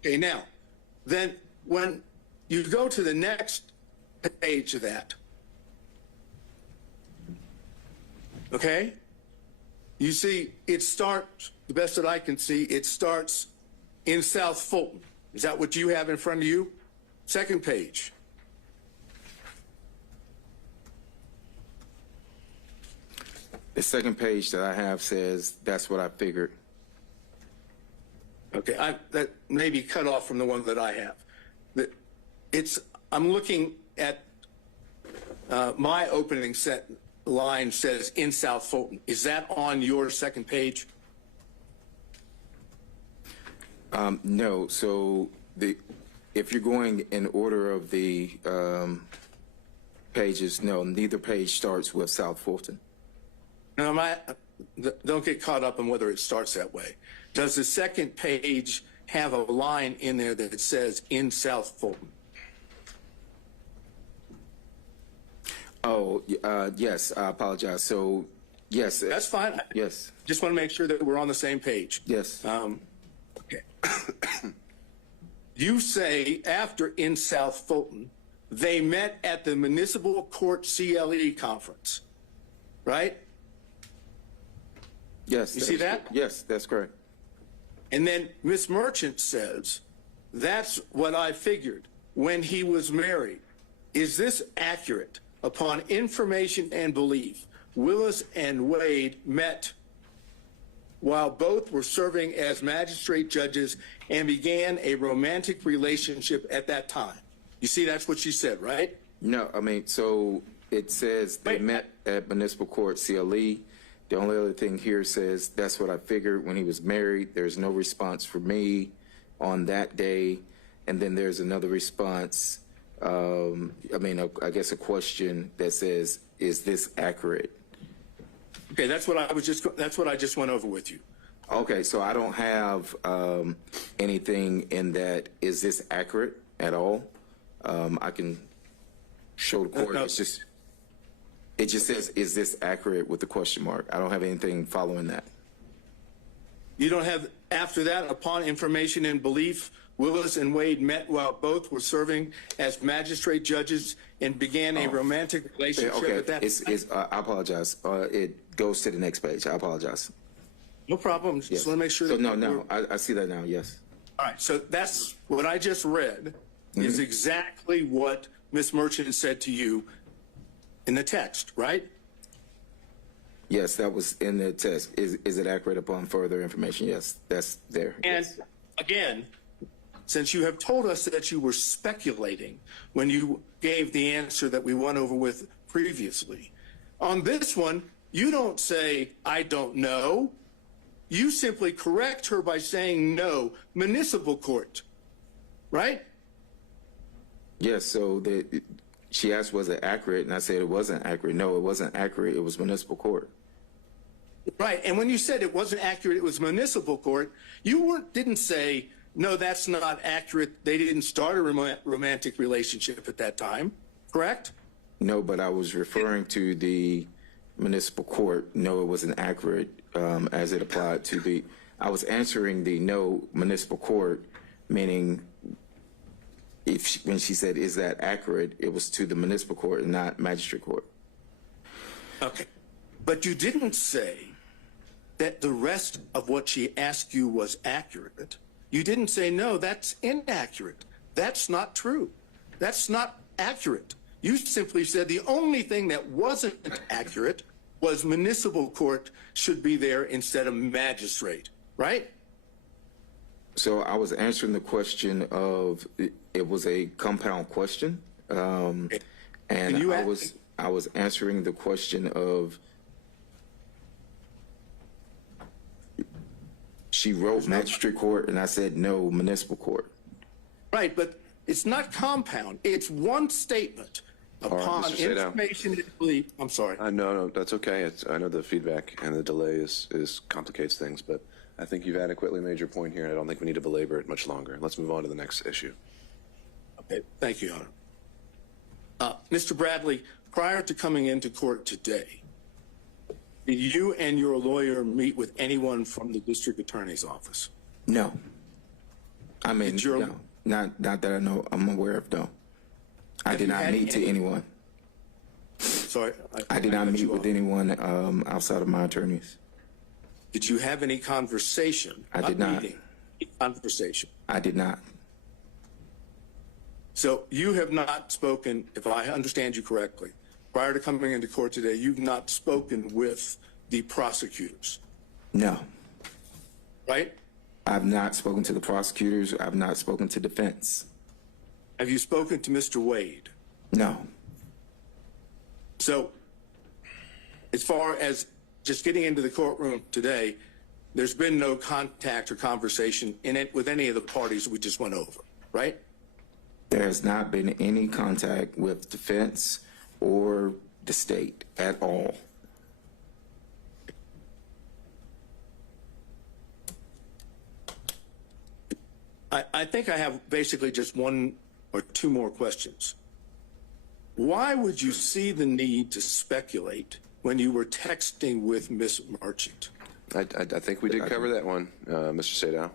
Okay, now, then when you go to the next page of that, okay, you see it starts, the best that I can see, it starts in South Fulton. Is that what you have in front of you? Second page. The second page that I have says, that's what I figured. Okay, that may be cut off from the one that I have. I'm looking at my opening line says in South Fulton. Is that on your second page? No. So if you're going in order of the pages, no, neither page starts with South Fulton. No, don't get caught up on whether it starts that way. Does the second page have a line in there that says in South Fulton? Oh, yes, I apologize. So, yes. That's fine. Yes. Just want to make sure that we're on the same page. Yes. Okay. You say after in South Fulton, they met at the Municipal Court CLE conference, right? Yes. You see that? Yes, that's correct. And then Miss Merchant says, that's what I figured when he was married. Is this accurate? Upon information and belief, Willis and Wade met while both were serving as magistrate judges and began a romantic relationship at that time. You see, that's what she said, right? No, I mean, so it says they met at Municipal Court CLE. The only other thing here says that's what I figured when he was married. There's no response for me on that day. And then there's another response, I guess a question that says, is this accurate? Okay, that's what I just went over with you. Okay, so I don't have anything in that, is this accurate at all? I can show the court. No. It just says, is this accurate with the question mark? I don't have anything following that. You don't have, after that, upon information and belief, Willis and Wade met while both were serving as magistrate judges and began a romantic relationship at that time? I apologize. It goes to the next page. I apologize. No problem. Yes. Just want to make sure so that I see that now, yes. All right, so that's what I just read is exactly what Ms. Merchant said to you in the text, right? Yes, that was in the text. Is it accurate upon further information? Yes, that's there. And yes. Again, since you have told us that you were speculating when you gave the answer that we went over with previously, on this one, you don't say, I don't know. You simply correct her by saying no, municipal court, right? Yes, so she asked, was it accurate? And I said it wasn't accurate. No, it wasn't accurate. It was municipal court. Right, and when you said it wasn't accurate, it was municipal court, you didn't say, no, that's not accurate. They didn't start a romantic relationship at that time, correct? No, but I was referring to the municipal court. No, it wasn't accurate as it applied to I was answering the no municipal court, meaning when she said, is that accurate, it was to the municipal court and not magistrate court. Okay, but you didn't say that the rest of what she asked you was accurate. You didn't say, no, that's inaccurate. That's not true. That's not accurate. You simply said the only thing that wasn't accurate was municipal court should be there instead of magistrate, right? So I was answering the question of, it was a compound question. And I was answering the question of, she wrote magistrate court and I said no, municipal court. Right, but it's not compound. It's one statement upon Mr. Sadow. information. I'm sorry. No, that's okay. I know the feedback and the delay is complicates things, but I think you've adequately made your point here, and I don't think we need to belabor it much longer. Let's move on to the next issue. Okay, thank you, Your Honor. Mr. Bradley, prior to coming into court today, did you and your lawyer meet with anyone from the district attorney's office? No. I mean, no. Not that I know, I'm aware of, no. I did not meet to anyone. Sorry. I did not meet with anyone outside of my attorneys. Did you have any conversation? I did not. Meeting, conversation. I did not. So you have not spoken, if I understand you correctly, prior to coming into court today, you've not spoken with the prosecutors? No. Right? I've not spoken to the prosecutors. I've not spoken to defense. Have you spoken to Mr. Wade? No. So as far as just getting into the courtroom today, there's been no contact or conversation in it with any of the parties we just went over, right? There has not been any contact with defense or the state at all. I think I have basically just one or two more questions. Why would you see the need to speculate when you were texting with Miss Merchant? I think we did cover that one, Mr. Sadow.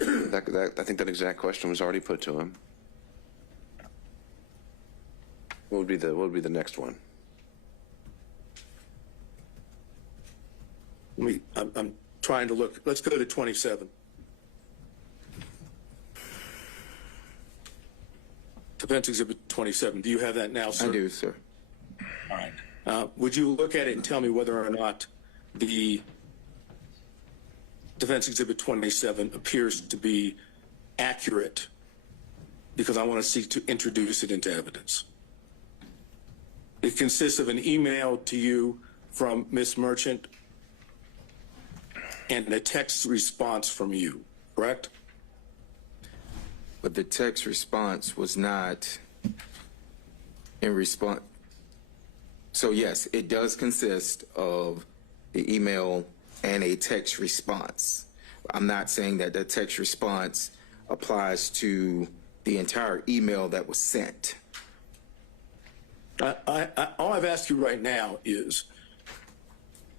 I think that exact question was already put to him. What would be the next one? I'm trying to look. Let's go to 27. Defense Exhibit 27. Do you have that now, sir? I do, sir. All right. Would you look at it and tell me whether or not the Defense Exhibit 27 appears to be accurate? Because I want to seek to introduce it into evidence. It consists of an email to you from Miss Merchant and a text response from you, correct? But the text response was not in response. So yes, it does consist of the email and a text response. I'm not saying that the text response applies to the entire email that was sent. All I've asked you right now is,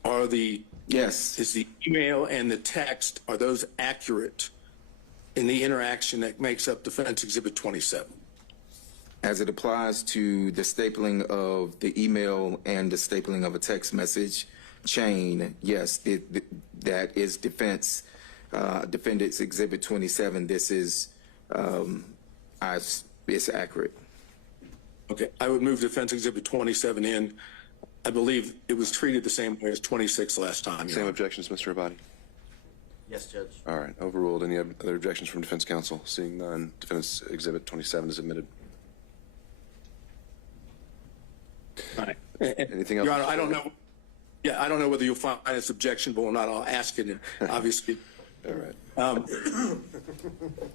is the email and the text, are those accurate in the interaction that makes up Defense Exhibit 27? As it applies to the stapling of the email and the stapling of a text message chain, yes, that is Defendant's Exhibit 27. This is, it's accurate. Okay, I would move Defense Exhibit 27 in. I believe it was treated the same way as 26 last time. Same objections, Mr. Abadi? Yes, Judge. All right, overruled. Any other objections from defense counsel? Seeing none, Defense Exhibit 27 is admitted. All right. Anything else? Your Honor, I don't know. Yeah, I don't know whether you'll find this objectionable or not. I'll ask it, obviously. All right.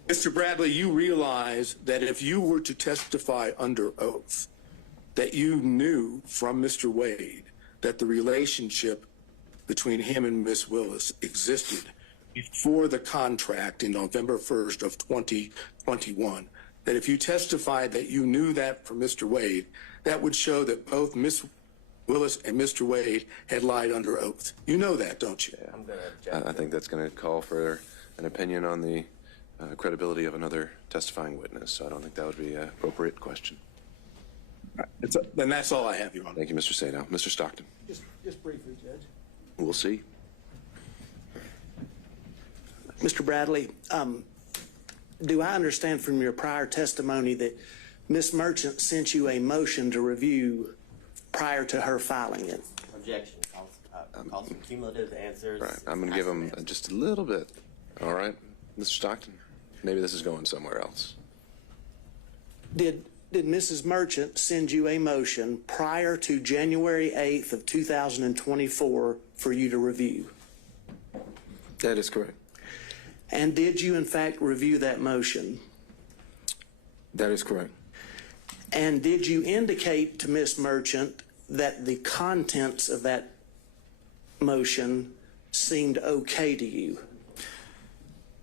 Mr. Bradley, you realize that if you were to testify under oath, that you knew from Mr. Wade that the relationship between him and Miss Willis existed before the contract in November 1st of 2021, that if you testified that you knew that from Mr. Wade, that would show that both Miss Willis and Mr. Wade had lied under oath. You know that, don't you? I'm going to object. I think that's going to call for an opinion on the credibility of another testifying witness, so I don't think that would be an appropriate question. Then that's all I have, Your Honor. Thank you, Mr. Sadow. Mr. Stockton. Just briefly, Judge. We'll see. Mr. Bradley, do I understand from your prior testimony that Ms. Merchant sent you a motion to review prior to her filing it? Objection. Call some cumulative answers. Right, I'm gonna give him just a little bit. All right, Mr. Stockton, maybe this is going somewhere else. Did Mrs. Merchant send you a motion prior to January 8th of 2024 for you to review? That is correct. And did you in fact review that motion? That is correct. And did you indicate to Ms. Merchant that the contents of that motion seemed okay to you?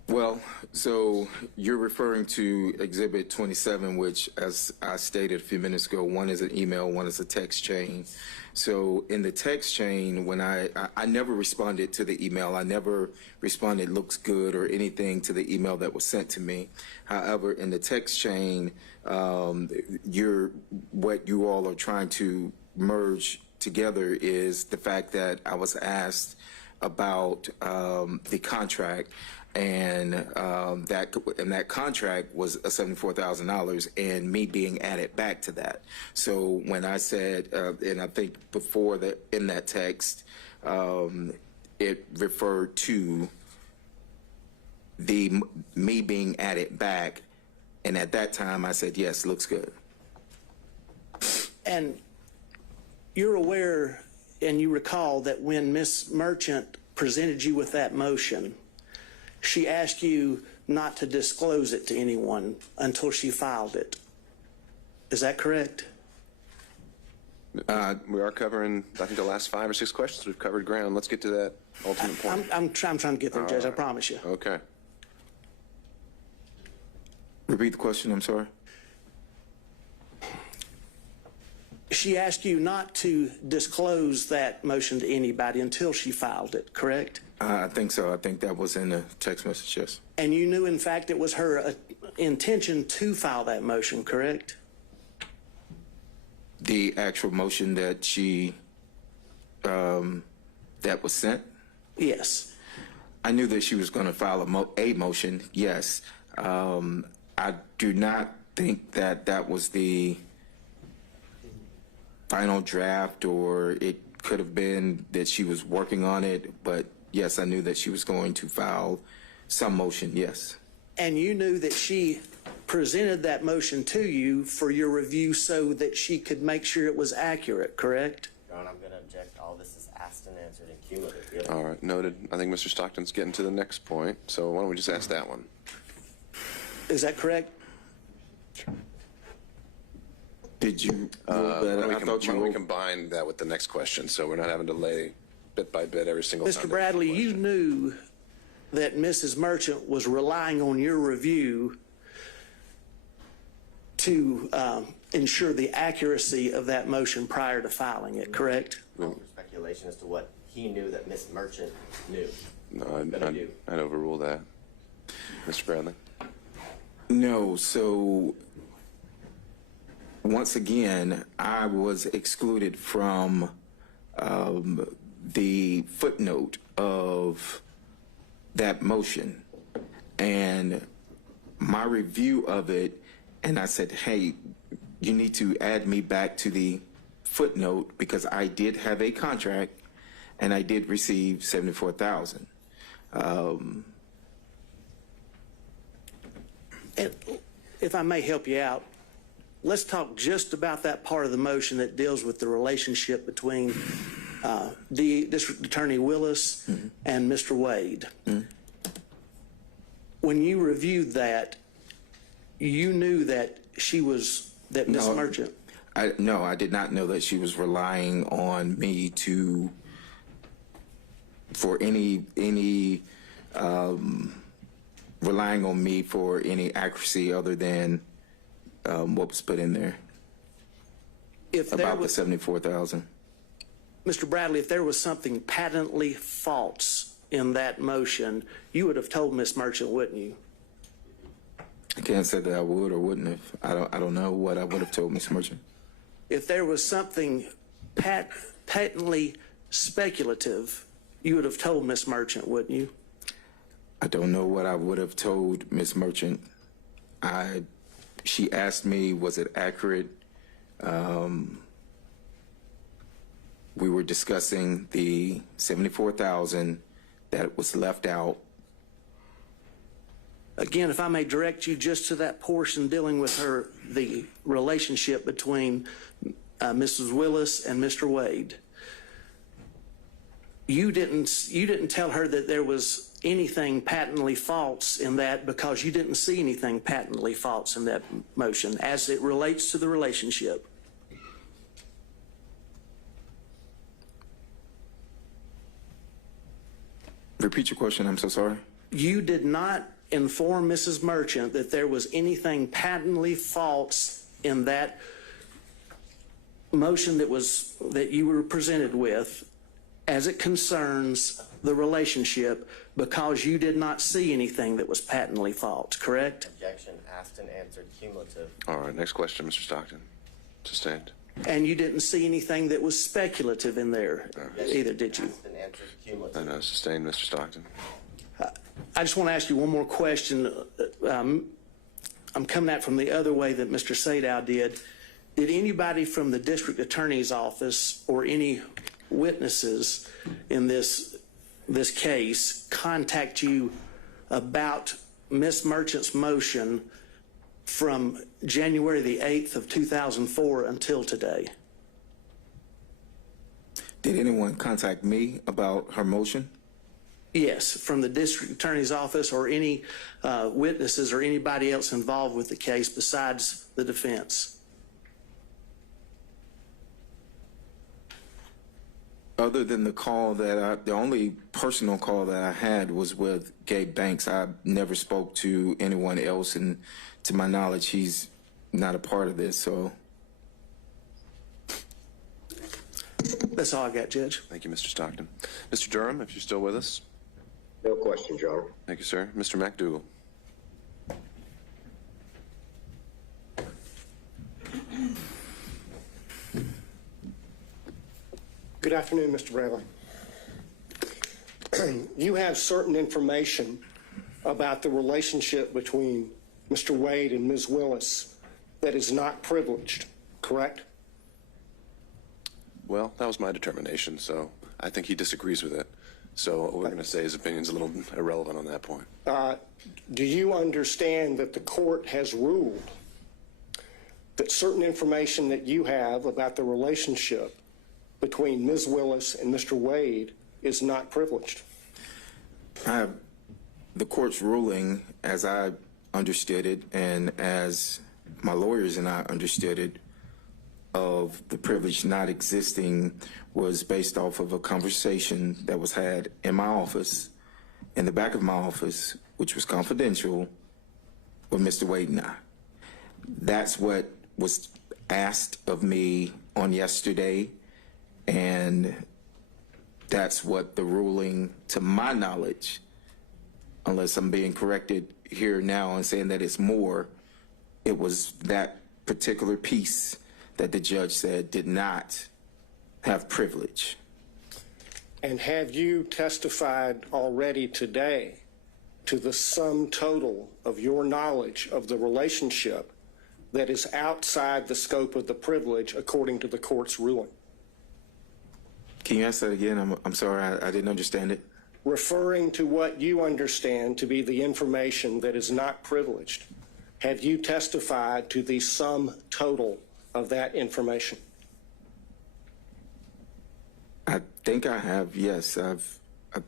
Well, so you're referring to Exhibit 27, which, as I stated a few minutes ago, one is an email, one is a text chain. So in the text chain, when I never responded to the email, I never responded looks good or anything to the email that was sent to me. However, in the text chain, what you all are trying to merge together is the fact that I was asked about the contract, and that contract was $74,000, and me being added back to that. So when I said, and I think before that in that text, it referred to me being added back, and at that time I said yes, looks good. And you're aware and you recall that when Ms. Merchant presented you with that motion, she asked you not to disclose it to anyone until she filed it. Is that correct? We are covering, I think, the last 5 or 6 questions. We've covered ground. Let's get to that ultimate point. I'm trying to get there, Judge, I right. promise you. Okay. Repeat the question, I'm sorry. She asked you not to disclose that motion to anybody until she filed it, correct? I think so. I think that was in the text message, yes. And you knew, in fact, it was her intention to file that motion, correct? The actual motion that she, that was sent? Yes. I knew that she was going to file a motion, yes. I do not think that that was the final draft, or it could have been that she was working on it, but yes, I knew that she was going to file some motion, yes. And you knew that she presented that motion to you for your review so that she could make sure it was accurate, correct? Your Honor, I'm going to object. All this is asked and answered in cumulative. All right, noted. I think Mr. Stockton's getting to the next point, so why don't we just ask that one? Is that correct? Did you? Why don't we combine that with the next question, so we're not having to lay bit by bit every single time. Mr. Bradley, you knew that Mrs. Merchant was relying on your review to ensure the accuracy of that motion prior to filing it, correct? Speculation as to what he knew that Miss Merchant knew. No, I'd overrule that. Mr. Bradley? No, so once again, I was excluded from the footnote of that motion, and my review of it, and I said, hey, you need to add me back to the footnote because I did have a contract and I did receive $74,000. And if I may help you out, let's talk just about that part of the motion that deals with the relationship between the District Attorney Willis and Mr. Wade. When you reviewed that, you knew that Miss Merchant. No, I did not know that she was relying on me relying on me for any accuracy other than what was put in there about the $74,000. Mr. Bradley, if there was something patently false in that motion, you would have told Miss Merchant, wouldn't you? I can't say that I would or wouldn't have. I don't know what I would have told Miss Merchant. If there was something patently speculative, you would have told Miss Merchant, wouldn't you? I don't know what I would have told Miss Merchant. She asked me, was it accurate? We were discussing the $74,000 that was left out. Again, if I may direct you just to that portion dealing with the relationship between Mrs. Willis and Mr. Wade. You didn't tell her that there was anything patently false in that because you didn't see anything patently false in that motion as it relates to the relationship. Repeat your question, I'm so sorry. You did not inform Mrs. Merchant that there was anything patently false in that motion that you were presented with as it concerns the relationship because you did not see anything that was patently false, correct? Objection asked and answered cumulative. All right, next question, Mr. Stockton. Sustained. And you didn't see anything that was speculative in there either, did you? Asked and answered cumulative. I know, sustained, Mr. Stockton. I just want to ask you one more question. I'm coming at from the other way that Mr. Sadow did. Did anybody from the district attorney's office or any witnesses in this case contact you about Ms. Merchant's motion from January the 8th of 2004 until today? Did anyone contact me about her motion? Yes, from the district attorney's office or any witnesses or anybody else involved with the case besides the defense? Other than the call the only personal call that I had was with Gabe Banks. I never spoke to anyone else, and to my knowledge, he's not a part of this, so. That's all I got, Judge. Thank you, Mr. Stockton. Mr. Durham, if you're still with us. No questions, Your Honor. Thank you, sir. Mr. McDougall. Good afternoon, Mr. Bradley. You have certain information about the relationship between Mr. Wade and Ms. Willis that is not privileged, correct? Well, that was my determination, so I think he disagrees with it. So what we're going to say his opinion's a little irrelevant on that point. Do you understand that the court has ruled that certain information that you have about the relationship between Ms. Willis and Mr. Wade is not privileged? The court's ruling, as I understood it, and as my lawyers and I understood it, of the privilege not existing was based off of a conversation that was had in my office, in the back of my office, which was confidential, with Mr. Wade and I. That's what was asked of me on yesterday, and that's what the ruling, to my knowledge, unless I'm being corrected here now and saying that it's more, it was that particular piece that the judge said did not have privilege. And have you testified already today to the sum total of your knowledge of the relationship that is outside the scope of the privilege according to the court's ruling? Can you ask that again? I'm sorry, I didn't understand it. Referring to what you understand to be the information that is not privileged, have you testified to the sum total of that information? I think I have, yes. I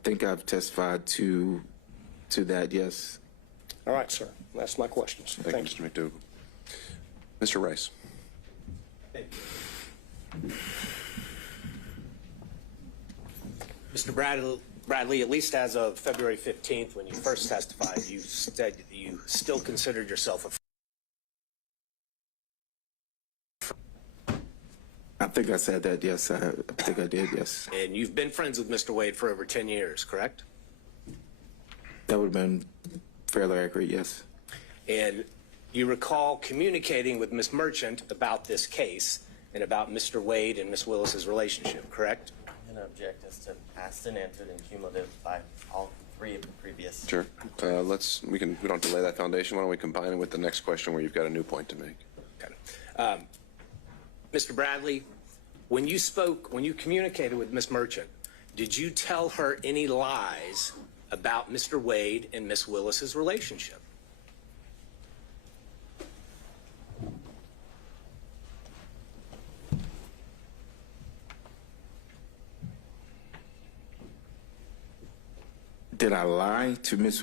think I've testified to that, yes. All right, sir. That's my questions. Thank you, Mr. McDougall. Mr. Rice. Thank you. Mr. Bradley, at least as of February 15th, when you first testified, you said that you still considered yourself a I think I said that, yes. I think I did, yes. And you've been friends with Mr. Wade for over 10 years, correct? That would have been fairly accurate, yes. And you recall communicating with Ms. Merchant about this case and about Mr. Wade and Ms. Willis's relationship, correct? I'm going to object as to past and answered and cumulative by all three of the previous. Sure. We don't delay that foundation. Why don't we combine it with the next question where you've got a new point to make? Okay. Mr. Bradley, when you communicated with Ms. Merchant, did you tell her any lies about Mr. Wade and Ms. Willis's relationship? Did I lie to Miss?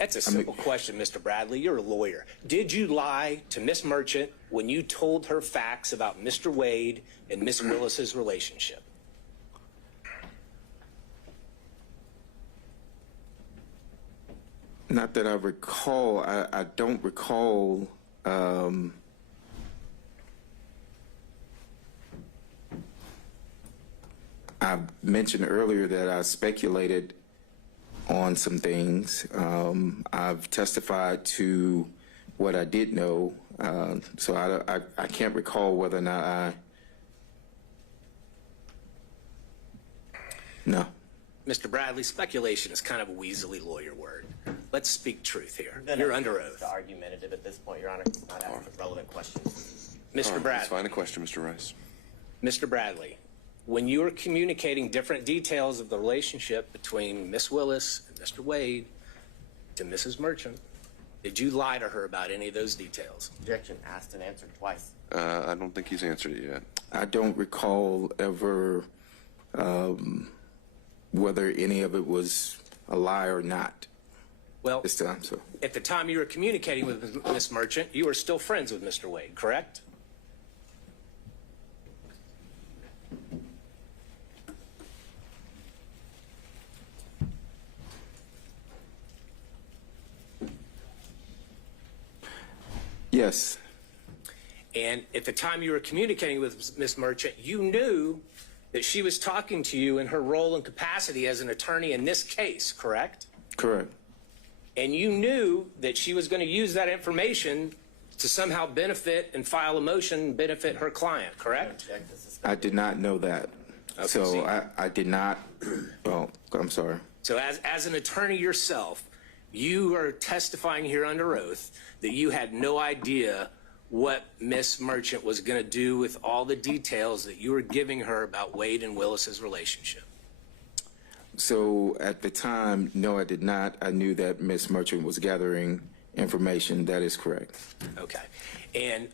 That's a simple question, Mr. Bradley. You're a lawyer. Did you lie to Ms. Merchant when you told her facts about Mr. Wade and Ms. Willis's relationship? Not that I recall. I don't recall. I mentioned earlier that I speculated on some things. I've testified to what I did know, so I can't recall whether or not No. Mr. Bradley, speculation is kind of a weaselly lawyer word. Let's speak truth here. You're under oath. Argumentative at this point, Your Honor. It's not asking relevant questions. Mr. Bradley. Let's find a question, Mr. Rice. Mr. Bradley, when you were communicating different details of the relationship between Miss Willis and Mr. Wade to Mrs. Merchant, did you lie to her about any of those details? Objection, asked and answered twice. I don't think he's answered it yet. I don't recall ever whether any of it was a lie or not. Well, this time, so. At the time you were communicating with Miss Merchant, you were still friends with Mr. Wade, correct? Yes. And at the time you were communicating with Miss Merchant, you knew that she was talking to you in her role and capacity as an attorney in this case, correct? Correct. And you knew that she was going to use that information to somehow benefit and file a motion benefit her client, correct? I did not know that. Okay, so I did not, well, I'm sorry. So as an attorney yourself, you are testifying here under oath that you had no idea what Miss Merchant was going to do with all the details that you were giving her about Wade and Willis's relationship. So at the time, no, I did not. I knew that Miss Merchant was gathering information. That is correct. Okay. And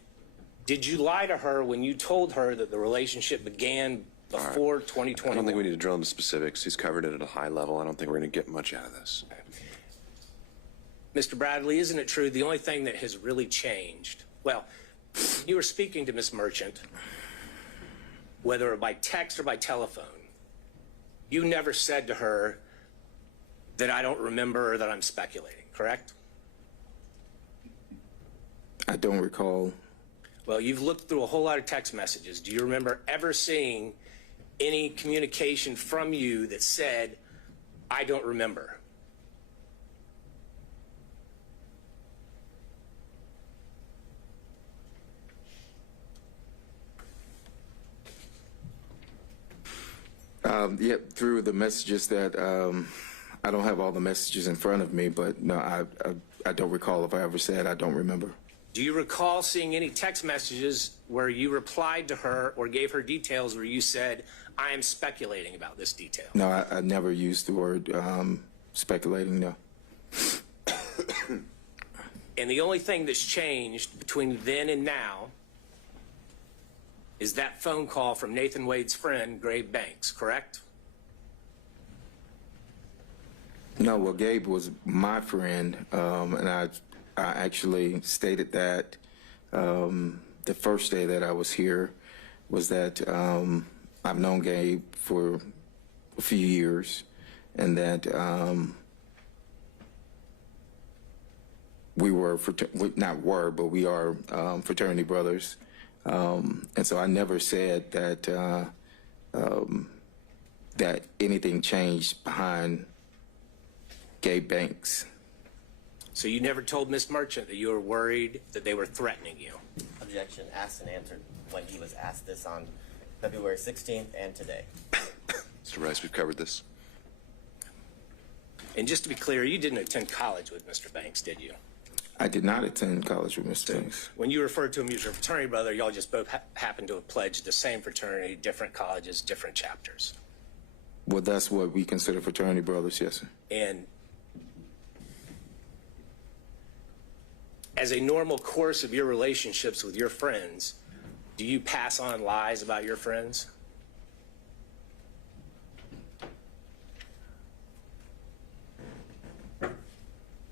did you lie to her when you told her that the relationship began before 2021? I don't think we need to drill into specifics. He's covered it at a high level. I don't think we're going to get much out of this. Okay. Mr. Bradley, isn't it true the only thing that has really changed? Well, you were speaking to Miss Merchant, whether by text or by telephone. You never said to her that I don't remember or that I'm speculating, correct? I don't recall. Well, you've looked through a whole lot of text messages. Do you remember ever seeing any communication from you that said, I don't remember? Yeah, through the messages that I don't have all the messages in front of me, but no, I don't recall if I ever said I don't remember. Do you recall seeing any text messages where you replied to her or gave her details where you said, I am speculating about this detail? No, I never used the word speculating, no. And the only thing that's changed between then and now is that phone call from Nathan Wade's friend, Gabe Banks, correct? No, well, Gabe was my friend, and I actually stated that the first day that I was here was that I've known Gabe for a few years, and that we were, not were, but we are fraternity brothers. And so I never said that that anything changed behind Gabe Banks. So you never told Miss Merchant that you were worried that they were threatening you? Objection, asked and answered when he was asked this on February 16th and today. Mr. Rice, we've covered this. And just to be clear, you didn't attend college with Mr. Banks, did you? I did not attend college with Mr. Banks. When you referred to him as your fraternity brother, y'all just both happened to have pledged the same fraternity, different colleges, different chapters. Well, that's what we consider fraternity brothers, yes, sir. And as a normal course of your relationships with your friends, do you pass on lies about your friends?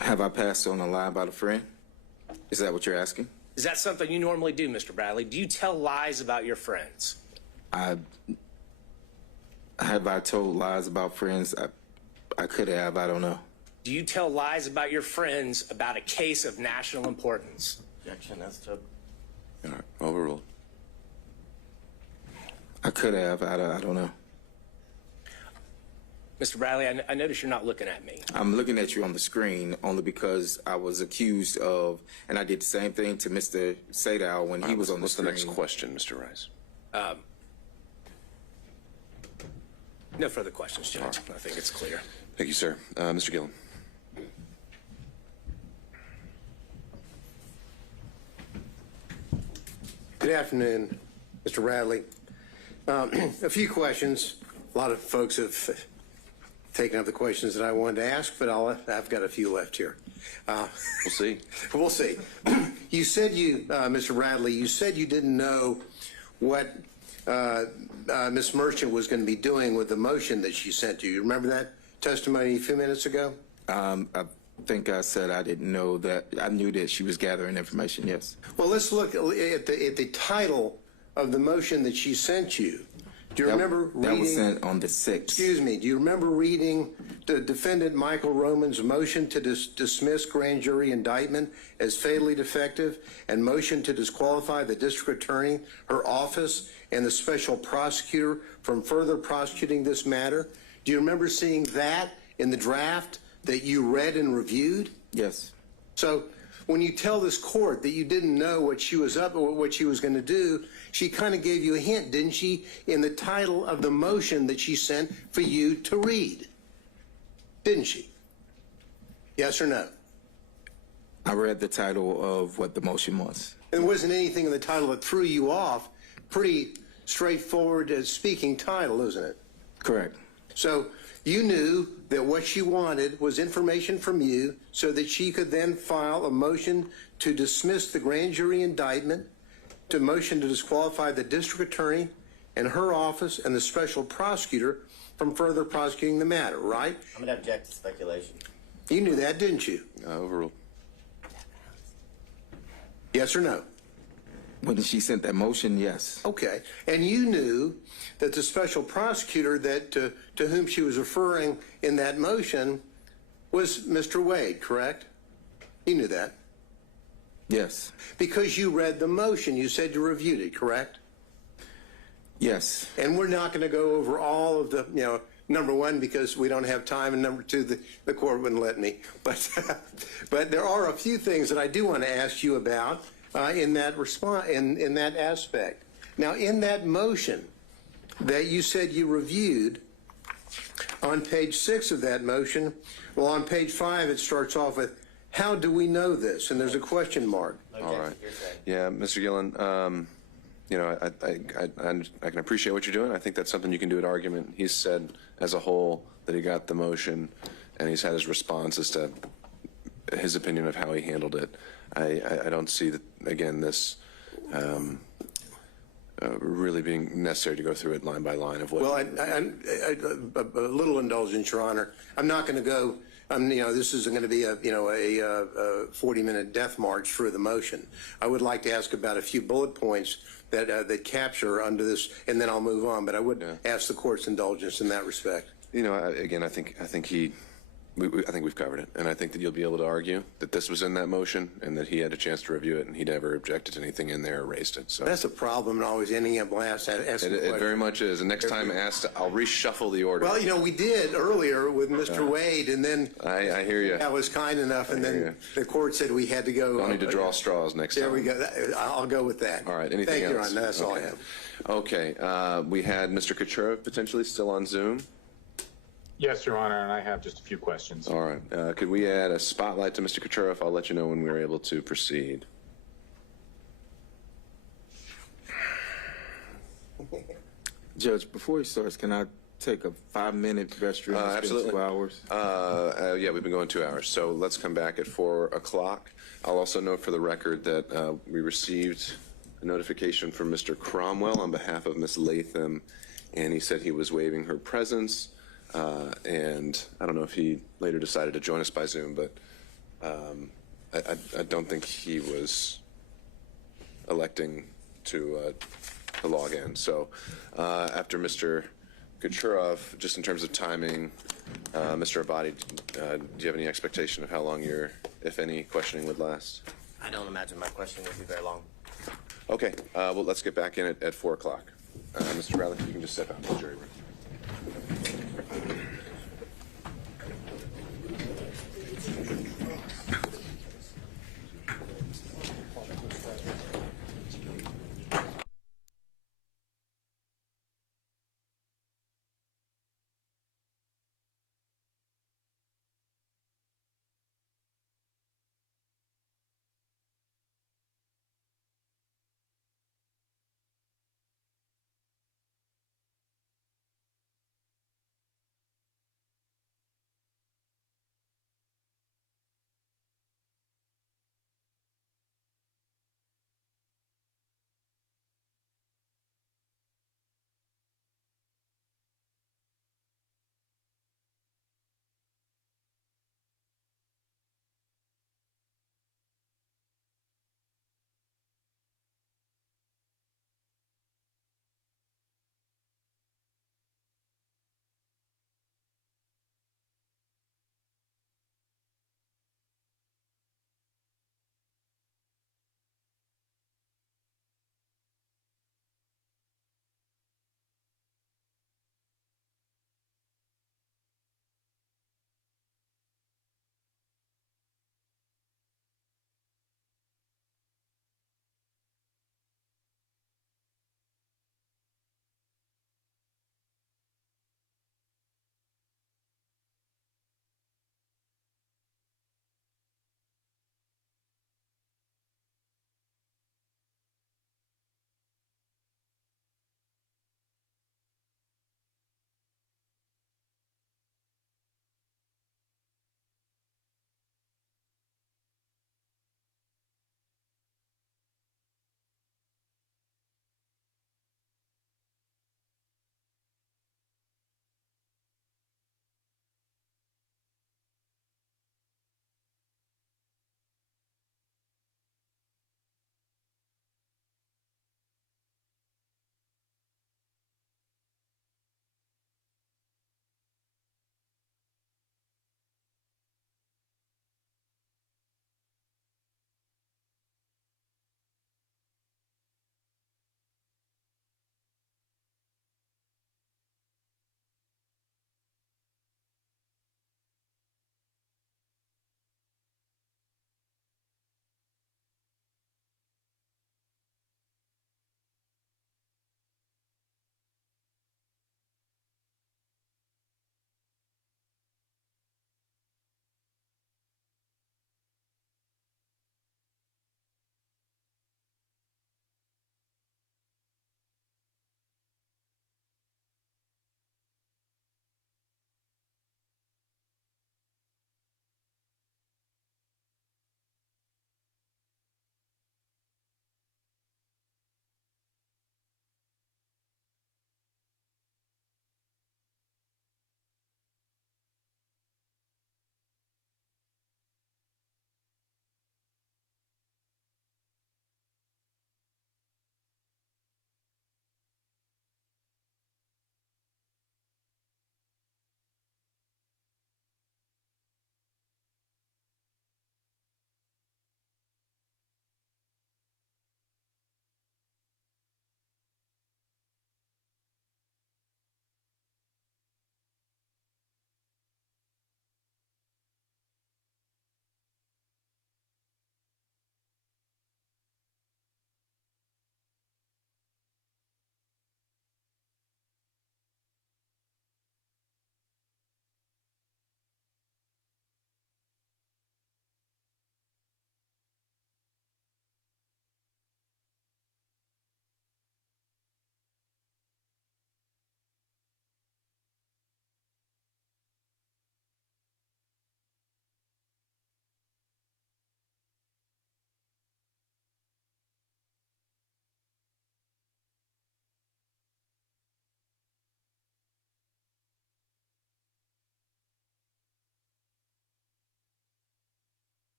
Have I passed on a lie about a friend? Is that what you're asking? Is that something you normally do, Mr. Bradley? Do you tell lies about your friends? Have I told lies about friends? I could have, I don't know. Do you tell lies about your friends about a case of national importance? Objection as to. All right, overruled. I could have, I don't know. Mr. Bradley, I notice you're not looking at me. I'm looking at you on the screen only because I was accused of, and I did the same thing to Mr. Sadow when he was on the What's screen. the next question, Mr. Rice? No further questions, Judge. I think it's clear. Thank you, sir. Mr. Gillen. Good afternoon, Mr. Bradley. A few questions. A lot of folks have taken up the questions that I wanted to ask, but I've got a few left here. We'll see. We'll see. You said Mr. Bradley, you said you didn't know what Ms. Merchant was going to be doing with the motion that she sent you. You remember that testimony a few minutes ago? I think I said I didn't know that. I knew that she was gathering information, yes. Well, let's look at the title of the motion that she sent you. Do you remember reading? That was sent on the 6th. Excuse me. Do you remember reading the defendant Michael Roman's motion to dismiss grand jury indictment as fatally defective and motion to disqualify the district attorney, her office, and the special prosecutor from further prosecuting this matter? Do you remember seeing that in the draft that you read and reviewed? Yes. So when you tell this court that you didn't know what she was up or what she was going to do, she kind of gave you a hint, didn't she, in the title of the motion that she sent for you to read? Didn't she? Yes or no? I read the title of what the motion was. There wasn't anything in the title that threw you off. Pretty straightforward speaking title, isn't it? Correct. So you knew that what she wanted was information from you so that she could then file a motion to dismiss the grand jury indictment, to motion to disqualify the district attorney and her office and the special prosecutor from further prosecuting the matter, right? I'm going to object to speculation. You knew that, didn't you? Overruled. Yes or no? When she sent that motion, yes. Okay. And you knew that the special prosecutor that to whom she was referring in that motion was Mr. Wade, correct? You knew that. Yes. Because you read the motion, you said you reviewed it, correct? Yes. And we're not going to go over all of the, number one, because we don't have time, and number two, the court wouldn't let me. But there are a few things that I do want to ask you about in that response, in that aspect. Now, in that motion that you said you reviewed, on page 6 of that motion, well, on page 5, it starts off with, how do we know this? And there's a question mark. All right. Yeah, Mr. Gillen, I can appreciate what you're doing. I think that's something you can do at argument. He's said as a whole that he got the motion, and he's had his response as to his opinion of how he handled it. I don't see that, again, this really being necessary to go through it line by line of what. Well, a little indulgence, Your Honor. I'm not going to go. This isn't going to be a 40-minute death march through the motion. I would like to ask about a few bullet points that capture under this, and then I'll move on. But I would ask the court's indulgence in that respect. Again, I think we've covered it, and I think that you'll be able to argue that this was in that motion and that he had a chance to review it, and he never objected to anything in there or raised it. So that's a problem, and always ending up last asking. It very much is. And next time I'll reshuffle the order. Well, we did earlier with Mr. Wade, and then I hear you. That was kind enough, and then the court said we had to go. Don't need to draw straws next time. There we go. I'll go with that. All right. Anything Thank else? you, Your Honor. That's all I have. Okay. We had Mr. Kucherov potentially still on Zoom. Yes, Your Honor, and I have just a few questions. All right. Could we add a spotlight to Mr. Kucherov? I'll let you know when we're able to proceed. Judge, before he starts, can I take a 5-minute restroom? It's been Absolutely. 2 hours. Yeah, we've been going 2 hours, so let's come back at 4 o'clock. I'll also note for the record that we received a notification from Mr. Cromwell on behalf of Ms. Latham, and he said he was waiving her presence. And I don't know if he later decided to join us by Zoom, but I don't think he was electing to log in. So after Mr. Kucherov, just in terms of timing, Mr. Abadi, do you have any expectation of how long your, if any, questioning would last? I don't imagine my questioning will be very long. Okay, well, let's get back in at 4 o'clock. Mr. Bradley, you can just step out into the jury room.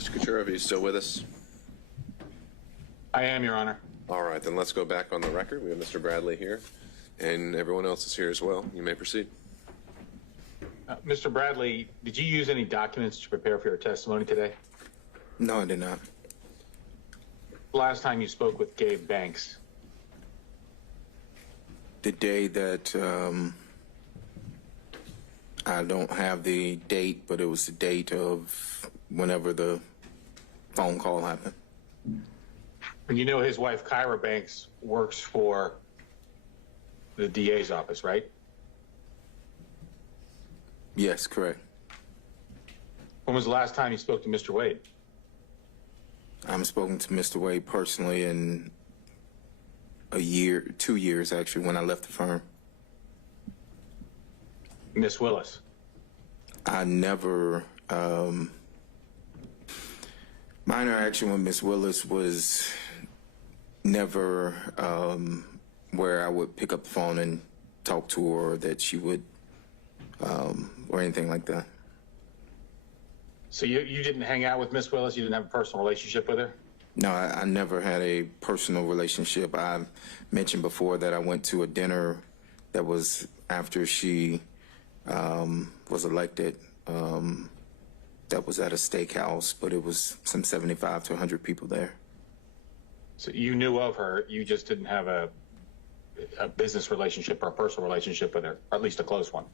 Mr. Kucherov, are you still with us? I am, Your Honor. All right, then let's go back on the record. We have Mr. Bradley here, and everyone else is here as well. You may proceed. Mr. Bradley, did you use any documents to prepare for your testimony today? No, I did not. Last time you spoke with Gabe Banks. The day that I don't have the date, but it was the date of whenever the phone call happened. And you know his wife, Kyra Banks, works for the DA's office, right? Yes, correct. When was the last time you spoke to Mr. Wade? I haven't spoken to Mr. Wade personally in a year, 2 years actually, when I left the firm. Miss Willis? I never, my interaction with Miss Willis was never where I would pick up the phone and talk to her, or that she would, or anything like that. So you didn't hang out with Miss Willis? You didn't have a personal relationship with her? No, I never had a personal relationship. I mentioned before that I went to a dinner that was after she was elected. That was at a steakhouse, but it was some 75 to 100 people there. So you knew of her, you just didn't have a business relationship or a personal relationship with her, or at least a close one?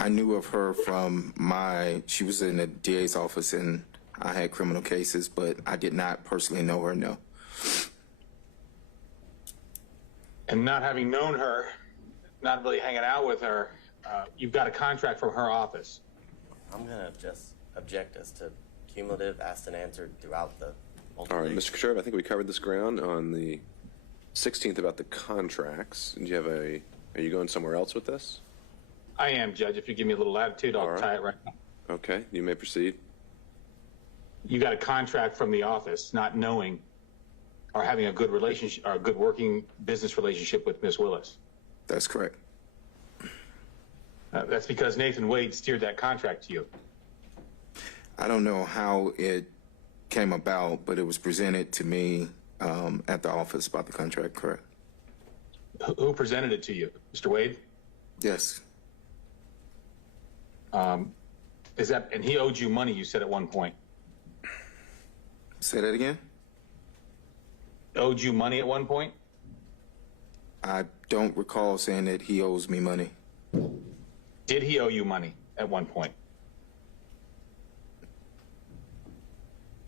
I knew of her from she was in the DA's office and I had criminal cases, but I did not personally know her, no. And not having known her, not really hanging out with her, you've got a contract from her office. I'm going to just object as to cumulative asked and answered throughout the All right, Mr. Kucherov, I think we covered this ground on the 16th about the contracts. Do you have are you going somewhere else with this? I am, Judge. If you give me a little latitude, I'll tie it right now. Okay, you may proceed. You got a contract from the office, not knowing or having a good relationship or a good working business relationship with Miss Willis. That's correct. That's because Nathan Wade steered that contract to you. I don't know how it came about, but it was presented to me at the office about the contract, correct? Who presented it to you? Mr. Wade? Yes. And he owed you money, you said at one point. Say that again? Owed you money at one point? I don't recall saying that he owes me money. Did he owe you money at one point?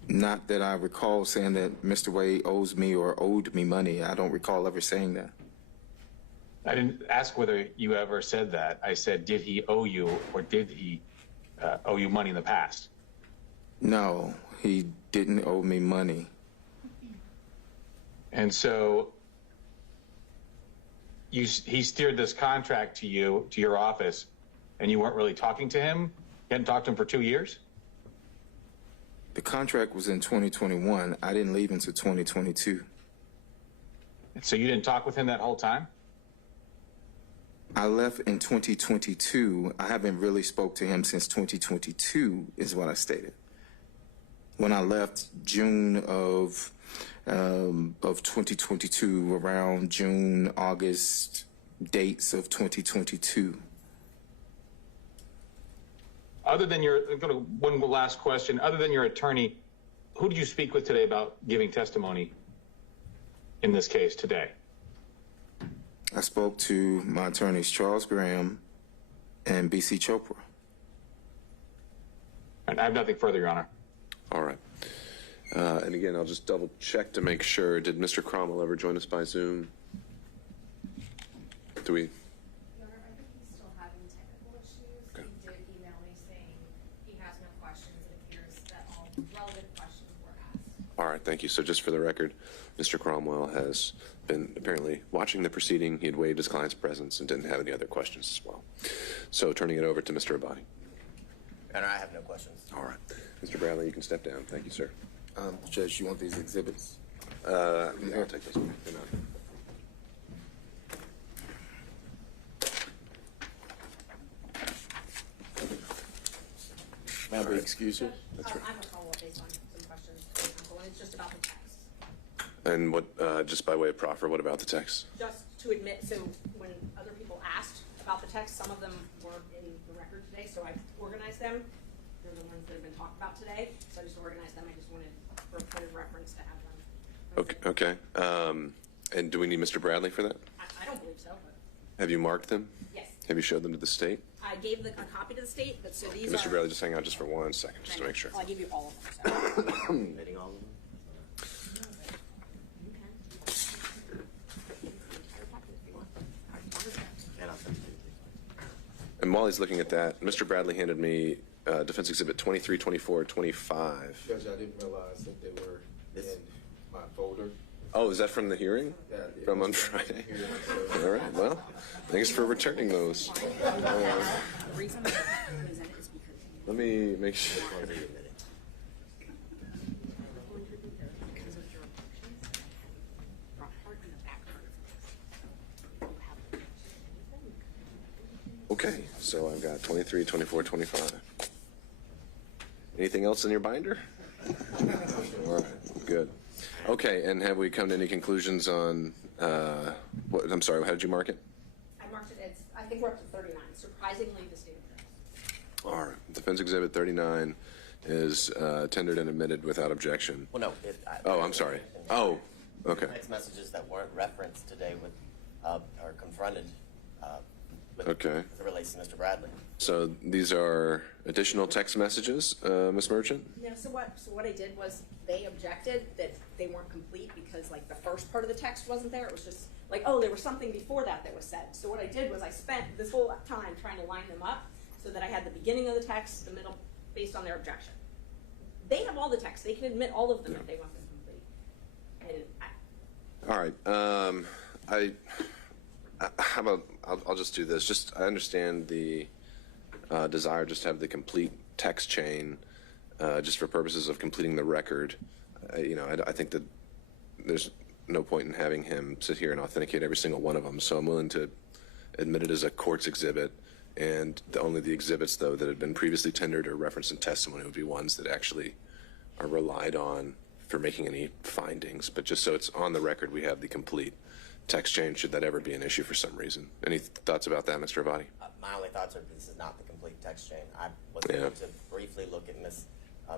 Not that I recall saying that Mr. Wade owes me or owed me money. I don't recall ever saying that. I didn't ask whether you ever said that. I said, did he owe you or did he owe you money in the past? No, he didn't owe me money. And so he steered this contract to you, to your office, and you weren't really talking to him? You hadn't talked to him for 2 years? The contract was in 2021. I didn't leave until 2022. So you didn't talk with him that whole time? I left in 2022. I haven't really spoke to him since 2022 is what I stated. When I left June of 2022, around June, August dates of 2022. Other than one last question, other than your attorney, who did you speak with today about giving testimony in this case today? I spoke to my attorneys, Charles Graham and B.C. Chopra. And I have nothing further, Your Honor. All right. And again, I'll just double check to make sure. Did Mr. Cromwell ever join us by Zoom? Do we? Your Honor, I think he's still having technical issues. Okay. He did email me saying he has no questions. It appears that all relevant questions were asked. All right, thank you. So just for the record, Mr. Cromwell has been apparently watching the proceeding. He had waived his client's presence and didn't have any other questions as well. So turning it over to Mr. Abadi. Your Honor, I have no questions. All right. Mr. Bradley, you can step down. Thank you, sir. Judge, you want these exhibits? I'll take this one. Good night. May I be excused? That's right. I have a follow-up based on some questions, and it's just about the text. And what, just by way of proffer, what about the text? Just to admit, so when other people asked about the text, some of them weren't in the record today, so I organized them. They're the ones that have been talked about today, so I just organized them. I just wanted for a point of reference to have them. Okay. And do we need Mr. Bradley for that? I don't believe so, but Have you marked them? yes. Have you showed them to the state? I gave a copy to the state, but so these Mr. are. Bradley, just hang out just for 1 second, just to make sure. Well, I give you all of them. So. Admitting all of them? And I'll send it to you. And while he's looking at that, Mr. Bradley handed me Defense Exhibit 23, 24, 25. Judge, I didn't realize that they were in my folder. Oh, is that from the hearing? Yeah, From on Friday? All right, well, thanks for returning those. Let me make sure. Okay, so I've got 23, 24, 25. Anything else in your binder? All right, good. Okay, and have we come to any conclusions on, what, I'm sorry, how did you mark it? I marked it as, I think we're up to 39, surprisingly the state of All right, Defense Exhibit 39 is tendered and admitted without objection. Well, no. Oh, I'm sorry. Oh, okay. Text messages that weren't referenced today with, are confronted with, Okay. as it relates to Mr. Bradley. So these are additional text messages, Ms. Merchant? Yeah, so what I did was they objected that they weren't complete because like the first part of the text wasn't there. It was just like, oh, there was something before that was said. So what I did was I spent this whole time trying to line them up so that I had the beginning of the text, the middle, based on their objection. They have all the text. They can admit all of them if they want them complete. And All right. How about, I'll just do this. Just, I understand the desire just to have the complete text chain just for purposes of completing the record. I think that there's no point in having him sit here and authenticate every single one of them. So I'm willing to admit it as a court's exhibit. And only the exhibits, though, that had been previously tendered or referenced in testimony would be ones that actually are relied on for making any findings. But just so it's on the record, we have the complete text chain, should that ever be an issue for some reason. Any thoughts about that, Mr. Avati? My only thoughts are this is not the complete text chain. I was able to briefly look at Ms.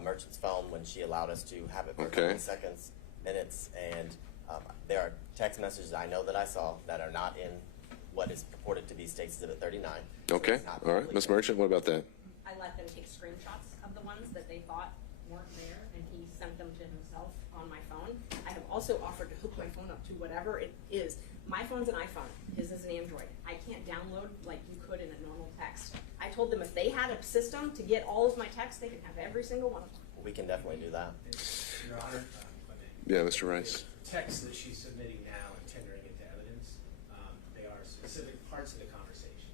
Merchant's phone when she allowed us to have it for 20 seconds, minutes, and there are text messages I know that I saw that are not in what is purported to be State's Exhibit 39. Okay, all right. Ms. Merchant, what about that? I let them take screenshots of the ones that they thought weren't there, and he sent them to himself on my phone. I have also offered to hook my phone up to whatever it is. My phone's an iPhone. His is an Android. I can't download like you could in a normal text. I told them if they had a system to get all of my texts, they could have every single one of them. We can definitely do that. Your Honor, Yeah, Mr. Rice. text that she's submitting now and tendering into evidence, they are specific parts of the conversation.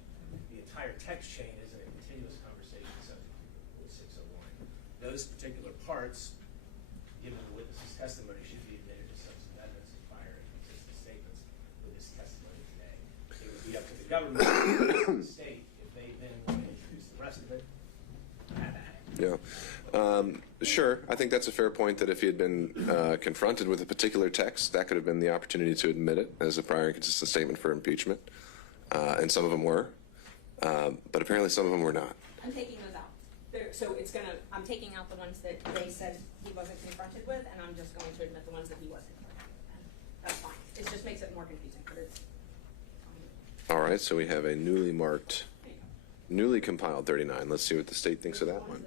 The entire text chain isn't a continuous conversation subject to Rule 601. Those particular parts, given the witness's testimony, should be admitted as substantive evidence of prior and consistent statements with this testimony today. It would be up to the government and the state if they then want to introduce the rest of it. Have at it. Yeah. Sure. I think that's a fair point that if he had been confronted with a particular text, that could have been the opportunity to admit it as a prior and consistent statement for impeachment. And some of them were. But apparently some of them were not. I'm taking those out. So I'm taking out the ones that they said he wasn't confronted with, and I'm just going to admit the ones that he was confronted with. And that's fine. It just makes it more confusing, but it's fine. All right. So we have a newly marked, newly compiled 39. Let's see what the state thinks of that one.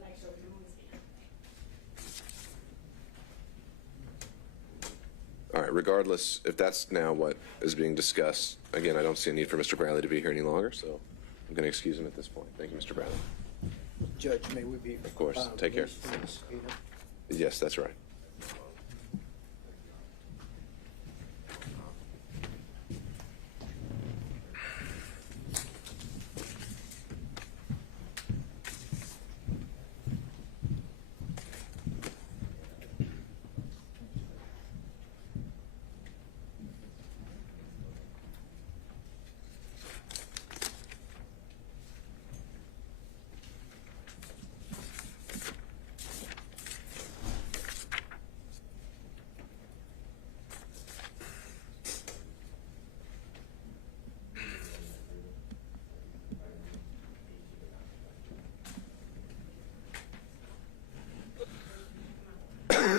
All right, regardless, if that's now what is being discussed, again, I don't see a need for Mr. Bradley to be here any longer, so I'm going to excuse him at this point. Thank you, Mr. Bradley. Judge, may we be? Of course. Take care. Yes, that's right.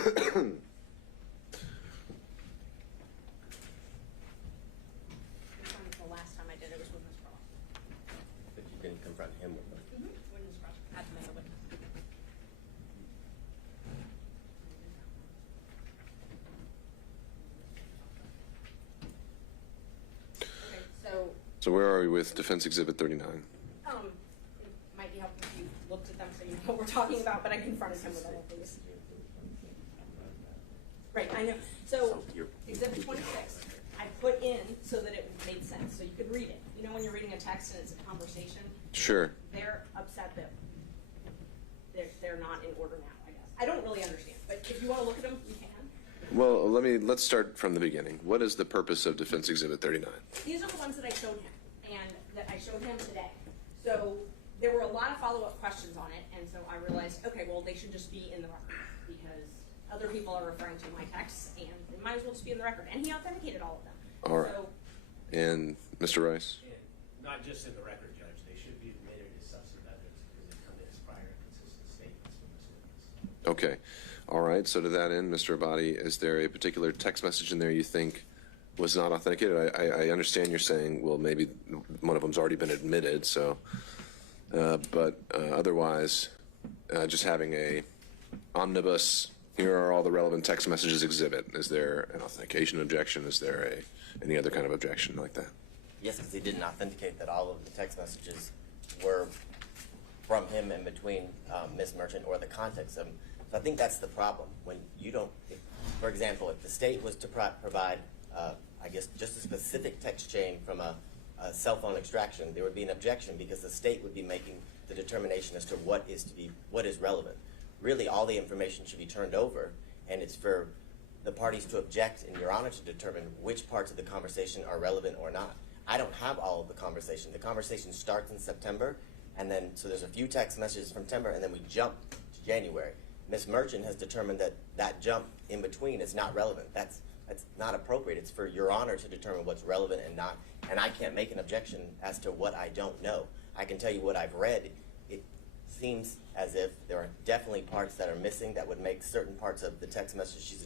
The last time I did it was with Ms. Cross. But you didn't confront him with them. When Ms. Cross had to make a witness. Okay, So where are we with Defense Exhibit 39? it might be helpful if you looked at them so you know what we're talking about, but I confronted him with all of these. Right, I know. So, Exhibit 26, I put in so that it made sense, so you could read it. You know when you're reading a text and it's a conversation? Sure. They're upset that they're not in order now, I guess. I don't really understand, but if you want to look at them, you can. Well, let's start from the beginning. What is the purpose of Defense Exhibit 39? These are the ones that I showed him, and that I showed him today. So there were a lot of follow-up questions on it, and so I realized, okay, well, they should just be in the record, because other people are referring to my texts, and they might as well just be in the record. And he authenticated all of them. All right. So, And Mr. Rice? And not just in the record, Judge, they should be admitted as substantive evidence because they come in as prior and consistent statements from this witness. Okay. All right. So to that end, Mr. Abadi, is there a particular text message in there you think was not authenticated? I understand you're saying, well, maybe one of them's already been admitted, so, but otherwise, just having a omnibus, here are all the relevant text messages exhibit. Is there an authentication objection? Is there any other kind of objection like that? Yes, because he didn't authenticate that all of the text messages were from him and between Ms. Merchant or the context of them. So I think that's the problem. When you don't, for example, if the state was to provide, I guess, just a specific text chain from a cell phone extraction, there would be an objection because the state would be making the determination as to what is relevant. Really, all the information should be turned over, and it's for the parties to object and Your Honor to determine which parts of the conversation are relevant or not. I don't have all of the conversation. The conversation starts in September, and then, so there's a few text messages from September, and then we jump to January. Ms. Merchant has determined that that jump in between is not relevant. That's not appropriate. It's for Your Honor to determine what's relevant and not, and I can't make an objection as to what I don't know. I can tell you what I've read. It seems as if there are definitely parts that are missing that would make certain parts of the text message she's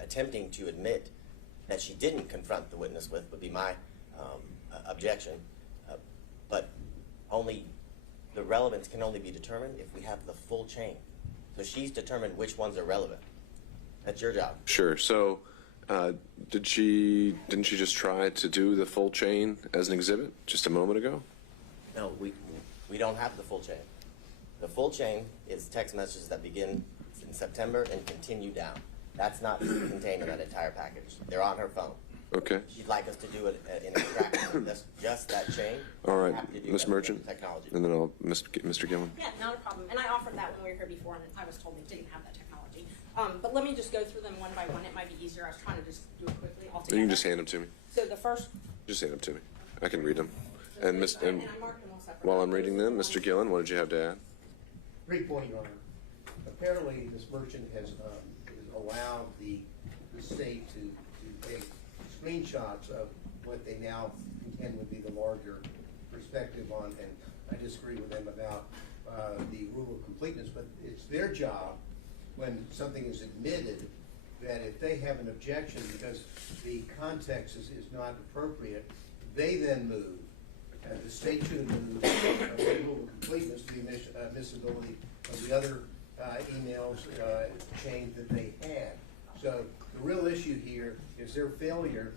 attempting to admit that she didn't confront the witness with would be my objection. But only the relevance can only be determined if we have the full chain. So she's determined which ones are relevant. That's your job. Sure. So didn't she just try to do the full chain as an exhibit just a moment ago? No, we don't have the full chain. The full chain is text messages that begin in September and continue down. That's not contained in that entire package. They're on her phone. Okay. She'd like us to do it in extraction. That's just that chain. All right, We have to do Ms. that with Merchant, technology. and then I'll, Mr. Gillen. yeah, not a problem. And I offered that when we were here before, and I was told they didn't have that technology. But let me just go through them one by one. It might be easier. I was trying to just do it quickly all You together. can just hand them to me. So the first, Just hand them to me. I can read them. And and I marked them all separately. while I'm reading them, Mr. Gillen, what did you have to add? Brief point, Your Honor. Apparently, this merchant has allowed the state to take screenshots of what they now contend would be the larger perspective on, and I disagree with them about the rule of completeness, but it's their job when something is admitted that if they have an objection because the context is not appropriate, they then move. The state should move the rule of completeness to the admissibility of the other emails chain that they had. So the real issue here is their failure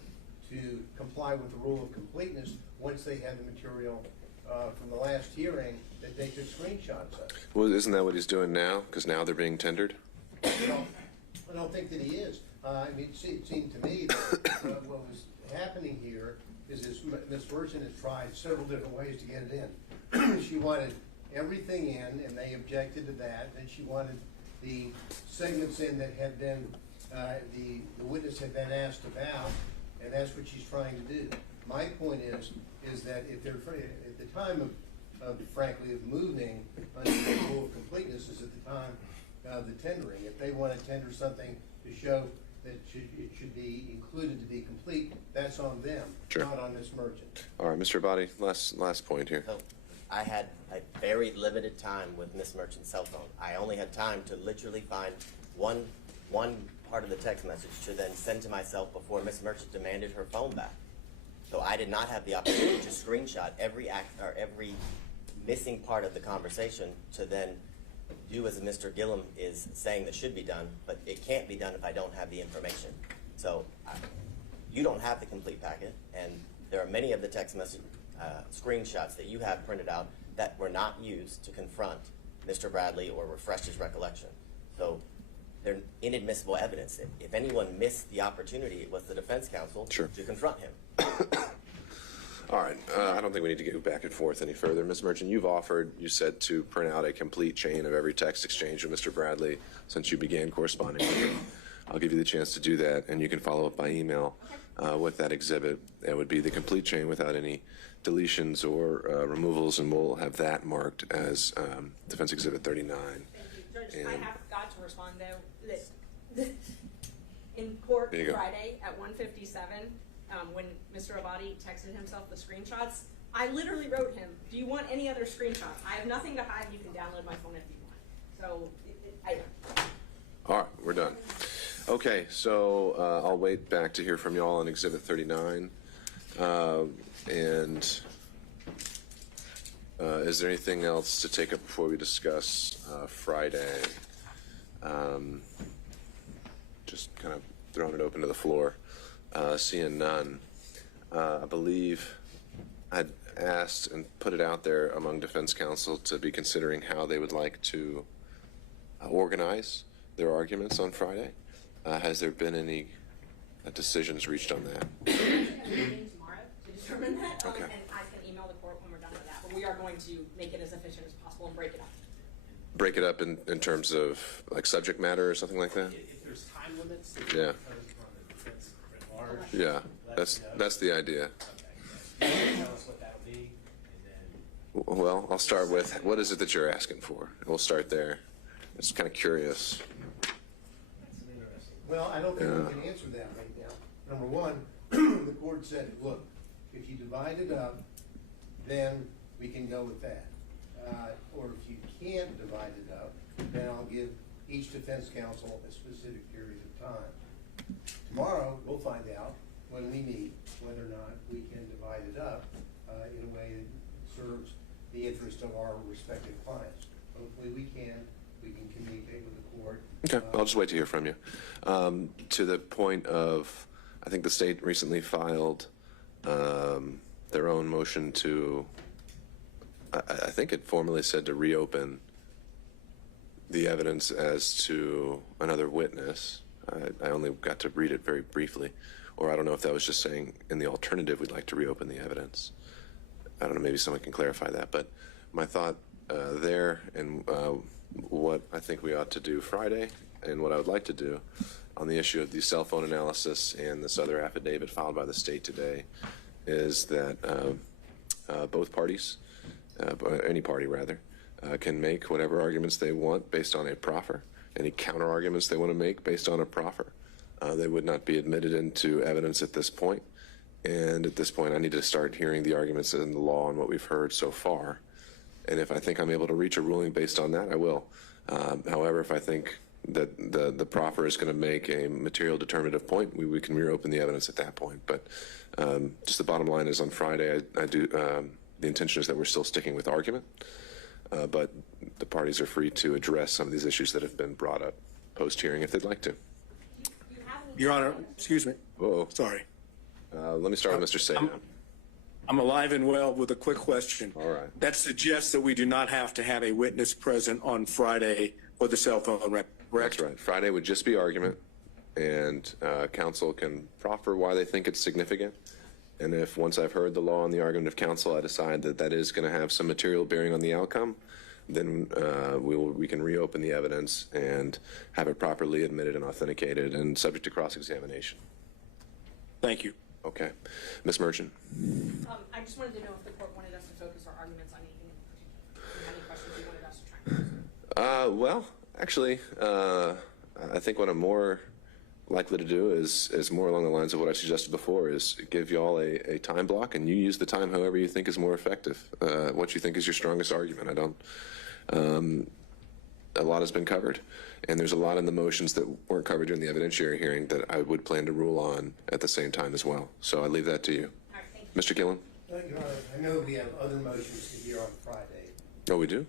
to comply with the rule of completeness once they had the material from the last hearing that they took screenshots of. Well, isn't that what he's doing now? Because now they're being tendered? I don't think that he is. I mean, it seemed to me that what was happening here is Ms. Merchant has tried several different ways to get it in. She wanted everything in, and they objected to that. Then she wanted the segments in that had been, the witness had been asked about, and that's what she's trying to do. My point is that if they're, at the time of frankly, of moving under the rule of completeness is at the time of the tendering. If they want to tender something to show that it should be included to be complete, that's on them, Sure. not on Ms. Merchant. All right, Mr. Abadi, last point here. So I had a very limited time with Ms. Merchant's cell phone. I only had time to literally find one one part of the text message to then send to myself before Ms. Merchant demanded her phone back. So I did not have the opportunity to screenshot every act or every missing part of the conversation to then do as Mr. Gillum is saying that should be done, but it can't be done if I don't have the information. So you don't have the complete packet, and there are many of the text message screenshots that you have printed out that were not used to confront Mr. Bradley or refresh his recollection. So they're inadmissible evidence. If anyone missed the opportunity, it was the defense counsel to confront him. All right. I don't think we need to go back and forth any further. Ms. Merchant, you've offered, you said, to print out a complete chain of every text exchange with Mr. Bradley since you began corresponding with him. I'll give you the chance to do that, and you can follow up by email with that exhibit. It would be the complete chain without any deletions or removals, and we'll have that marked as Defense Exhibit 39. Thank you. Judge, I have got to respond, though, that in court Friday at 1:57, when Mr. Abadi texted himself the screenshots, I literally wrote him, do you want any other screenshots? I have nothing to hide. You can download my phone if you want. So, All right, we're done. Okay, so I'll wait back to hear from you all on Exhibit 39. And is there anything else to take up before we discuss Friday? Just kind of throwing it open to the floor. Seeing none, I believe I'd asked and put it out there among defense counsel to be considering how they would like to organize their arguments on Friday. Has there been any decisions reached on that? we're meeting tomorrow to determine that, Okay. and I can email the court when we're done with that. But we are going to make it as efficient as possible and break it up. Break it up in terms of like subject matter or something like that? If there's time limits, Yeah. on the defense at large, Yeah, let us know. that's the idea. Okay. Tell us what that'll be, and then Well, I'll start with, what is it that you're asking for? We'll start there. It's kind of curious. that's an interesting. Well, I don't think we can answer that right now. Number one, the court said, look, if you divide it up, then we can go with that. Or if you can't divide it up, then I'll give each defense counsel a specific period of time. Tomorrow, we'll find out when we meet whether or not we can divide it up in a way that serves the interest of our respective clients. Hopefully we can communicate with the court. Okay, I'll just wait to hear from you. To the point of, I think the state recently filed their own motion to, I think it formally said to reopen the evidence as to another witness. I only got to read it very briefly, or I don't know if that was just saying in the alternative we'd like to reopen the evidence. I don't know, maybe someone can clarify that, but my thought there and what I think we ought to do Friday and what I would like to do on the issue of the cell phone analysis and this other affidavit filed by the state today is that both parties, any party rather, can make whatever arguments they want based on a proffer, any counter arguments they want to make based on a proffer. They would not be admitted into evidence at this point. And at this point, I need to start hearing the arguments in the law and what we've heard so far. And if I think I'm able to reach a ruling based on that, I will. However, if I think that the proffer is going to make a material determinative point, we can reopen the evidence at that point. But just the bottom line is on Friday, I do. The intention is that we're still sticking with argument, but the parties are free to address some of these issues that have been brought up post-hearing if they'd like to. Your Honor, excuse me. Whoa. Sorry. Let me start with Mr. Sagan. I'm alive and well with a quick question. All right. That suggests that we do not have to have a witness present on Friday for the cell phone record. That's right. Friday would just be argument, and counsel can proffer why they think it's significant. And if once I've heard the law and the argument of counsel, I decide that that is going to have some material bearing on the outcome, then we can reopen the evidence and have it properly admitted and authenticated and subject to cross-examination. Thank you. Okay. Ms. Merchant. I just wanted to know if the court wanted us to focus our arguments on anything in particular. Any questions you wanted us to try and answer? Well, actually, I think what I'm more likely to do is more along the lines of what I suggested before, is give you all a time block, and you use the time however you think is more effective, what you think is your strongest argument. I don't, a lot has been covered, and there's a lot in the motions that weren't covered during the evidentiary hearing that I would plan to rule on at the same time as well. So I leave that to you. All right, thank you. Mr. Gillen? Your Honor, I know we have other motions to hear on Friday. Oh, we do?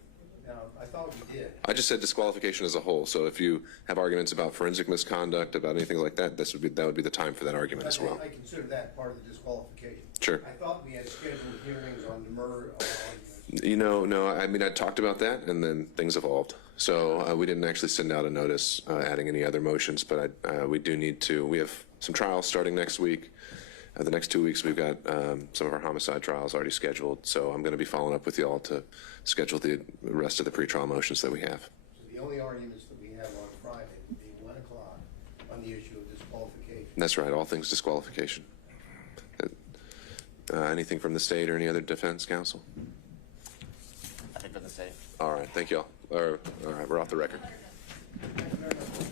Now, I thought we did. I just said disqualification as a whole. So if you have arguments about forensic misconduct, about anything like that, that would be the time for that argument as well. I consider that part of the disqualification. Sure. I thought we had scheduled hearings on the murder arguments. No, I mean, I talked about that, and then things evolved. So we didn't actually send out a notice adding any other motions, but we do need to. We have some trials starting next week. The next 2 weeks, we've got some of our homicide trials already scheduled, so I'm going to be following up with you all to schedule the rest of the pretrial motions that we have. So the only arguments that we have on Friday would be 1 o'clock on the issue of disqualification. That's right, all things disqualification. Anything from the state or any other defense counsel? I think for the same. All right, thank you all. All right, we're off the record. Thank you very much.